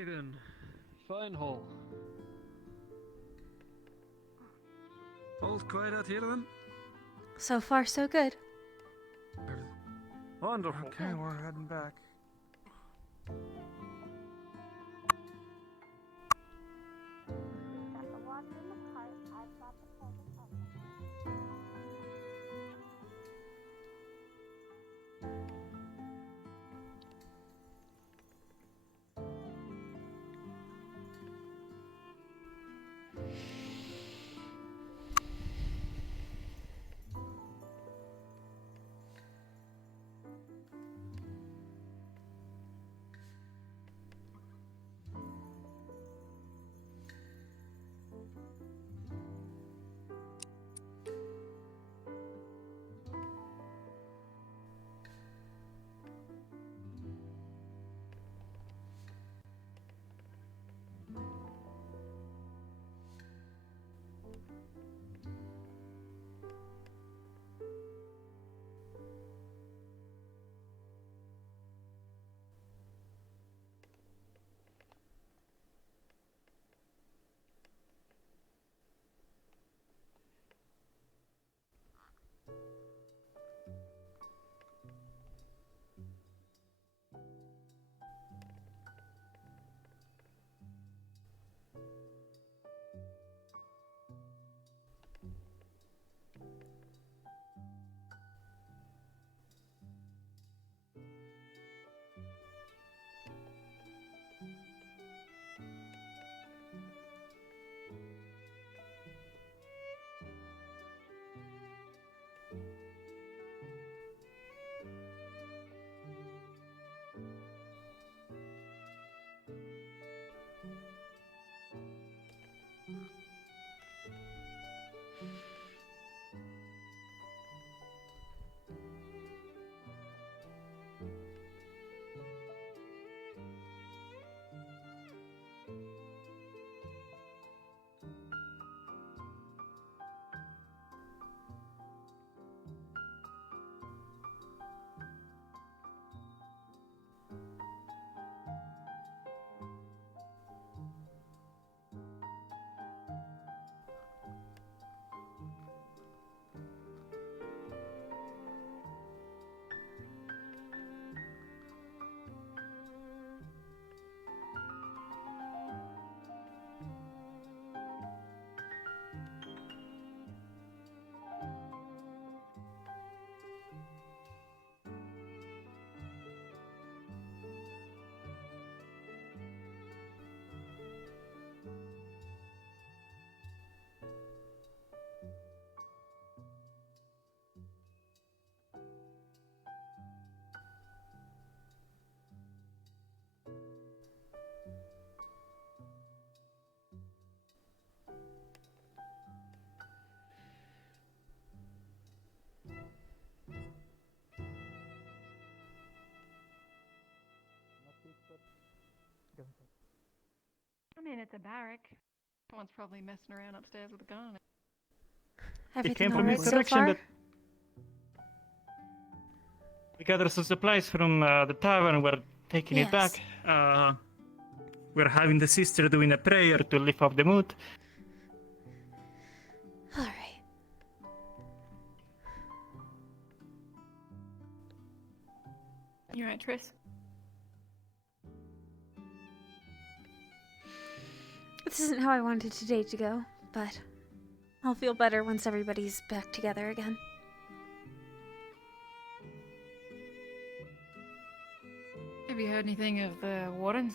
Okay then. Fine hole. All's quiet out here then? So far, so good. Wonderful. Okay, we're heading back. I mean, it's a barrack. Someone's probably messing around upstairs with a gun. It Everything came from alright this so direction far? that we gathered some supplies from the tavern. We're taking it back. We're having the sister doing a prayer to lift up the mood. Alright. You right, Tris? This isn't how I wanted today to go, but I'll feel better once everybody's back together again. Have you heard anything of the wardens?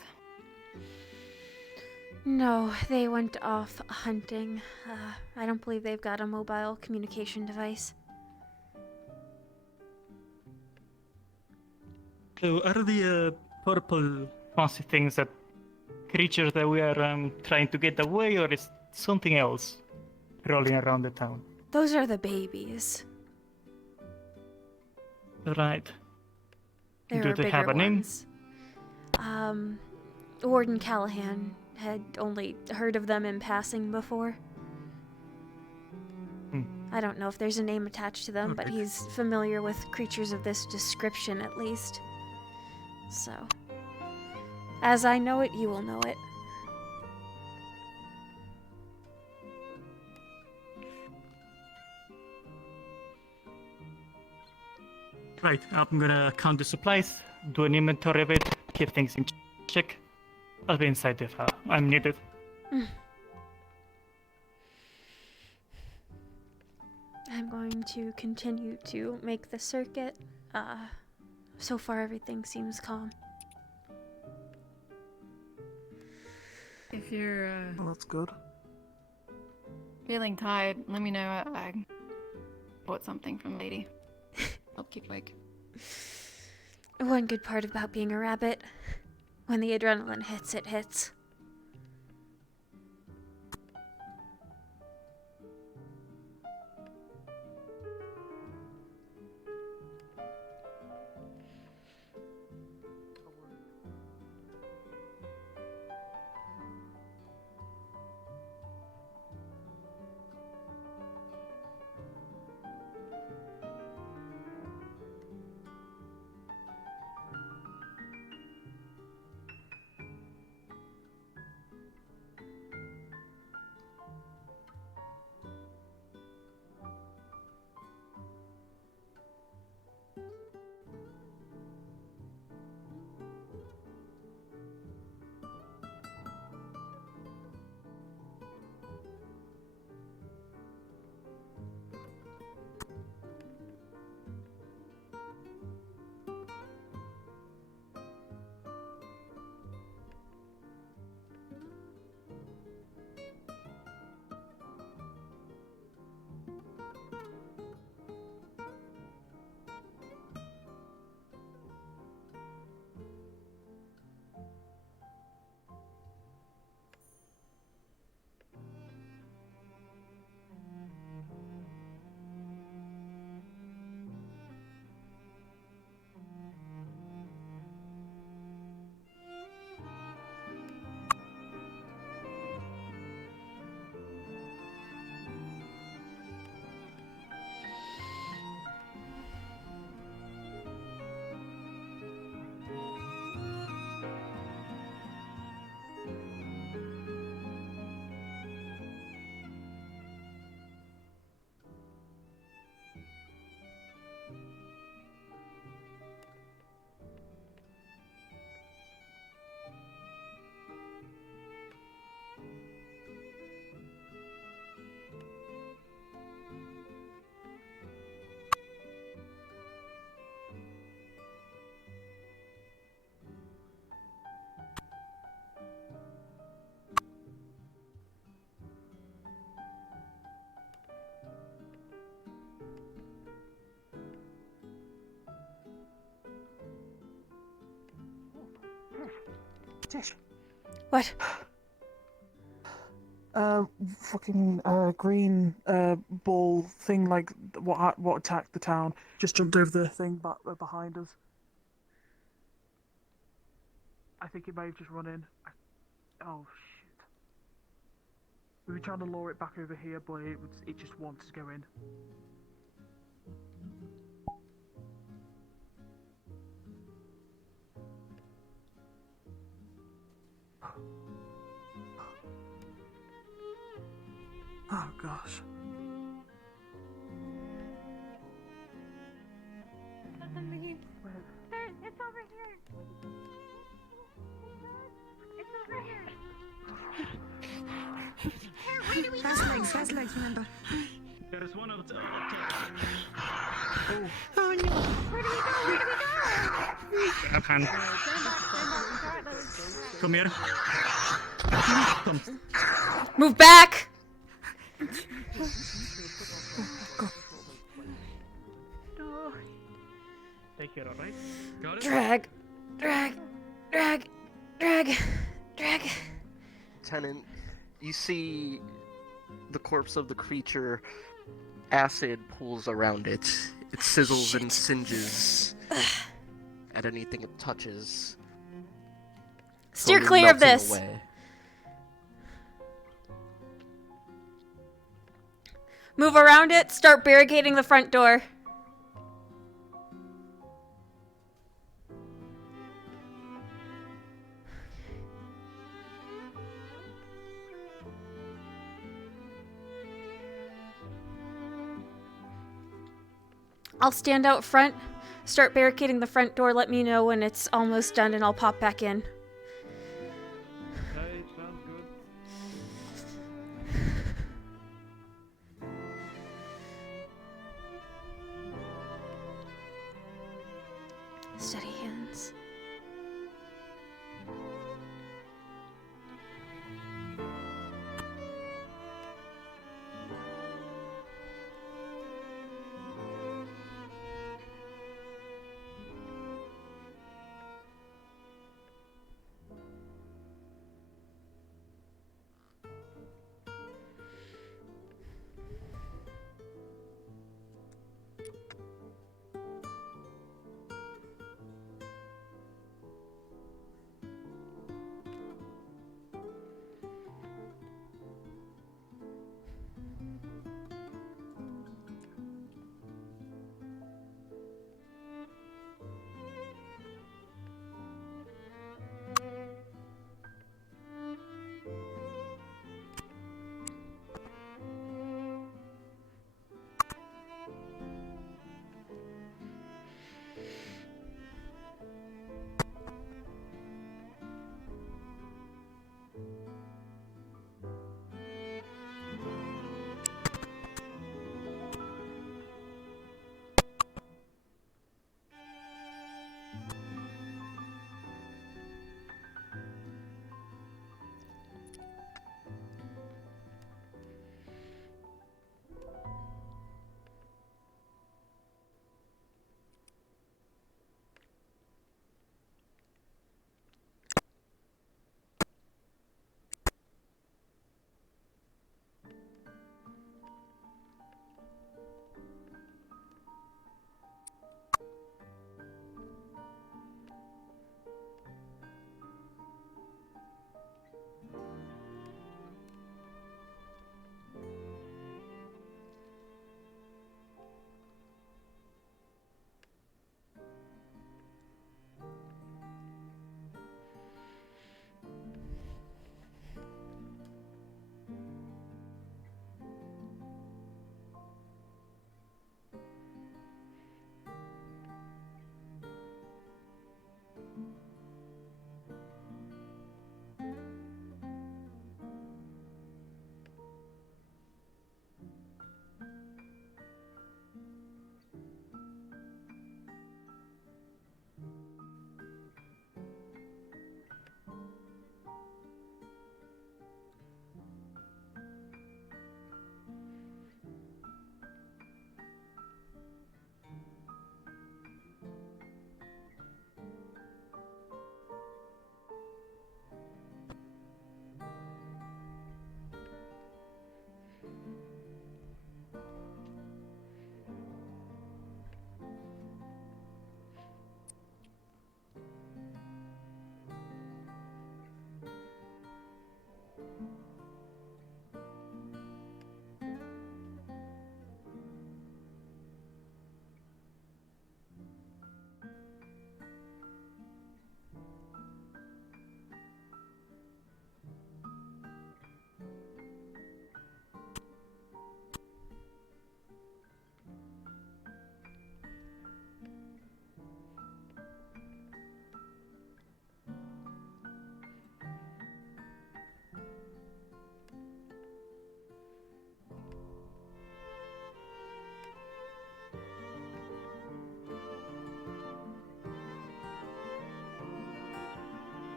No, they went off hunting. I don't believe they've got a mobile communication device. So are the purple fancy things that creatures that we are trying to get away, or is something else rolling around the town? Those are the babies. Right. There Do are they bigger have a name? ones. Warden Callahan had only heard of them in passing before. I don't know if there's a name attached to them, but he's familiar with creatures of this description at least. So, As I know it, you will know it. Right, I'm gonna count the supplies, do an inventory of it, keep things in check. I'll be inside if I'm needed. I'm going to continue to make the circuit. So far everything seems calm. If you're Well, that's good. feeling tired, let me know. I bought something from Lady. Help keep awake. One good part about being a rabbit, when the adrenaline hits, it hits. What? Fucking green ball thing like what attacked the town just jumped over the thing back behind us. I think it may have just run in. Oh shit! We were trying to lure it back over here, but it just wanted to go in. Oh gosh. It's over here. It's over here. Where do we go? Fast legs, remember. There is one of the... Oh no. Where do we go? Grab hand. Come here. Come. Move back! Take care, alright? Got it? Drag. Lieutenant, you see the corpse of the creature. Acid pools around it. It sizzles and singes at anything it touches. Steer slowly clear of melting this. away. Move around it, start barricading the front door. I'll stand out front, start barricading the front door. Let me know when it's almost done, and I'll pop back in. Okay, sounds good. Steady hands.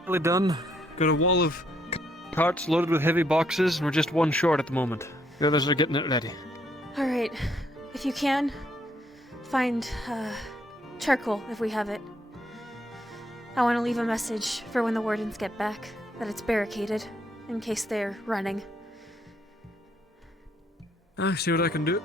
Nearly done. Got a wall of carts loaded with heavy boxes, and we're just one short at the moment. The others are getting it ready. Alright, if you can, find charcoal if we have it. I want to leave a message for when the wardens get back, that it's barricaded, in case they're running. I see what I can do.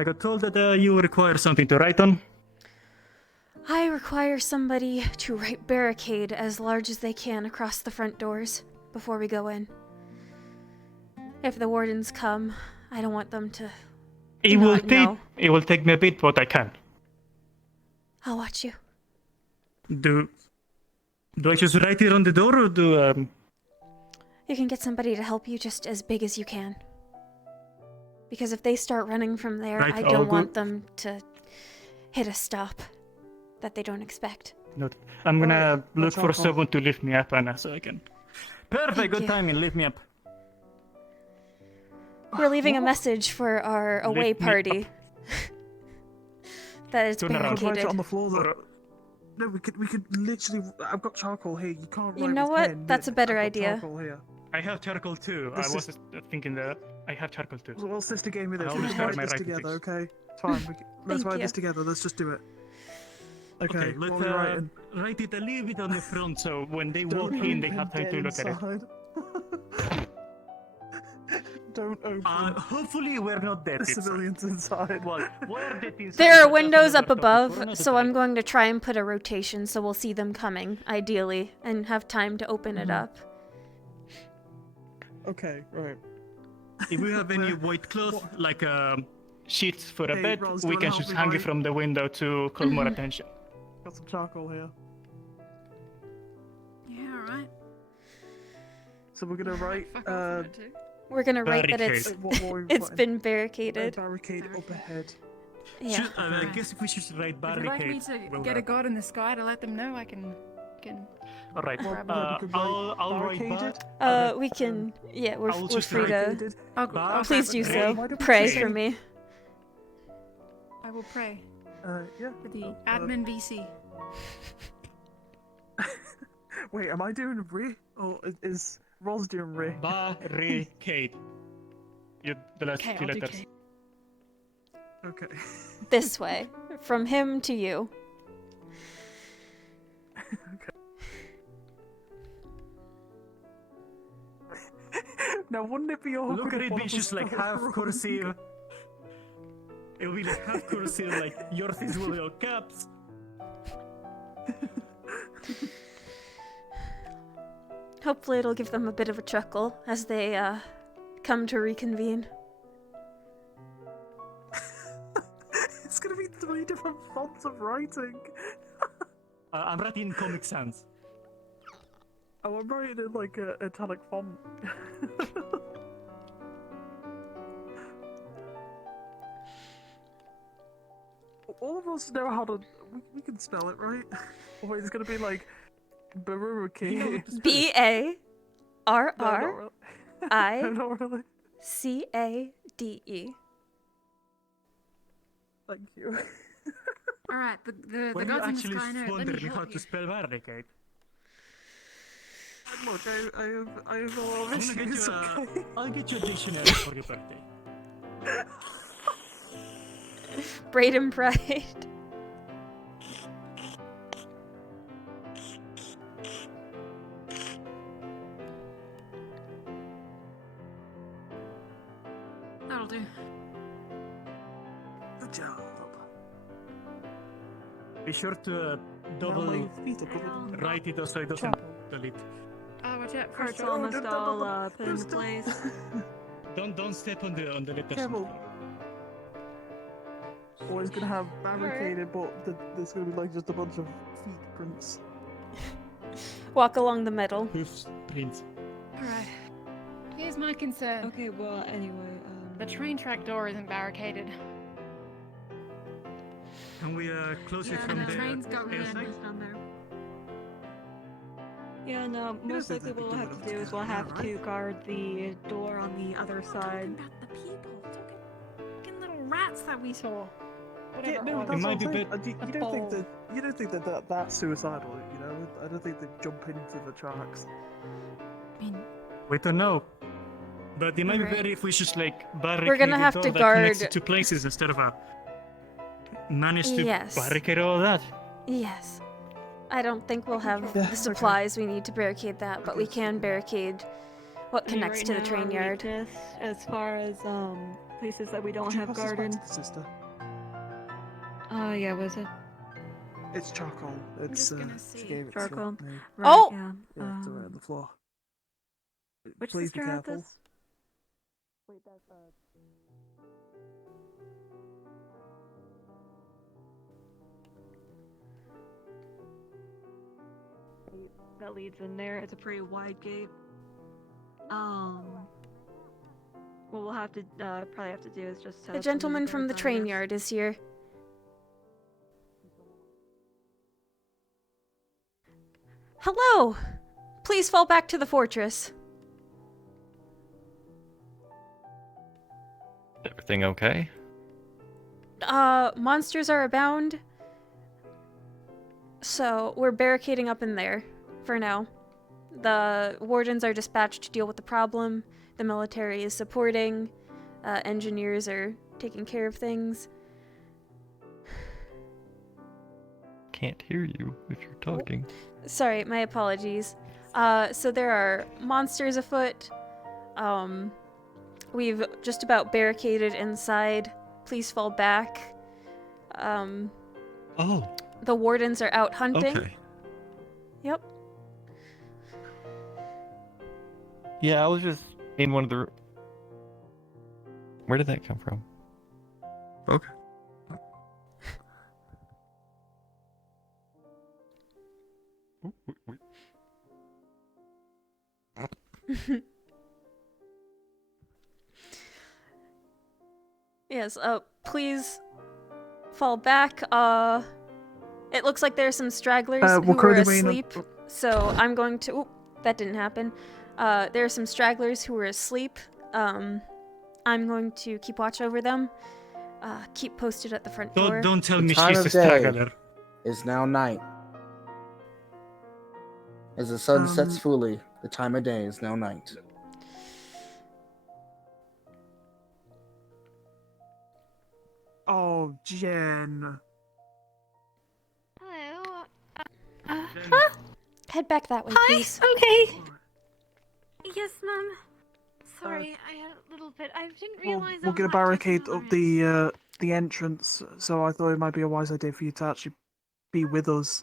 I got told that you require something to write on. I require somebody to barricade as large as they can across the front doors before we go in. If the wardens come, I don't want them to It not know. will take me a bit, but I can. I'll watch you. Do I just write it on the door, or do You can get somebody to help you just as big as you can. Because if they start running from there, Right, I I'll don't go- want them to hit a stop that they don't expect. not? I'm gonna look for Charcoal. someone to lift me up, Anna, so I can. Perfect, Thank good you. timing. Lift me up. We're leaving a message for our away Lift me party. That it's Turn around. Write it barricaded. on the floor. Though. No, we could literally. I've got charcoal here. You can't. You write know with what? pen, That's a but better I've got idea. Charcoal here. I have charcoal too. This I was is- thinking that I have charcoal too. Well, sister gave me this. I We always can have write my this writing together, things. okay? Fine. Let's Thank write you. this together. Let's just do it. Okay. let's what are we writing? write it a little bit on the front, so when they Don't walk in, they open, have time get to look at it. inside. Don't open. Hopefully we're not dead. The civilians inside. Well, we're dead inside. There are but that's windows up another topic for above, another so I'm time. going to try and put a rotation so we'll see them coming, ideally, and have time to open it up. Okay. Right. If we have any white cloth, like sheets for a Hey, bed, Rose, do we you wanna can help just me hang it write? from the window to call more attention. Got some charcoal here. Yeah, alright. So we're gonna write. We're gonna write that Barricade. it's been barricaded. Barricade up ahead. Yeah. I guess if we should write Would you like me barricade. to we'll get a god in the sky to let them know I can All right. grab I'll write We can. Yeah, we're I'll we're just free to. write I'll Please do so. Why don't we Pray just for say- me. I will pray Yeah. for the admin VC. Wait, am I doing re or is Roz doing re? Barricade. The last Okay, two I'll do letters. K. Okay. This way, from him to you. Now, wouldn't it be awkward? Look at if it one be of us just like started half rolling? cursive. It'll be like half cursive, like yours is with your caps. Hopefully, it'll give them a bit of a chuckle as they come to reconvene. It's gonna be 3 different fonts of writing. I'm writing Comic Sans. Oh, I'm writing in like a italic font. All of us know how to. We can spell it, right? Wait, it's gonna be like Baruki. BARRICADE. Not really. Thank you. Alright, the Were you gods in the actually sky know. Let me wondering how help to you. spell barricade? Look, I have a lot of I'm gonna get issues. you Okay? I'll get you a dictionary for your birthday. Braidon Pride. That'll do. Good job. Be sure to double write it so it doesn't delete. Oh, watch out. Parts almost all put into place. Don't step on the letters. Careful. Or it's gonna have barricaded, but there's gonna be like just a bunch of feet prints. Walk along the middle. Hoofs, prints. Alright. Here's my concern. Okay, well, anyway, The train track door isn't barricaded. Can we close it Yeah, from the the train's got really outside? endless down there. yeah, no, most likely what we'll have to do is we'll have to guard the door on the other side. The people, fucking little rats that we saw. Yeah, Whatever. no, I'll- that's might what I'm be saying. bit- You don't think that that's suicidal, you know? I don't think they jump into the tracks. We don't know. But it might be Alright. better if we just like barricade We're gonna the have door to that connects guard- the two places instead of manage to Yes. barricade all that. Yes. I don't think we'll have the supplies we need to barricade that, but we can barricade what I mean, connects right to the now, train our yard. weakness, as far as places that we don't Could you have pass this back garden. to the sister? Oh, yeah, was it? It's charcoal. It's just gonna she see. gave it Charcoal. to me. Right, Oh! yeah. Yeah, it's right on the floor. Which Please sister be had careful. this? Wait, that's that leads in there. It's a pretty wide gate. What we'll have to probably have to do is just set The up some gentleman music from the guards, I train guess. yard is here. Hello! Please fall back to the fortress. Everything okay? Monsters are abound. So, we're barricading up in there for now. The wardens are dispatched to deal with the problem. The military is supporting. Engineers are taking care of things. Can't hear you if you're talking. Sorry, my apologies. So there are monsters afoot. We've just about barricaded inside. Please fall back. Oh. The wardens are out hunting. Okay. Yep. Yeah, I was just in one of the. Where did that come from? Okay. Yes, please fall back. It looks like there are some stragglers who we're were currently waiting on- asleep. So I'm going to. Oop, that didn't happen. There are some stragglers who were asleep. I'm going to keep watch over them. Keep posted at the front door. Don't tell The me time she's a of day straggler. is now night. As the sun sets fully, the time of day is now night. Oh, Jen. Hello. Head back that way, Hi. please. Okay. Yes, Mum. Sorry, I had a little bit. I didn't realize. We'll get a barricade up the entrance, so I thought it might be a wise idea for you to actually be with us.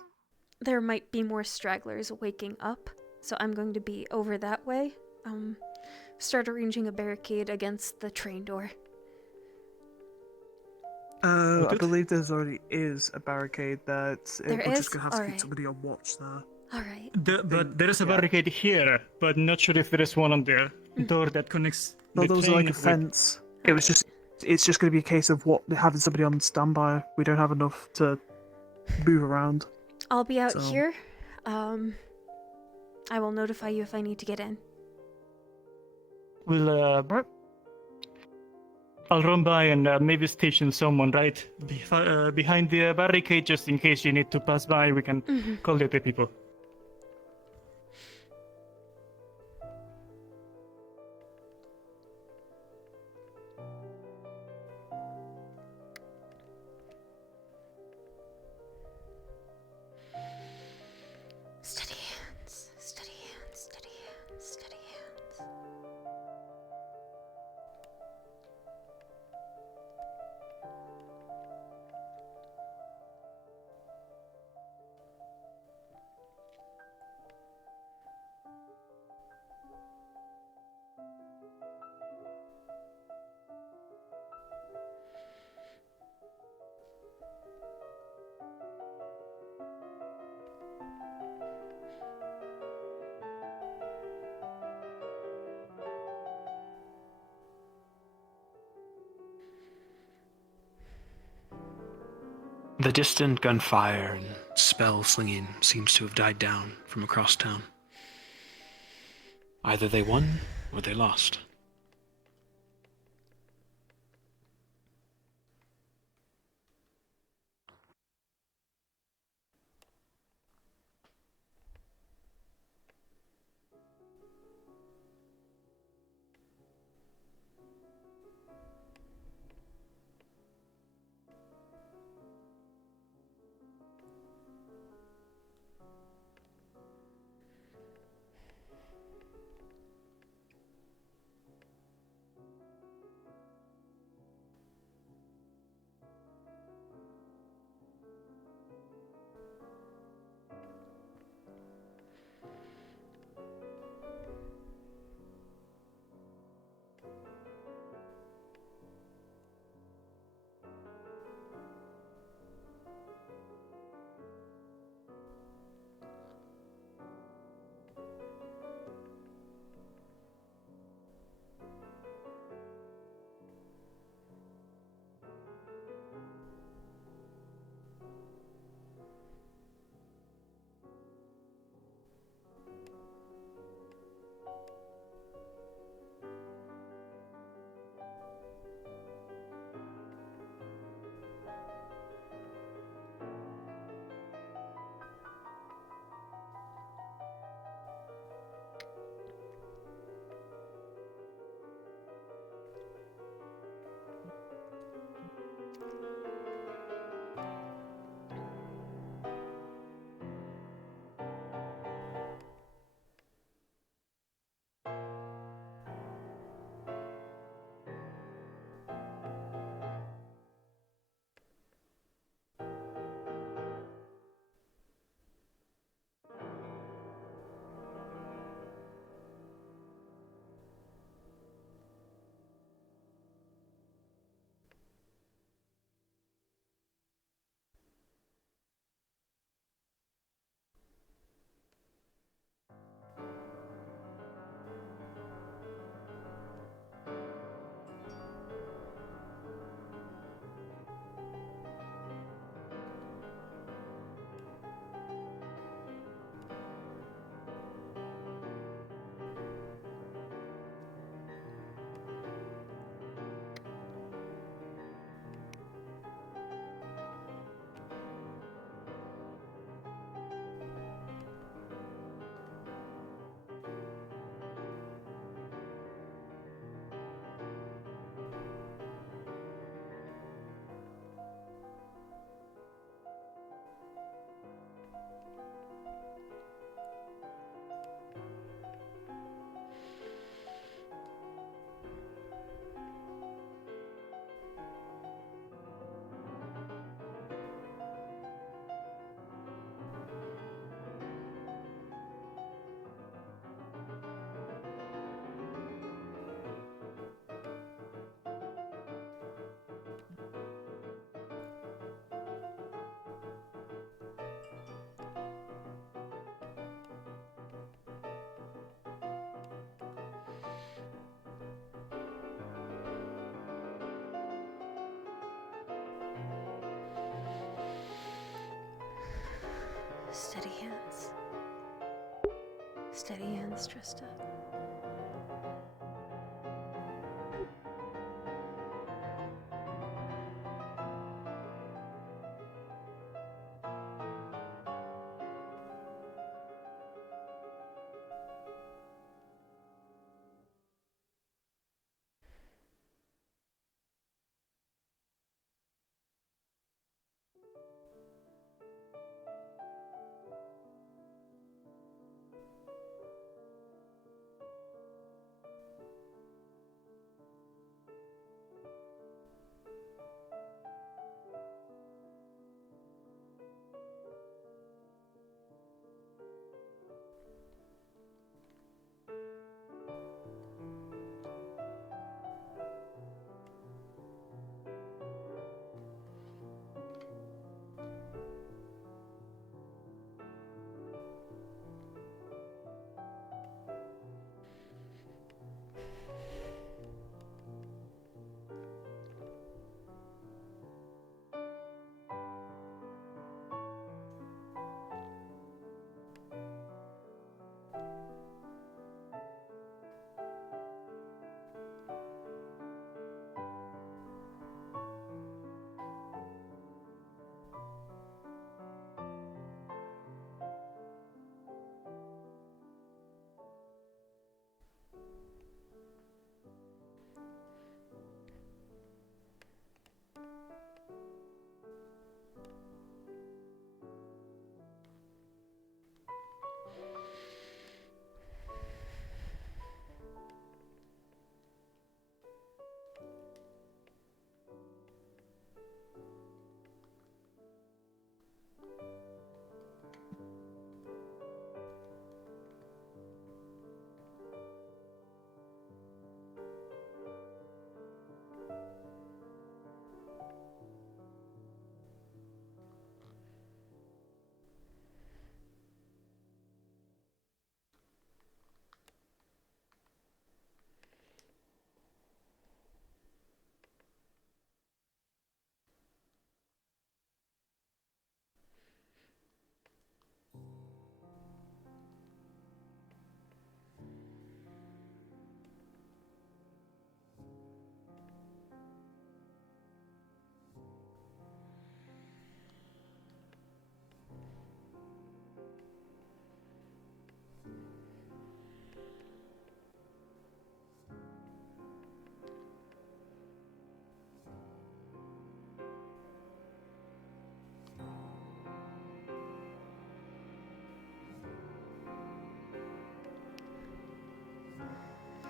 There might be more stragglers waking up, so I'm going to be over that way. Start arranging a barricade against the train door. I believe there's already is a barricade that There we're is? just gonna have to keep Alright. somebody on watch there. Alright. But there is a barricade here, but not sure if there is one on the door that connects No, the there was train like a with- fence. It's just gonna be a case of having somebody on standby. We don't have enough to move around. I'll be out So- here. I will notify you if I need to get in. We'll, I'll run by and maybe station someone right behind the barricade just in case you need to pass by. We can call the people. Steady hands, steady hands, steady hands, steady hands. The distant gunfire and spell slinging seems to have died down from across town. Either they won or they lost. Steady hands. Steady hands, Trista.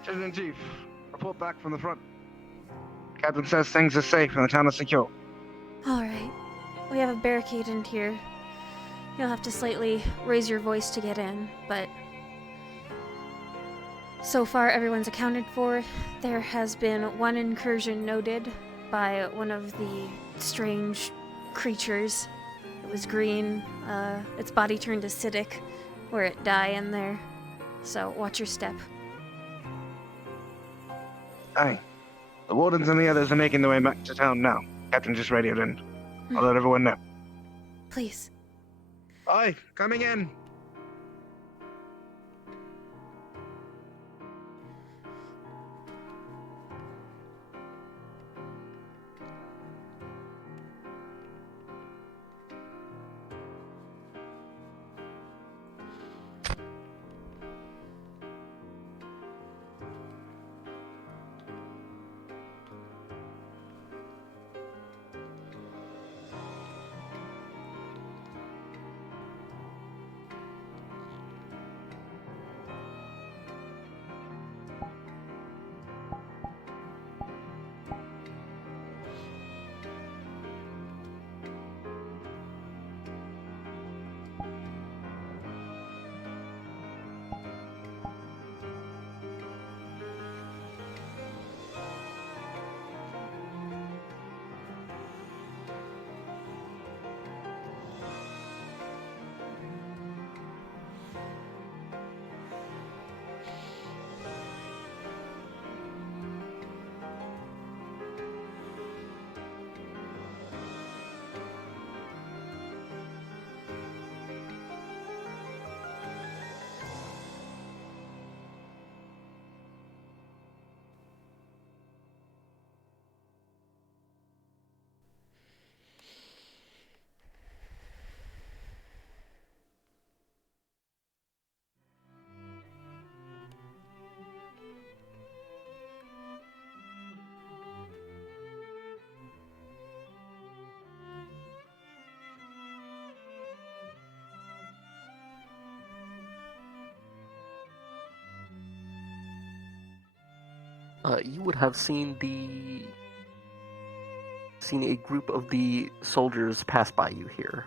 Citizen Chief, report back from the front. Captain says things are safe and the town is secure. Alright. We have a barricade in here. You'll have to slightly raise your voice to get in, but so far everyone's accounted for. There has been one incursion noted by one of the strange creatures. It was green. Its body turned acidic where it died in there. So watch your step. Aye. The wardens and the others are making their way back to town now. Captain just radioed in. I'll let everyone know. Please. Aye, coming in. You would have seen a group of the soldiers pass by you here.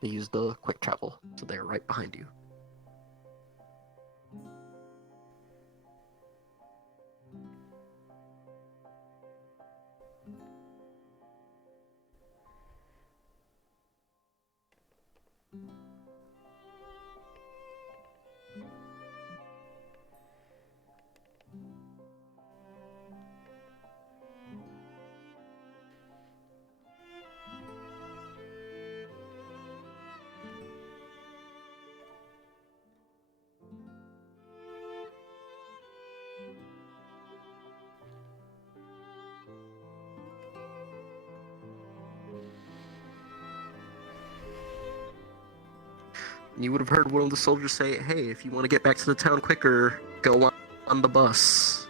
They used the quick travel, so they're right behind you. You would have heard one of the soldiers say, "Hey, if you want to get back to the town quicker, go on the bus."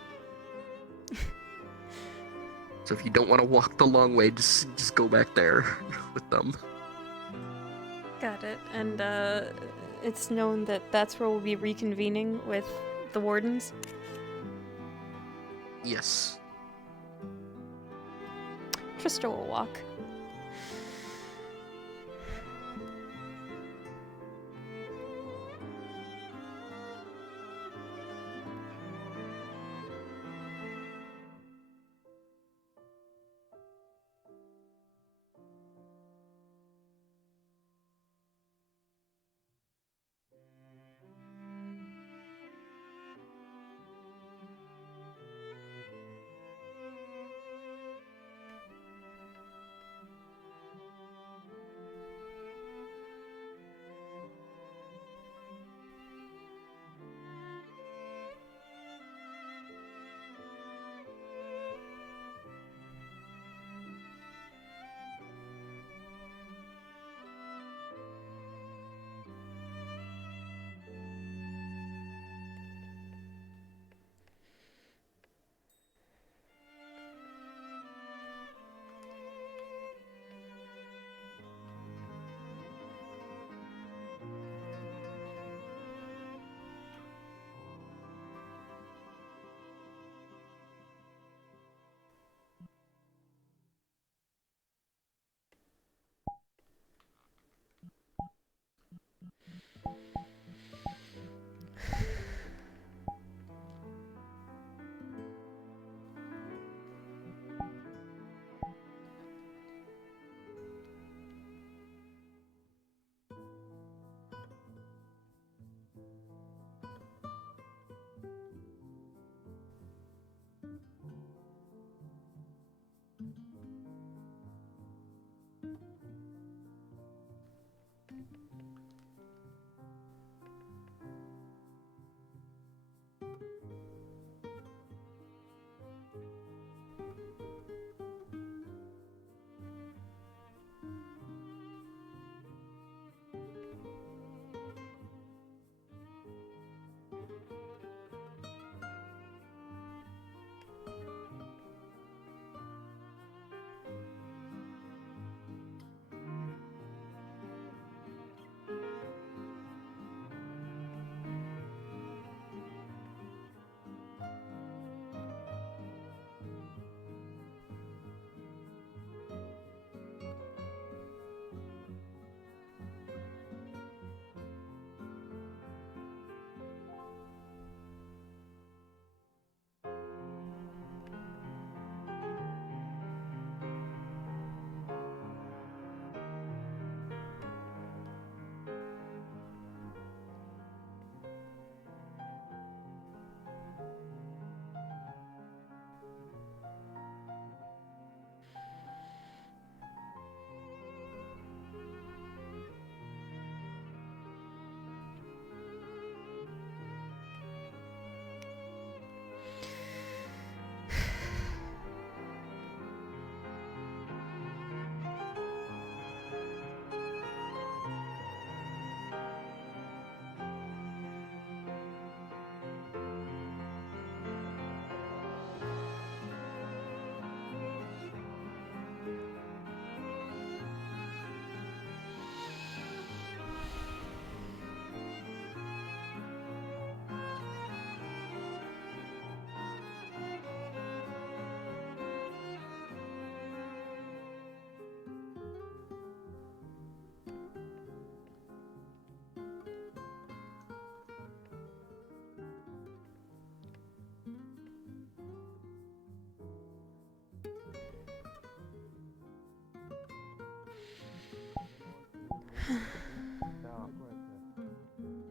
So if you don't want to walk the long way, just go back there with them. Got it. And it's known that that's where we'll be reconvening with the wardens. Yes. Trista will walk.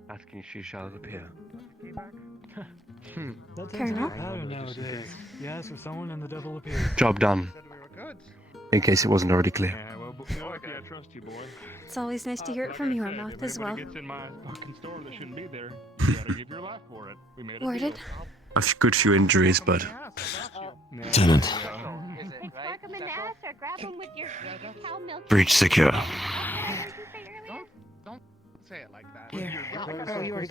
Asking if she shall appear. That Fair tends to be a enough. pattern nowadays. You ask for someone and the devil appears. Job done. In case it wasn't already clear. Yeah, well, I trust you, boy. It's always nice to hear it from your mouth as well. If anybody gets in my fucking store that shouldn't be there, you gotta give your life for it. We made a Worded. deal. A good few injuries, but Lieutenant, Spark him in the ass or grab him with your cow milk. breach secure. Don't say it like that.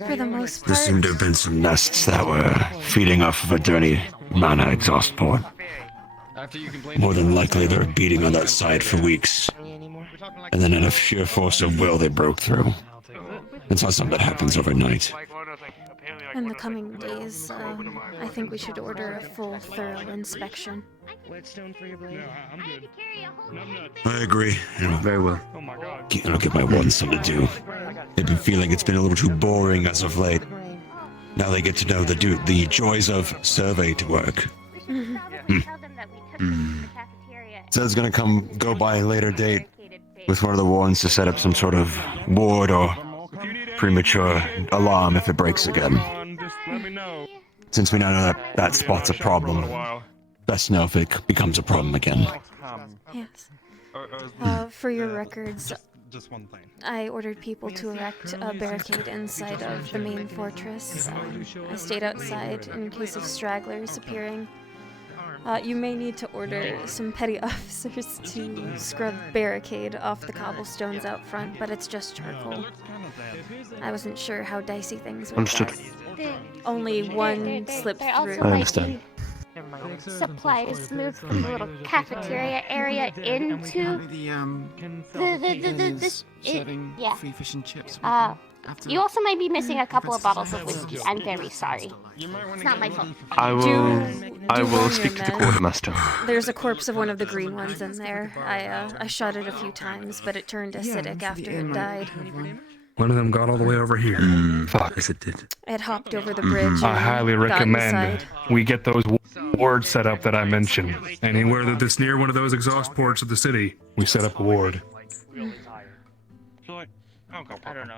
For the most There part, seem to have been some nests that were feeding off of a dirty mana exhaust port. More than likely, they were beating on that side for weeks. And then, out of sheer force of will, they broke through. It's not something that happens overnight. in the coming days, I think we should order a full, thorough inspection. Whetstone for your blade. I'm good. I agree. Very well. Oh my god. I'll give my wardens something to do. They've been feeling it's been a little too boring as of late. Now they get to know the joys of survey to work. So it's gonna go by a later date with one of the wardens to set up some sort of ward or premature alarm if it breaks again. Just let me know. Since we now know that spot's a problem, best know if it becomes a problem again. Yes. For your records, Just one thing. I ordered people to erect a barricade inside of the main fortress. I stayed outside in case of stragglers appearing. You may need to order some petty officers to scrub barricade off the cobblestones out front, but it's just charcoal. I wasn't sure how dicey things would Understood. get. Only one slipped They're also through. I understand. supplies moved from the little cafeteria area into the yeah. Free fish and chips. You also might be missing a couple of bottles of whiskey. I'm very sorry. It's not my fault. I will speak to the quartermaster. There's a corpse of one of the green ones in there. I shot it a few times, but it turned acidic after it died. One of them got all the way over here. Fuck, yes it did. It hopped over the bridge. I and highly got recommend inside. we get those wards set up that I mentioned. Anywhere that's near one of those exhaust ports of the city, we set up a ward. I don't know.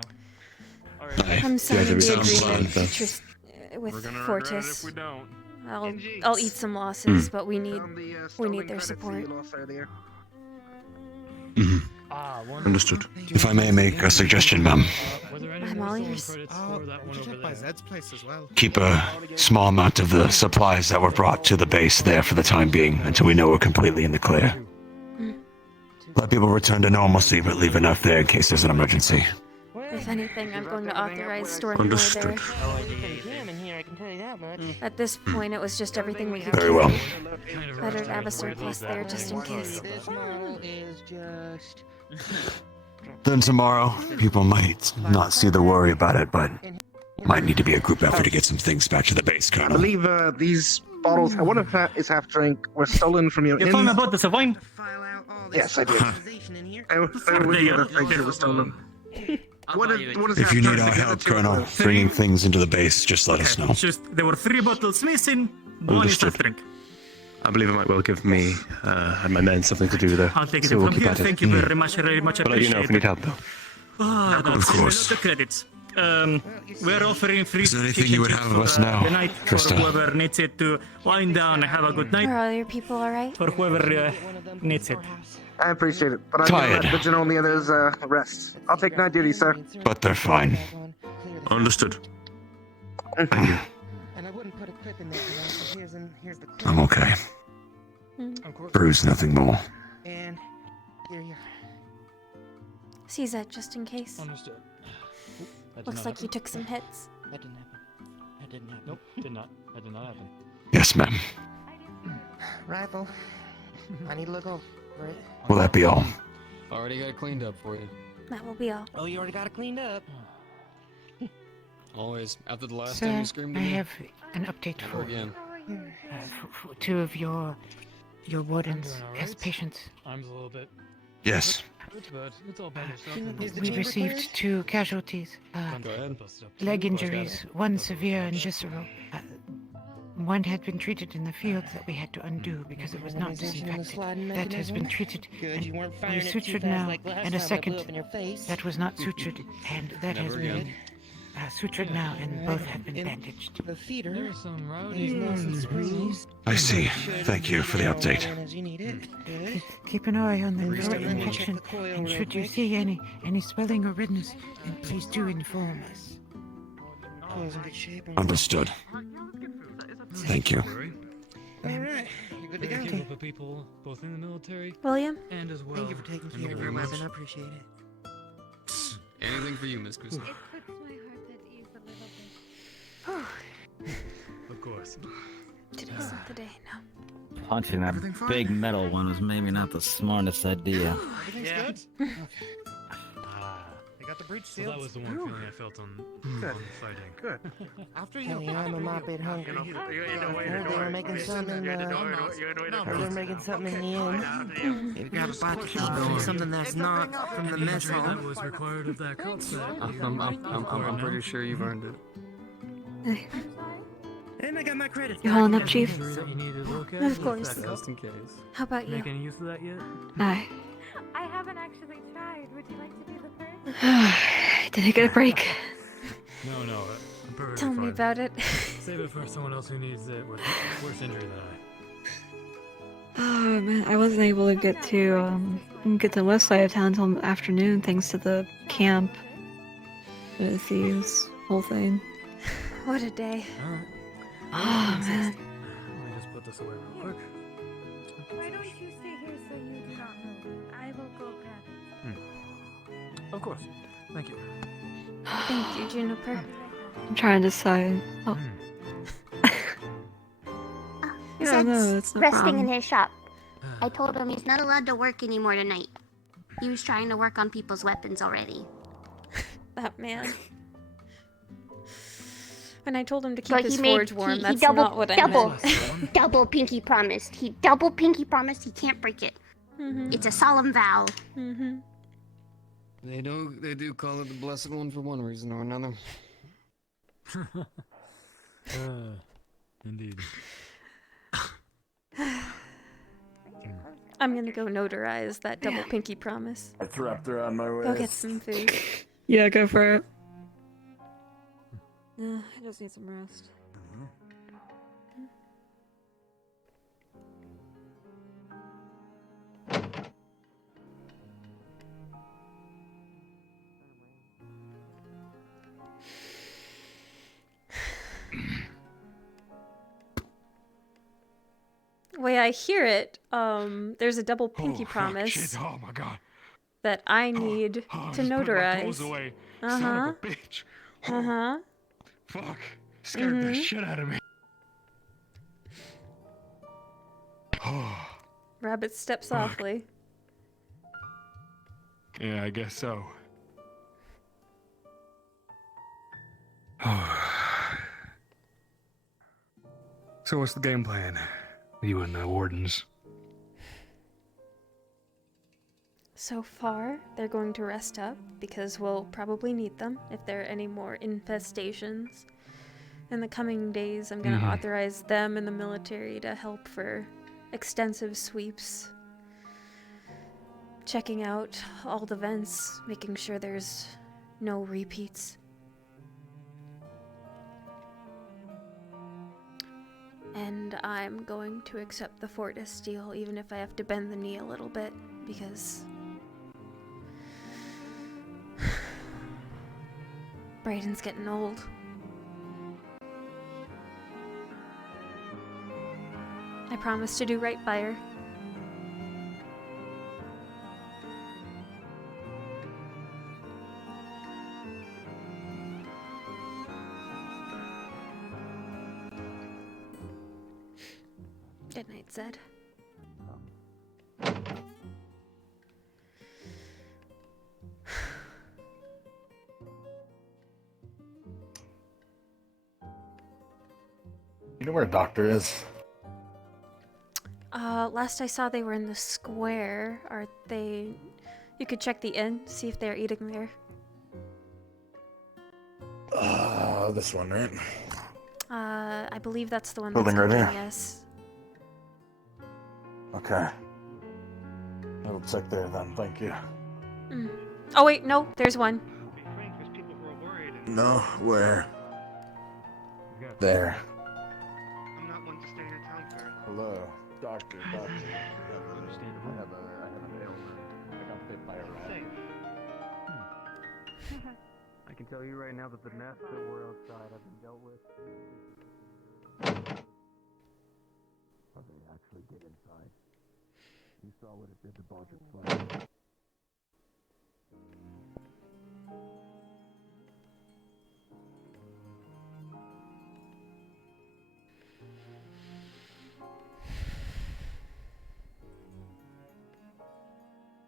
I'm signing the sounds agreement fine, with Fortis. I'll eat some losses, but we need their support. Understood. If I may make a suggestion, ma'am, I'm all ears. By Zed's place as well. keep a small amount of the supplies that were brought to the base there for the time being until we know we're completely in the clear. Let people return to normalcy, but leave enough there in case there's an emergency. If anything, I'm going to authorize storing Understood. more there. At this point, it was just everything we could Very carry. well. Better to have a surplus there just in case. This model is just. Then tomorrow, people might not see the worry about it, but might need to be a group effort to get some things back to the base, I Colonel. believe these bottles, one of that is half drink, were stolen from your You inn. found my bottles of wine? Yes, I did. I was with the other things that were stolen. What is If half you need drink? our The other help, two are Colonel, both. bringing things into the base, just let us know. It's just there were 3 bottles missing. One is half drink. I believe it might well give me and my men something to do there. I'll take it So we'll from keep here. at it. Thank you very much. Very much I'll let you know if we need appreciated. help, though. Ah, Of that's course. a lot of credits. We're offering free Is there anything fish you and would chips have of us for now, the night for Trista? whoever needs it to wind down and have a good night. Are all your people alright? For whoever needs it. I appreciate it, but I'm Tired. gonna let the general and the others rest. I'll take night duty, sir. But they're fine. Understood. Thank you. And I wouldn't put a clip in there, so here's the clip. I'm okay. Bruise, nothing more. And here. Seize that just in case. Understood. Looks like you took some hits. That didn't happen. That didn't happen. Nope, did not. That did not happen. Yes, ma'am. Rifle. I need to look over it. Will that be all? Already got it cleaned up for you. That will be all. Oh, you already got it cleaned up. Always. After the last Sir, time you screamed I at me. have an update Never for again. for 2 of your wardens as patients. I'm a little bit. Yes. But it's all better stuff. We've received 2 casualties. Go ahead. Leg injuries, one severe and visceral. One had been treated in the field that we had to undo because it was not Organization in the disinfected. sliding That has been mechanism? treated Good, you weren't and firing it too sutured fast now, like last and a time I blew second up in your face. that was not sutured, and that has Never been again. sutured now, and both have been bandaged. The feeder. There's some These nice and springy. I see. Thank you for the update. As you need it. Good. Keep an eye on the Let throat me check infection, the coil and real should you quick. see any swelling or redness, then please do inform us. Coil's in good shape. Understood. Thank you. Alright, you're good to go. Careful for people both in the military William? and as well. Thank you for taking in the care of your wars. weapon. I appreciate it. Anything for you, Miss Krista. It puts my heart at ease a little bit. Of course. Today's not the day, no. Punching that big metal one was maybe not the smartest idea. Everything's good? They got the breach So sealed. that was the one feeling I felt on Good. the fighting. Good. After you. I'm a bit hungry. Heard they were making something in the... Heard they were making something in the inn. You've got a bite to eat. Something that's not from the mess hall. That was required of that cult set. I'm pretty sure you've earned it. And I got my credits. You hauling up, Chief? That you need to look at Of course. just in case. How about you? Make any use of that yet? Aye. I haven't actually tried. Would you like to be the first? Did I get a break? No, I'm perfectly Tell me fine. about it. Save it for someone else who needs it with worse injury than I. Oh man, I wasn't able to get to the west side of town until afternoon thanks to the camp. The thieves, whole thing. What a day. Alright. Oh man. Let me just put this away real quick. Why don't you stay here so you do not move? I will go grab it. Of course. Thank you. Thank you, Juniper. I'm trying to decide. Oh. He Yeah, said no, it's no resting problem. in his shop. I told him he's not allowed to work anymore tonight. He was trying to work on people's weapons already. That man. When I told him to keep But his he made forge warm, he that's double, not what I double, meant. double pinky promised. He double pinky promised he can't break it. Mhm. It's a solemn vow. Mm-hmm. They do call it the Blessed One for one reason or another. Indeed. I'm gonna go notarize that double pinky promise. I wrapped around my waist. Go get some food. Yeah, go for it. I just need some rest. Way I hear it, there's a double pinky fuck, promise shit. Oh my god. that I need to Just put my notarize. clothes away. Uh Son of huh. a bitch. Uh huh. Fuck. Scared the shit out of me. Rabbit step softly. Yeah, I guess so. So what's the game plan? You and the wardens. So far, they're going to rest up because we'll probably need them if there are any more infestations. In the coming days, I'm going to authorize them and the military to help for extensive sweeps, checking out all the vents, making sure there's no repeats. And I'm going to accept the Fortis deal, even if I have to bend the knee a little bit, because Braidon's getting old. I promise to do right by her. Good night, Zed. You know where a doctor is? Last I saw they were in the square. Are they... You could check the inn, see if they're eating there. This one, right? I believe that's the one Building that's right cooking, here? yes. Okay. I'll check there then, thank you. Mm. Oh wait, no, there's one. No, where? There. I'm not one to stay in a town fair. Hello, doctor. I have an ailment. I got bit by a rat. I can tell you right now that the nests that were outside have been dealt with. How they actually get inside? You saw what it did to Baldrick's flag.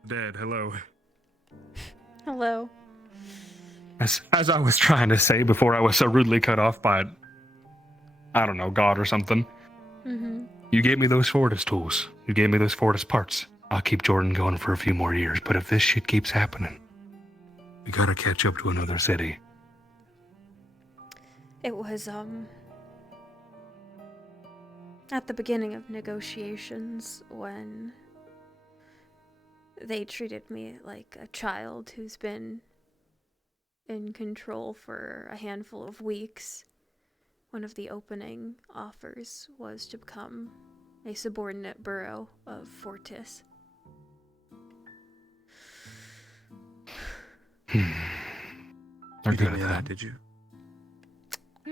Dead, hello. Hello. As I was trying to say before I was so rudely cut off by, I don't know, God or something. Mm-hmm. You gave me those Fortis tools. You gave me those Fortis parts. I'll keep Jordan going for a few more years, but if this shit keeps happening, we gotta catch up to another city. It was, at the beginning of negotiations when they treated me like a child who's been in control for a handful of weeks. One of the opening offers was to become a subordinate borough of Fortis. They're good at that, did you?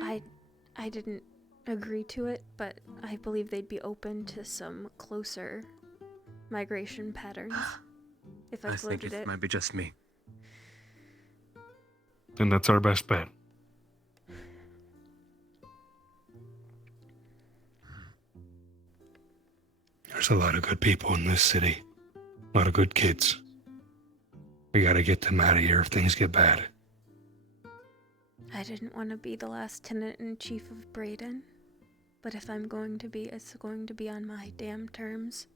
I didn't agree to it, but I believe they'd be open to some closer migration patterns if I I think floated it it. might be just me. Then that's our best bet. There's a lot of good people in this city. A lot of good kids. We gotta get them out of here if things get bad. I didn't want to be the last tenant-in-chief of Braidon, but if I'm going to be, it's going to be on my damn terms.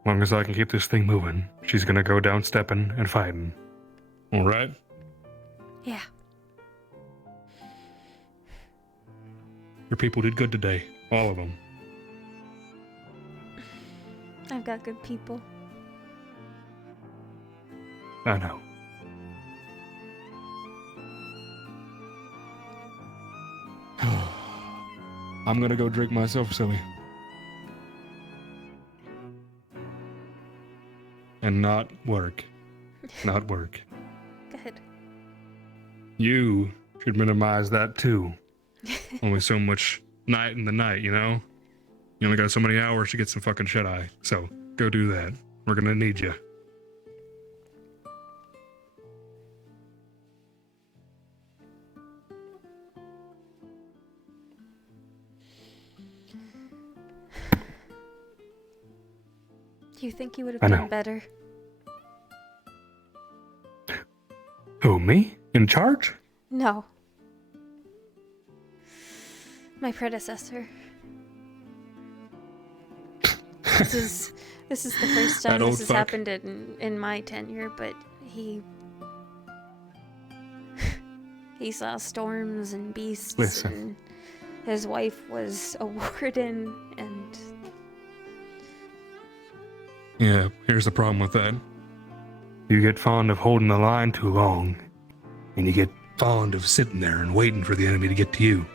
As long as I can keep this thing moving, she's gonna go down stepping and fighting. All right? Yeah. Your people did good today. All of them. I've got good people. I know. I'm gonna go drink myself silly. And not work. Not work. Good. You should minimize that too. Only so much night in the night, you know? You only got so many hours to get some fucking shut-eye. So, go do that. We're gonna need you. Do you think you would I have know. done better? Who, me? In charge? No. My predecessor. This is the first That time old this has fuck. happened in my tenure, but he saw storms and beasts, Listen. and his wife was a warden, and Yeah, here's the problem with that. You get fond of holding the line too long, and you get fond of sitting there and waiting for the enemy to get to you.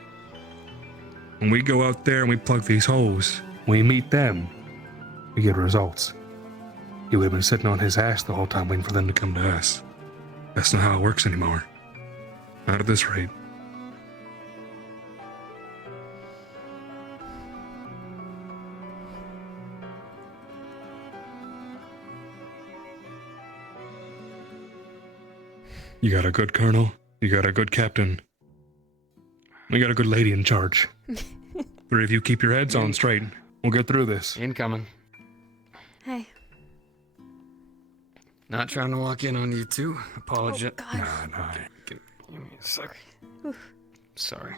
When we go out there and we plug these holes, we meet them, we get results. He would have been sitting on his ass the whole time waiting for them to come to us. That's not how it works anymore. Not at this rate. You got a good colonel, you got a good captain, we got a good lady in charge. Three of you keep your heads on straight. We'll get through this. Incoming. hey, Not trying to walk in on you too. Apologize. Oh, God. Nah. Give me a sec. Oof. Sorry.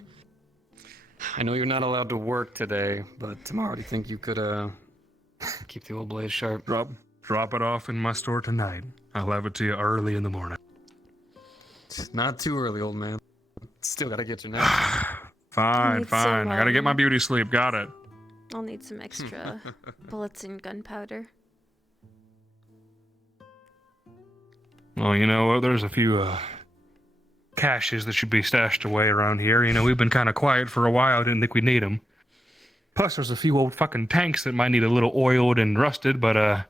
I know you're not allowed to work today, but tomorrow do you think you could keep the old blade sharp? Rob, Drop it off in my store tonight. I'll have it to you early in the morning. Not too early, old man. Still gotta get your nap. Fine, need fine. some, I gotta get my beauty sleep. Got it. I'll need some extra bullets and gunpowder. Well, you know what? There's a few caches that should be stashed away around here. You know, we've been kind of quiet for a while. Didn't think we'd need them. Plus, there's a few old fucking tanks that might need a little oiled and rusted, but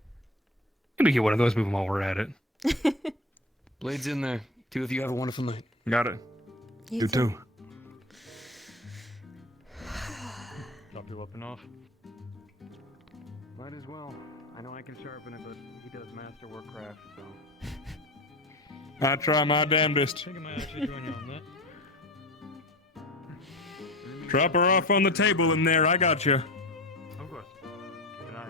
maybe get one of those, move them while we're at it. Blade's in there. Two of you have a wonderful night. Got it. You too. Drop your weapon off. Might as well. I know I can sharpen it, but he does master workcraft, so. I try my damnedest. I think I might actually join you on that. Drop her off on the table in there. I got you. Of course. Keep an eye out.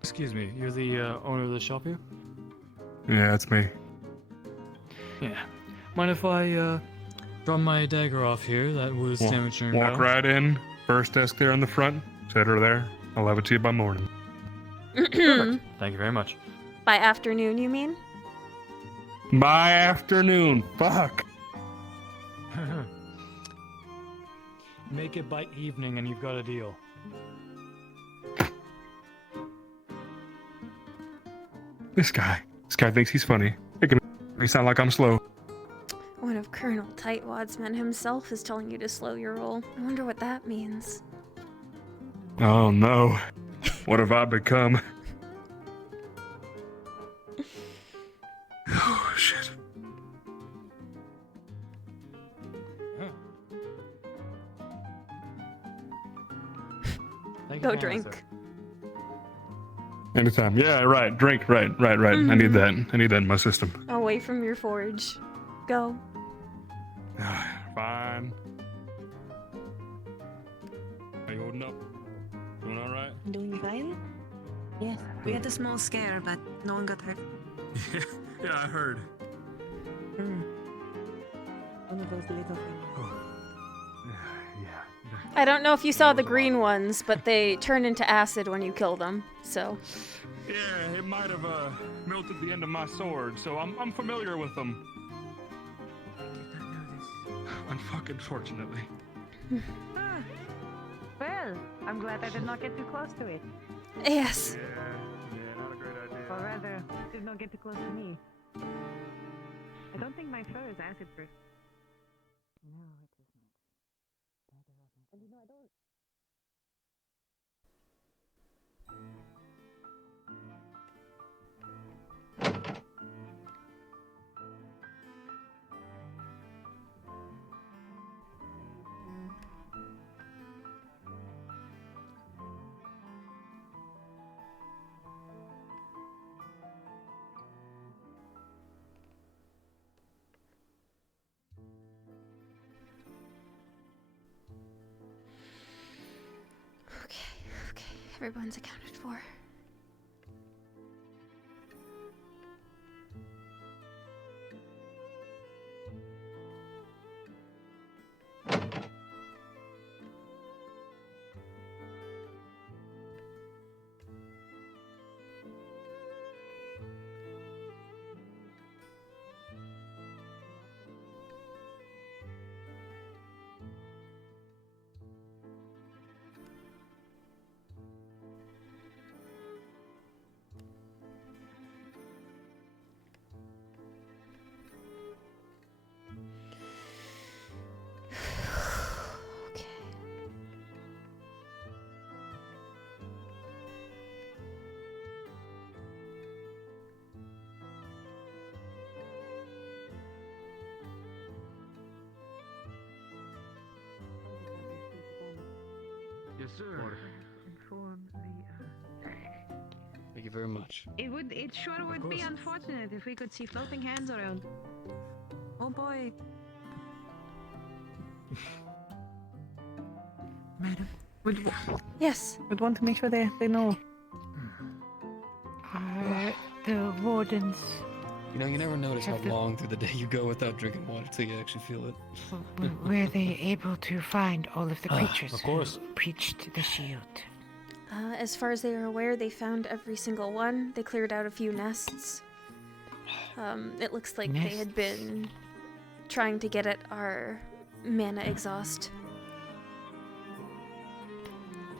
Excuse me, you're the owner of the shop here? Yeah, that's me. Yeah. Mind if I drop my dagger off here? That was damaged during Walk battle. right in. First desk there in the front. Set her there. I'll have it to you by morning. Perfect. Thank you very much. By afternoon, you mean? By afternoon. Fuck. Make it by evening and you've got a deal. This guy thinks he's funny. Making me sound like I'm slow. One of Colonel Tightwad's men himself is telling you to slow your roll. I wonder what that means. Oh no. What have I become? Oh shit. Go drink. Anytime. Yeah, right. Drink. Right. I need that. I need that in my system. Away from your forge. Go. Fine. Are you holding up? Doing all right? Doing fine? Yes. We had a small scare, but no one got hurt. Yeah, I heard. One of those little things. I don't know if you saw the green ones, but they turn into acid when you kill them, so. Yeah, it might have melted the end of my sword, so I'm familiar with them. Unfucking fortunately. Well, I'm glad I did not get too close to it. Yes. Yeah, not a great idea. Or rather, did not get too close to me. I don't think my fur is acid-proof. No, it isn't. And you know, I don't... Okay, everyone's accounted for. Yes, sir. Inform the, Thank you very much. It sure would be unfortunate if we could see floating hands around. Oh boy. Madam, Yes. We'd want to make sure they know. the wardens. You know, you never notice how long through the day you go without drinking water till you actually feel it. Were they able to find all of the creatures of course. who breached the shield? As far as they are aware, they found every single one. They cleared out a few nests. It looks like they had been trying to get at our mana exhaust.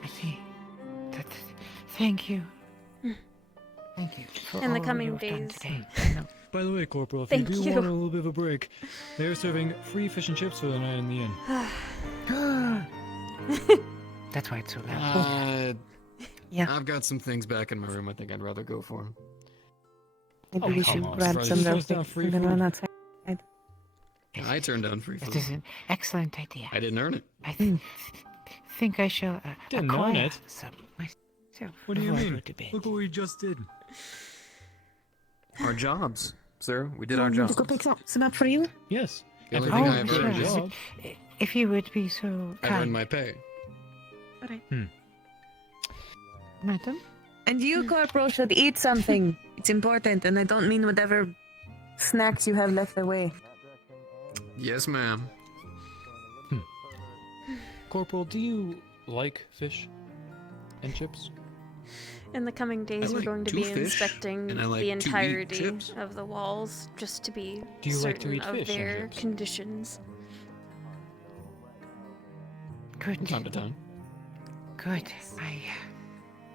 I see. Thank you. Thank you. For In the all coming you've done days. today. By the way, Corporal, if Thank you do you. want a little bit of a break, they're serving free fish and chips for the night in the inn. That's why it's so loud. Yeah. I've got some things back in my room I think I'd rather go for. Maybe we should grab some real quick and then run outside. I turned down free food. That is an excellent idea. I didn't earn it. I think I shall Didn't acquire earn it? some myself. What do you before I mean? go to bed. Look what we just did. Our jobs, sir. We did our To jobs. go pick some up for you? Yes. The only thing I've earned is sure. If you would be so I've kind. earned my pay. Alright. Madam? And you, Corporal, should eat something. It's important, and I don't mean whatever snacks you have left away. Yes, ma'am. Corporal, do you like fish and chips? In the coming days, we're like going to to be fish, inspecting and I like the to eat entirety chips. of the walls, just to be Do you like to certain eat of fish and their chips? conditions. Good. From time to time. Good.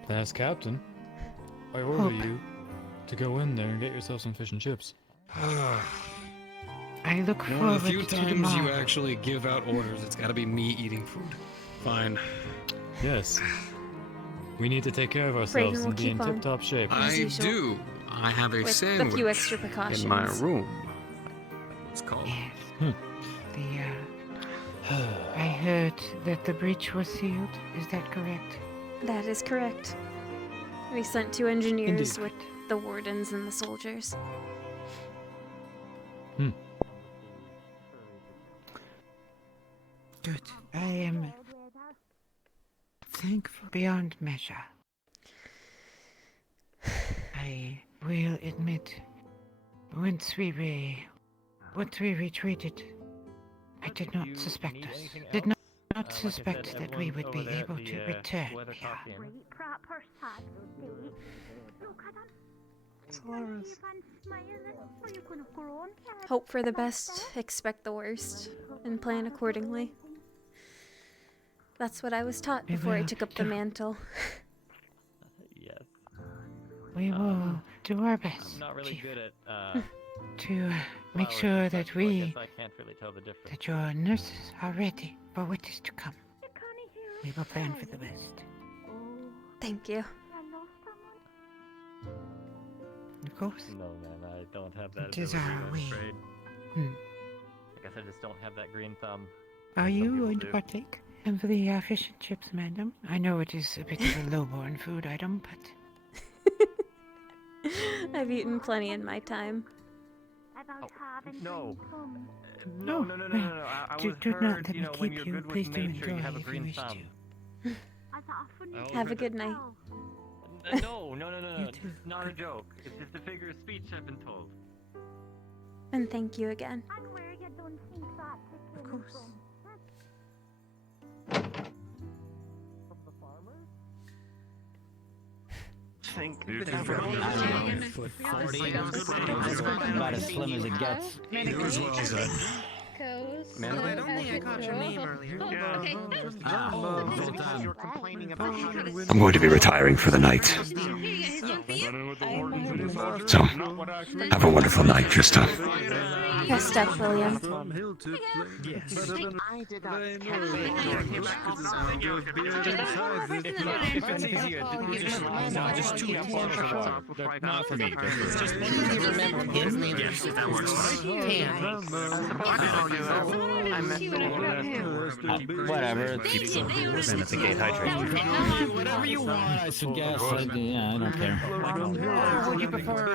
That's Captain. I order you to go in there and get yourself some fish and chips. I look One of forward the few to times tomorrow. you actually give out orders, it's gotta be me eating food. Fine. Yes. We need to take care of Braidon ourselves will and be in keep on. tip-top shape. As I usual. do. I have a With a sandwich few extra precautions. in my room. It's called. I heard that the breach was sealed. Is that correct? That is correct. We sent 2 engineers Indeed. with the wardens and the soldiers. Good. I am thankful beyond measure. I will admit, once we retreated, I did not suspect us. Did not suspect that we would be able to return here. Hope for the best, expect the worst, and plan accordingly. That's what I was taught We before I will took up the do- mantle. Yes. We will do our best I'm not really Chief, good at to make flowers sure and that such, so I we, guess I can't really tell the difference. that your nurses are ready for what is to come. We will plan for the best. Thank you. Of course. No, man, I don't have that It is ability, our I'm way. afraid. Hmm. I guess I just don't have that green thumb. Are Some you people going to do. partake of the fish and chips, madam? I know it is a bit of a low-born food item, but I've eaten plenty in my time. No. No, No. I do- was do not heard, let you me know, when keep you're you. good Please with do nature, you enjoy have a if you green wish thumb. Have a good night. No. You It's too. not a joke. It's just a figure of speech I've been told. And thank you again. Of course. Think You about too, about as slim as it gets. You as well, Zed. Man, I don't think I caught your name earlier. I'm going to be retiring for the night. So, have a wonderful night, Trista. Rest up, William. I did not If it's easier, just two corners of water. Not for me. Just remember his name. Yes, that works. Whatever. Keep the women at the gate hydrated. Whatever you want, I suggest. I don't care. Would you prefer,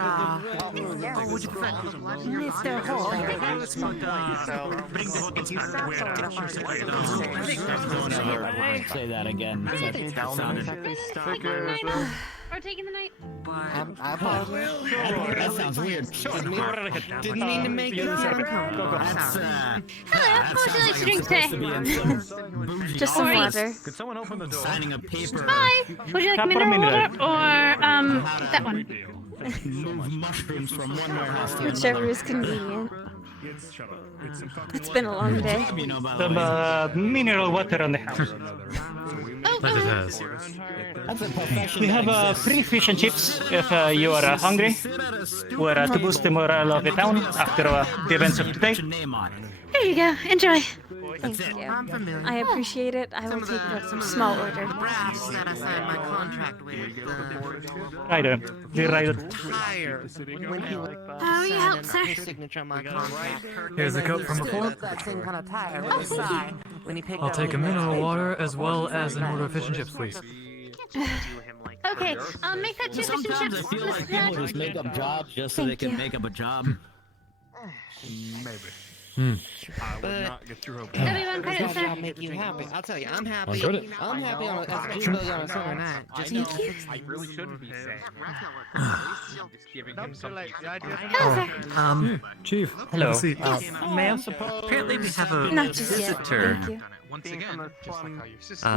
Mr. Hall? Say that again. Or taking the night? I apologize. That sounds weird. Didn't mean to make you feel uncomfortable. Hello, how would you like to drink today? Just some water. Could someone open the door? Signing a paper. Hi. Would you like mineral water or that one? Move mushrooms from one warehouse to Whichever is convenient. It's been a long day. Some mineral water on the house. That it has. We have free fish and chips if you are hungry. Or to boost the morale of the town after the events of today. There you go. Enjoy. Thank you. I appreciate it. I will take a small order. That I signed my contract with. Rider. The rider. When he was How you help, sir? his signature on my contract. Here's a cup from before. That same kind of tire with his side when he picked I'll up take a his mineral paper. water as well as an order of fish and chips, please. Okay, I'll make that two fish and Sometimes I chips. feel like people just make up jobs just so they can make up a job. I would not get your hope. Everyone credit, sir. I'll make you happy. I'll tell you, I'm happy. Enjoyed it. I'm happy on a June bug on a summer night. Just Thank you. I really shouldn't be sad. Just giving him something. Chief. Hello. Have a seat. Ma'am, apparently we have a Not just yet. visitor. Thank you. Once again, just like how your sister.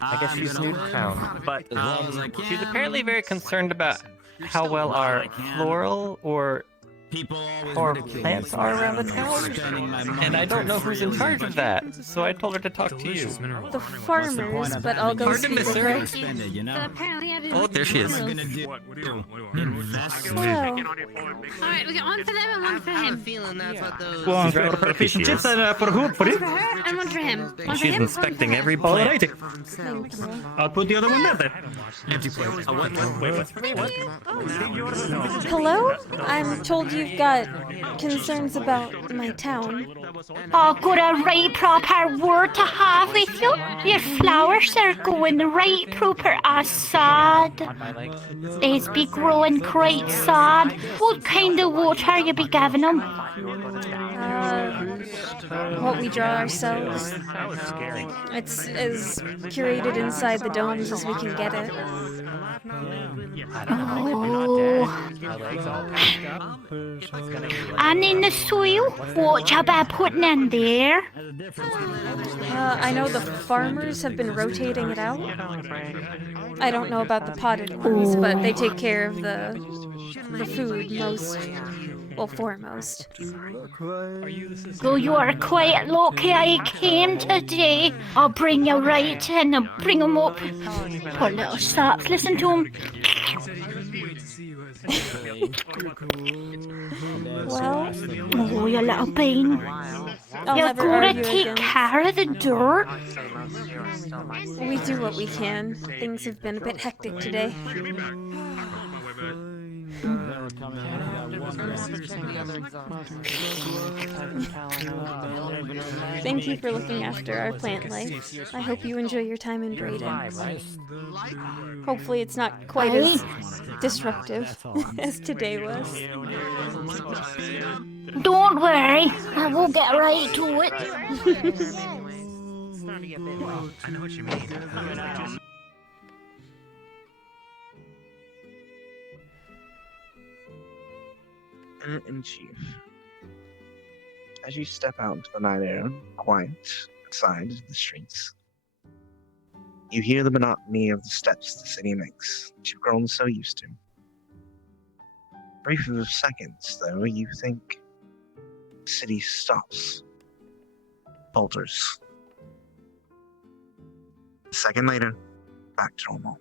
I guess she's new to town, but As long as I she's can. apparently very concerned about how well our floral or People always or ridicule plants me are for around the town, spending my money and I don't know for who's in free. charge of that. So I told her to talk to you. Delicious mineral The water. farmers, but I'll go Pardon, speak miss with her? her. Spend it, you So know? apparently I didn't. Oh, there she is. What are you gonna do? What do you want? Invest in Hello. Alright, we got one for them and one for I have a him. feeling that's what those. One She's right for up her fish and she chips is. and for who? For One you? for her and one for him. One for She's him, inspecting one for every her. plant. Alrighty. Thank you. I'll put the other one there then. Empty plate. Wait, what's for me? What? Hello? I'm told you've got concerns about my town. Oh, got a right proper word to have with you. Your flowers are going right proper sad. They's be growing quite sad. What kind of water you be giving them? What we draw ourselves. It's as curated inside the domes as we can get it. Oh. And in the soil, what you be putting in there? I know the farmers have been rotating it out. I don't know about the potted ones, but they take care of the food most, well, foremost. Well, you are quite lucky I came today. I'll bring you right in and bring 'em up. Poor little saps, listen to 'em. Well, Oh, you little bean. I'll You're never gonna argue take against. care of the dirt. We do what we can. Things have been a bit hectic today. Thank you for looking after our plant life. I hope you enjoy your time in Braidon. Hopefully it's not quite as disruptive as today was. Don't worry, I will get right to it. I know what you mean. In chief, as you step out into the night air, quiet outside the streets, you hear the monotony of the steps the city makes that you've grown so used to. Brief of seconds, though, you think the city stops, falters. A second later, back to normal.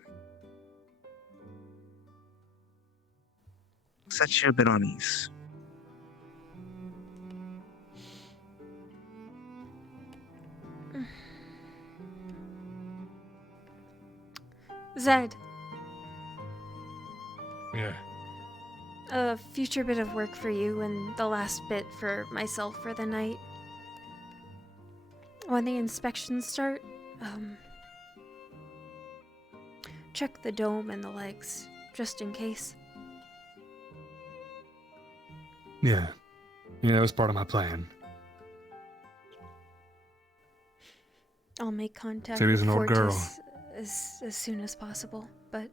Sets you a bit on ease. Zed, Yeah. a future bit of work for you and the last bit for myself for the night. When the inspections start, check the dome and the legs, just in case. Yeah. Yeah, that was part of my plan. I'll make contact Said he's with an old girl. Fortis as soon as possible, but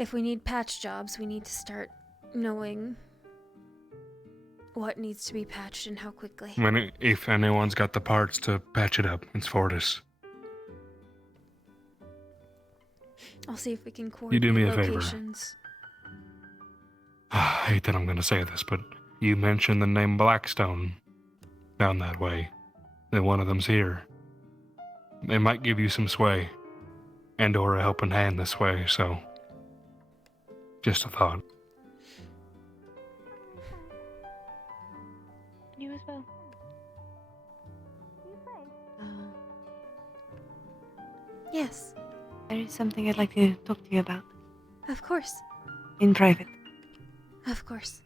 If we need patch jobs, we need to start knowing what needs to be patched and how quickly. If anyone's got the parts to patch it up, it's Fortis. I'll see if we can You coordinate do me a favor. locations. I hate that I'm gonna say this, but you mentioned the name Blackstone down that way. That one of them's here. They might give you some sway. And or a helping hand this way, so just a thought. You as well. Yes, There is something I'd like to talk to you about of course. in private. Of course.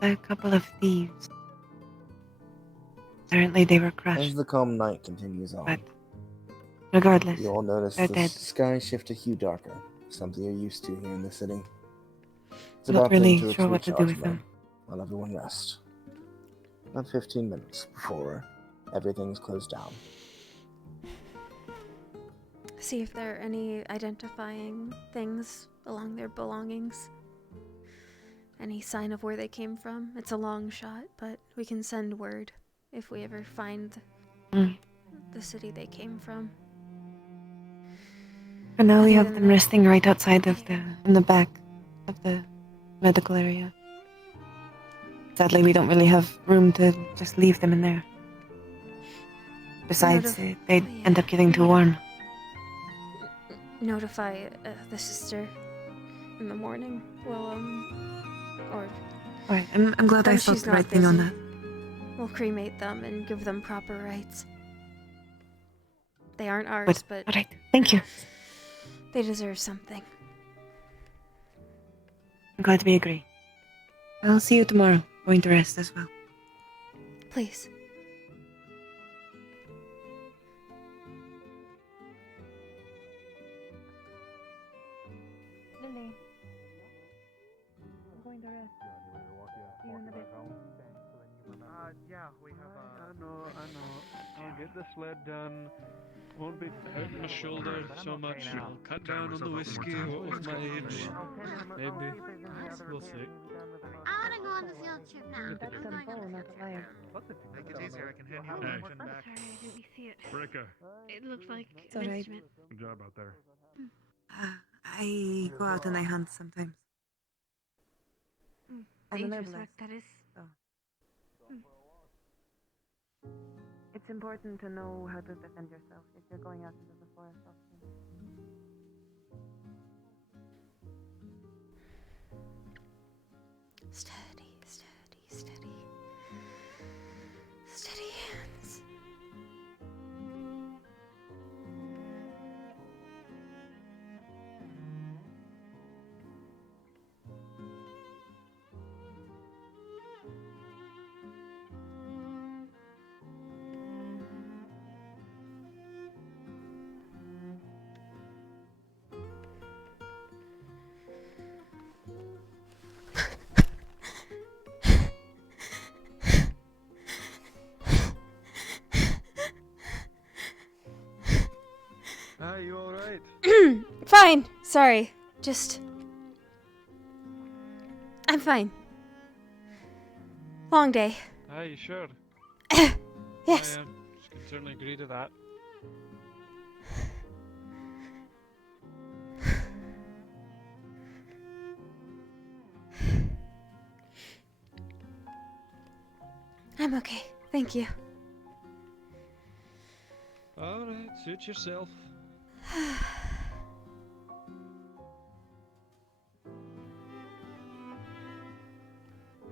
A couple of thieves. Apparently they were As crushed. the calm night continues on, But regardless, you all notice they're the dead. sky shift a hue darker, something you're used to here in the city. It's Not about really time to sure what to do recharge with them. then, while everyone rests. About 15 minutes before everything's closed down. See if there are any identifying things along their belongings. Any sign of where they came from. It's a long shot, but we can send word if we ever find the city they came from. For now, we Other have than them that- resting right outside of in the back of the medical area. Sadly, we don't really have room to just leave them in there. Besides, they'd end up getting too warm. Notify the sister in the morning. We'll, or... Alright, I'm glad I when thought she's the not right thing on busy, that. We'll cremate them and give them proper rights. They aren't ours, but... Alright, thank you. They deserve something. I'm glad we agree. I'll see you tomorrow. Going to rest as well. Please. Lily. I'm going to rest. See you in a bit. Yeah, we have I know. I'll get the sled done. Won't be hurting my shoulder so much. I'll cut down on the whiskey with my age. Maybe. We'll see. I want to go on the field trip now. That's I'm some going phone, on the not field a liar. Make it easier. I can hand you Hey. one I'm back. sorry, I didn't see it. Rika, It looks like It's an alright. instrument. good job out there. I go out and I hunt sometimes. I'm an Dangerous herbalist. work, that is. It's important to know how to defend yourself if you're going out into the forest often. Steady, steady, steady. Steady hands. Hi, you alright? Fine. Sorry. Just... I'm fine. Long day. Hi, you sure? Yes. I can certainly agree to that. I'm okay. Thank you. Alright, suit yourself.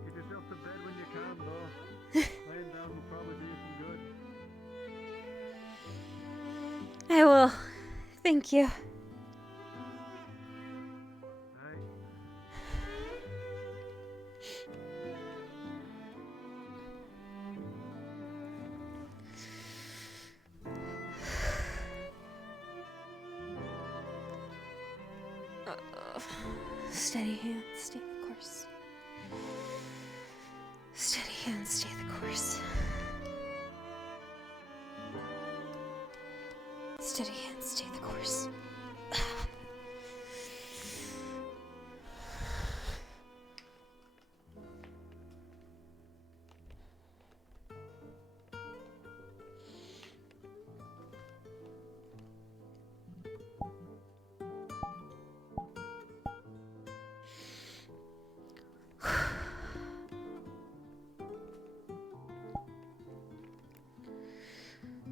Get yourself to bed when you can, though. Laying down will probably do you some good. I will. Thank you. Steady hand, stay the course. Steady hand, stay the course. Steady hand, stay the course.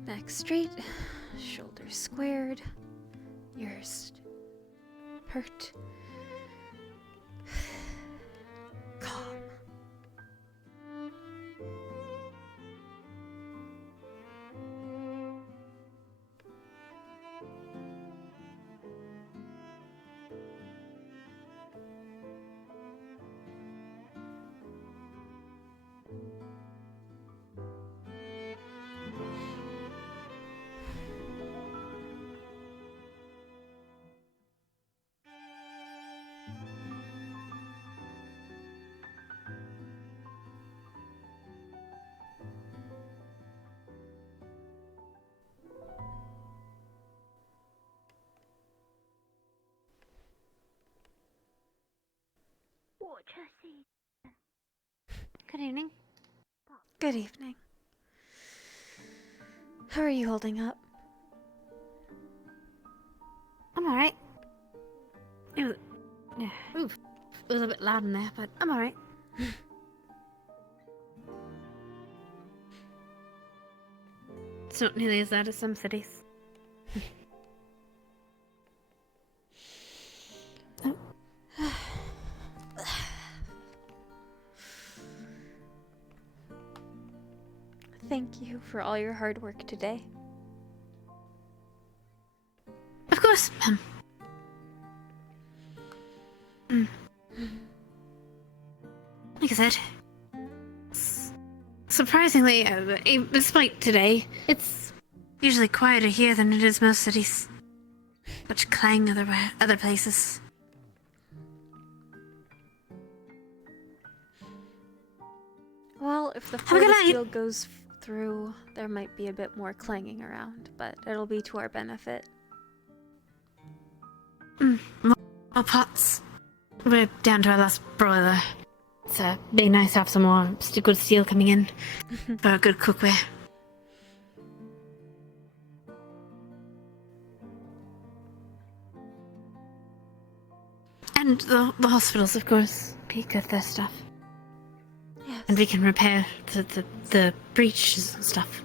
Back straight, shoulders squared, ears perked. Calm. Good evening. Good evening. How are you holding up? I'm alright. It was a bit loud in there, but I'm alright. It's not nearly as loud as some cities. Thank you for all your hard work today. Of course, like I said, surprisingly, despite today, it's usually quieter here than it is most cities. Much clang other places. Well, if the Have a good forest night. field goes through, there might be a bit more clanging around, but it'll be to our benefit. More pots. We're down to our last broiler. It's be nice to have some more good steel coming in for a good cookware. And the hospitals, of course, be good at their stuff. Yes. And we can repair the breaches and stuff.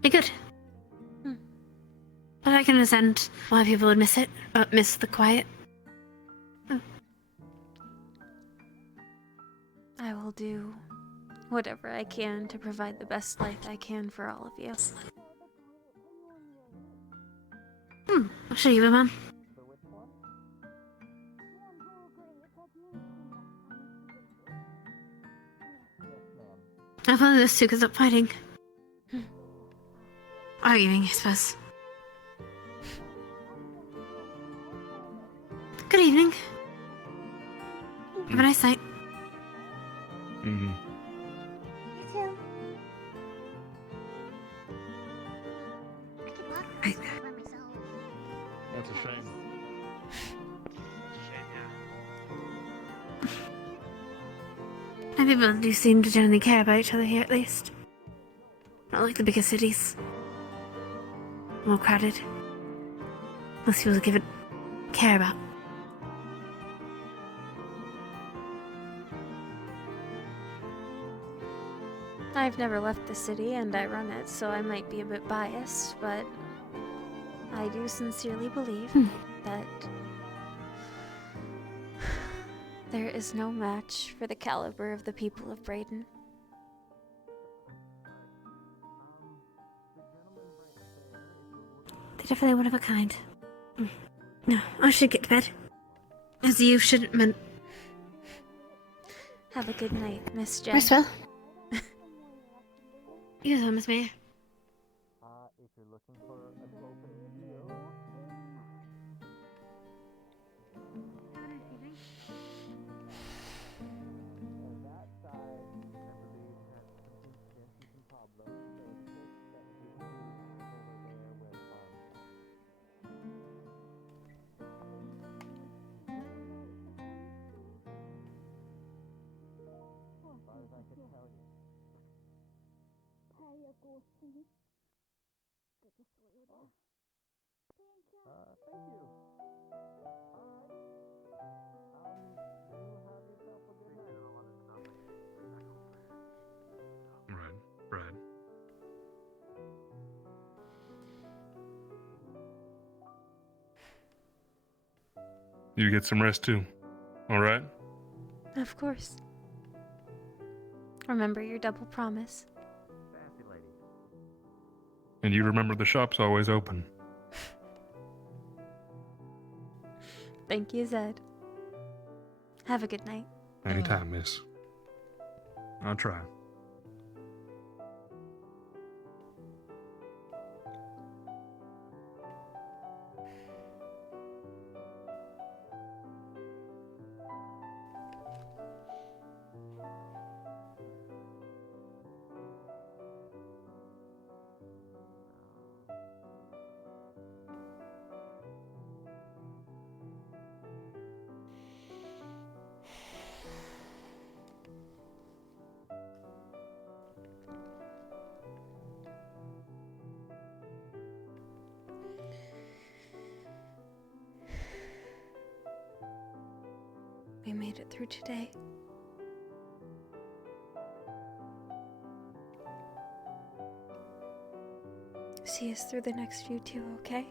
Be good. But I can understand why people would miss it, miss the quiet. I will do whatever I can to provide the best life I can for all of you. I'll show you, Mom. I'll follow those two because they're fighting. Arguing, I suppose. Good evening. Have a nice night. Mm-hmm. You too. That's a shame. And people do seem to generally care about each other here, at least. Not like the bigger cities. More crowded. Most people give it care about. I've never left the city and I run it, so I might be a bit biased, but I do sincerely believe that there is no match for the caliber of the people of Braidon. They're definitely one of a kind. No, I should get to bed. As you shouldn't. Have a good night, Miss Jen. Rest well. You as well, Miss Mayor. If you're looking for an open field, Right, right. You get some rest too. All right? Of course. Remember your double promise. And you remember the shop's always open. Thank you, Zed. Have a good night. Anytime, miss. I'll try. We made it through today. See us through the next few too, okay?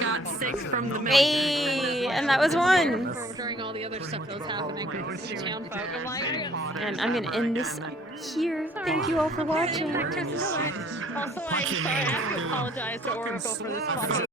Got sick from the milk. Hey, and that was one. During all the other stuff that was happening with the town folk. I'm like, And I'm gonna end this here. Thank you all for watching. Also, I'm sorry, I have to apologize to Oracle for this fucking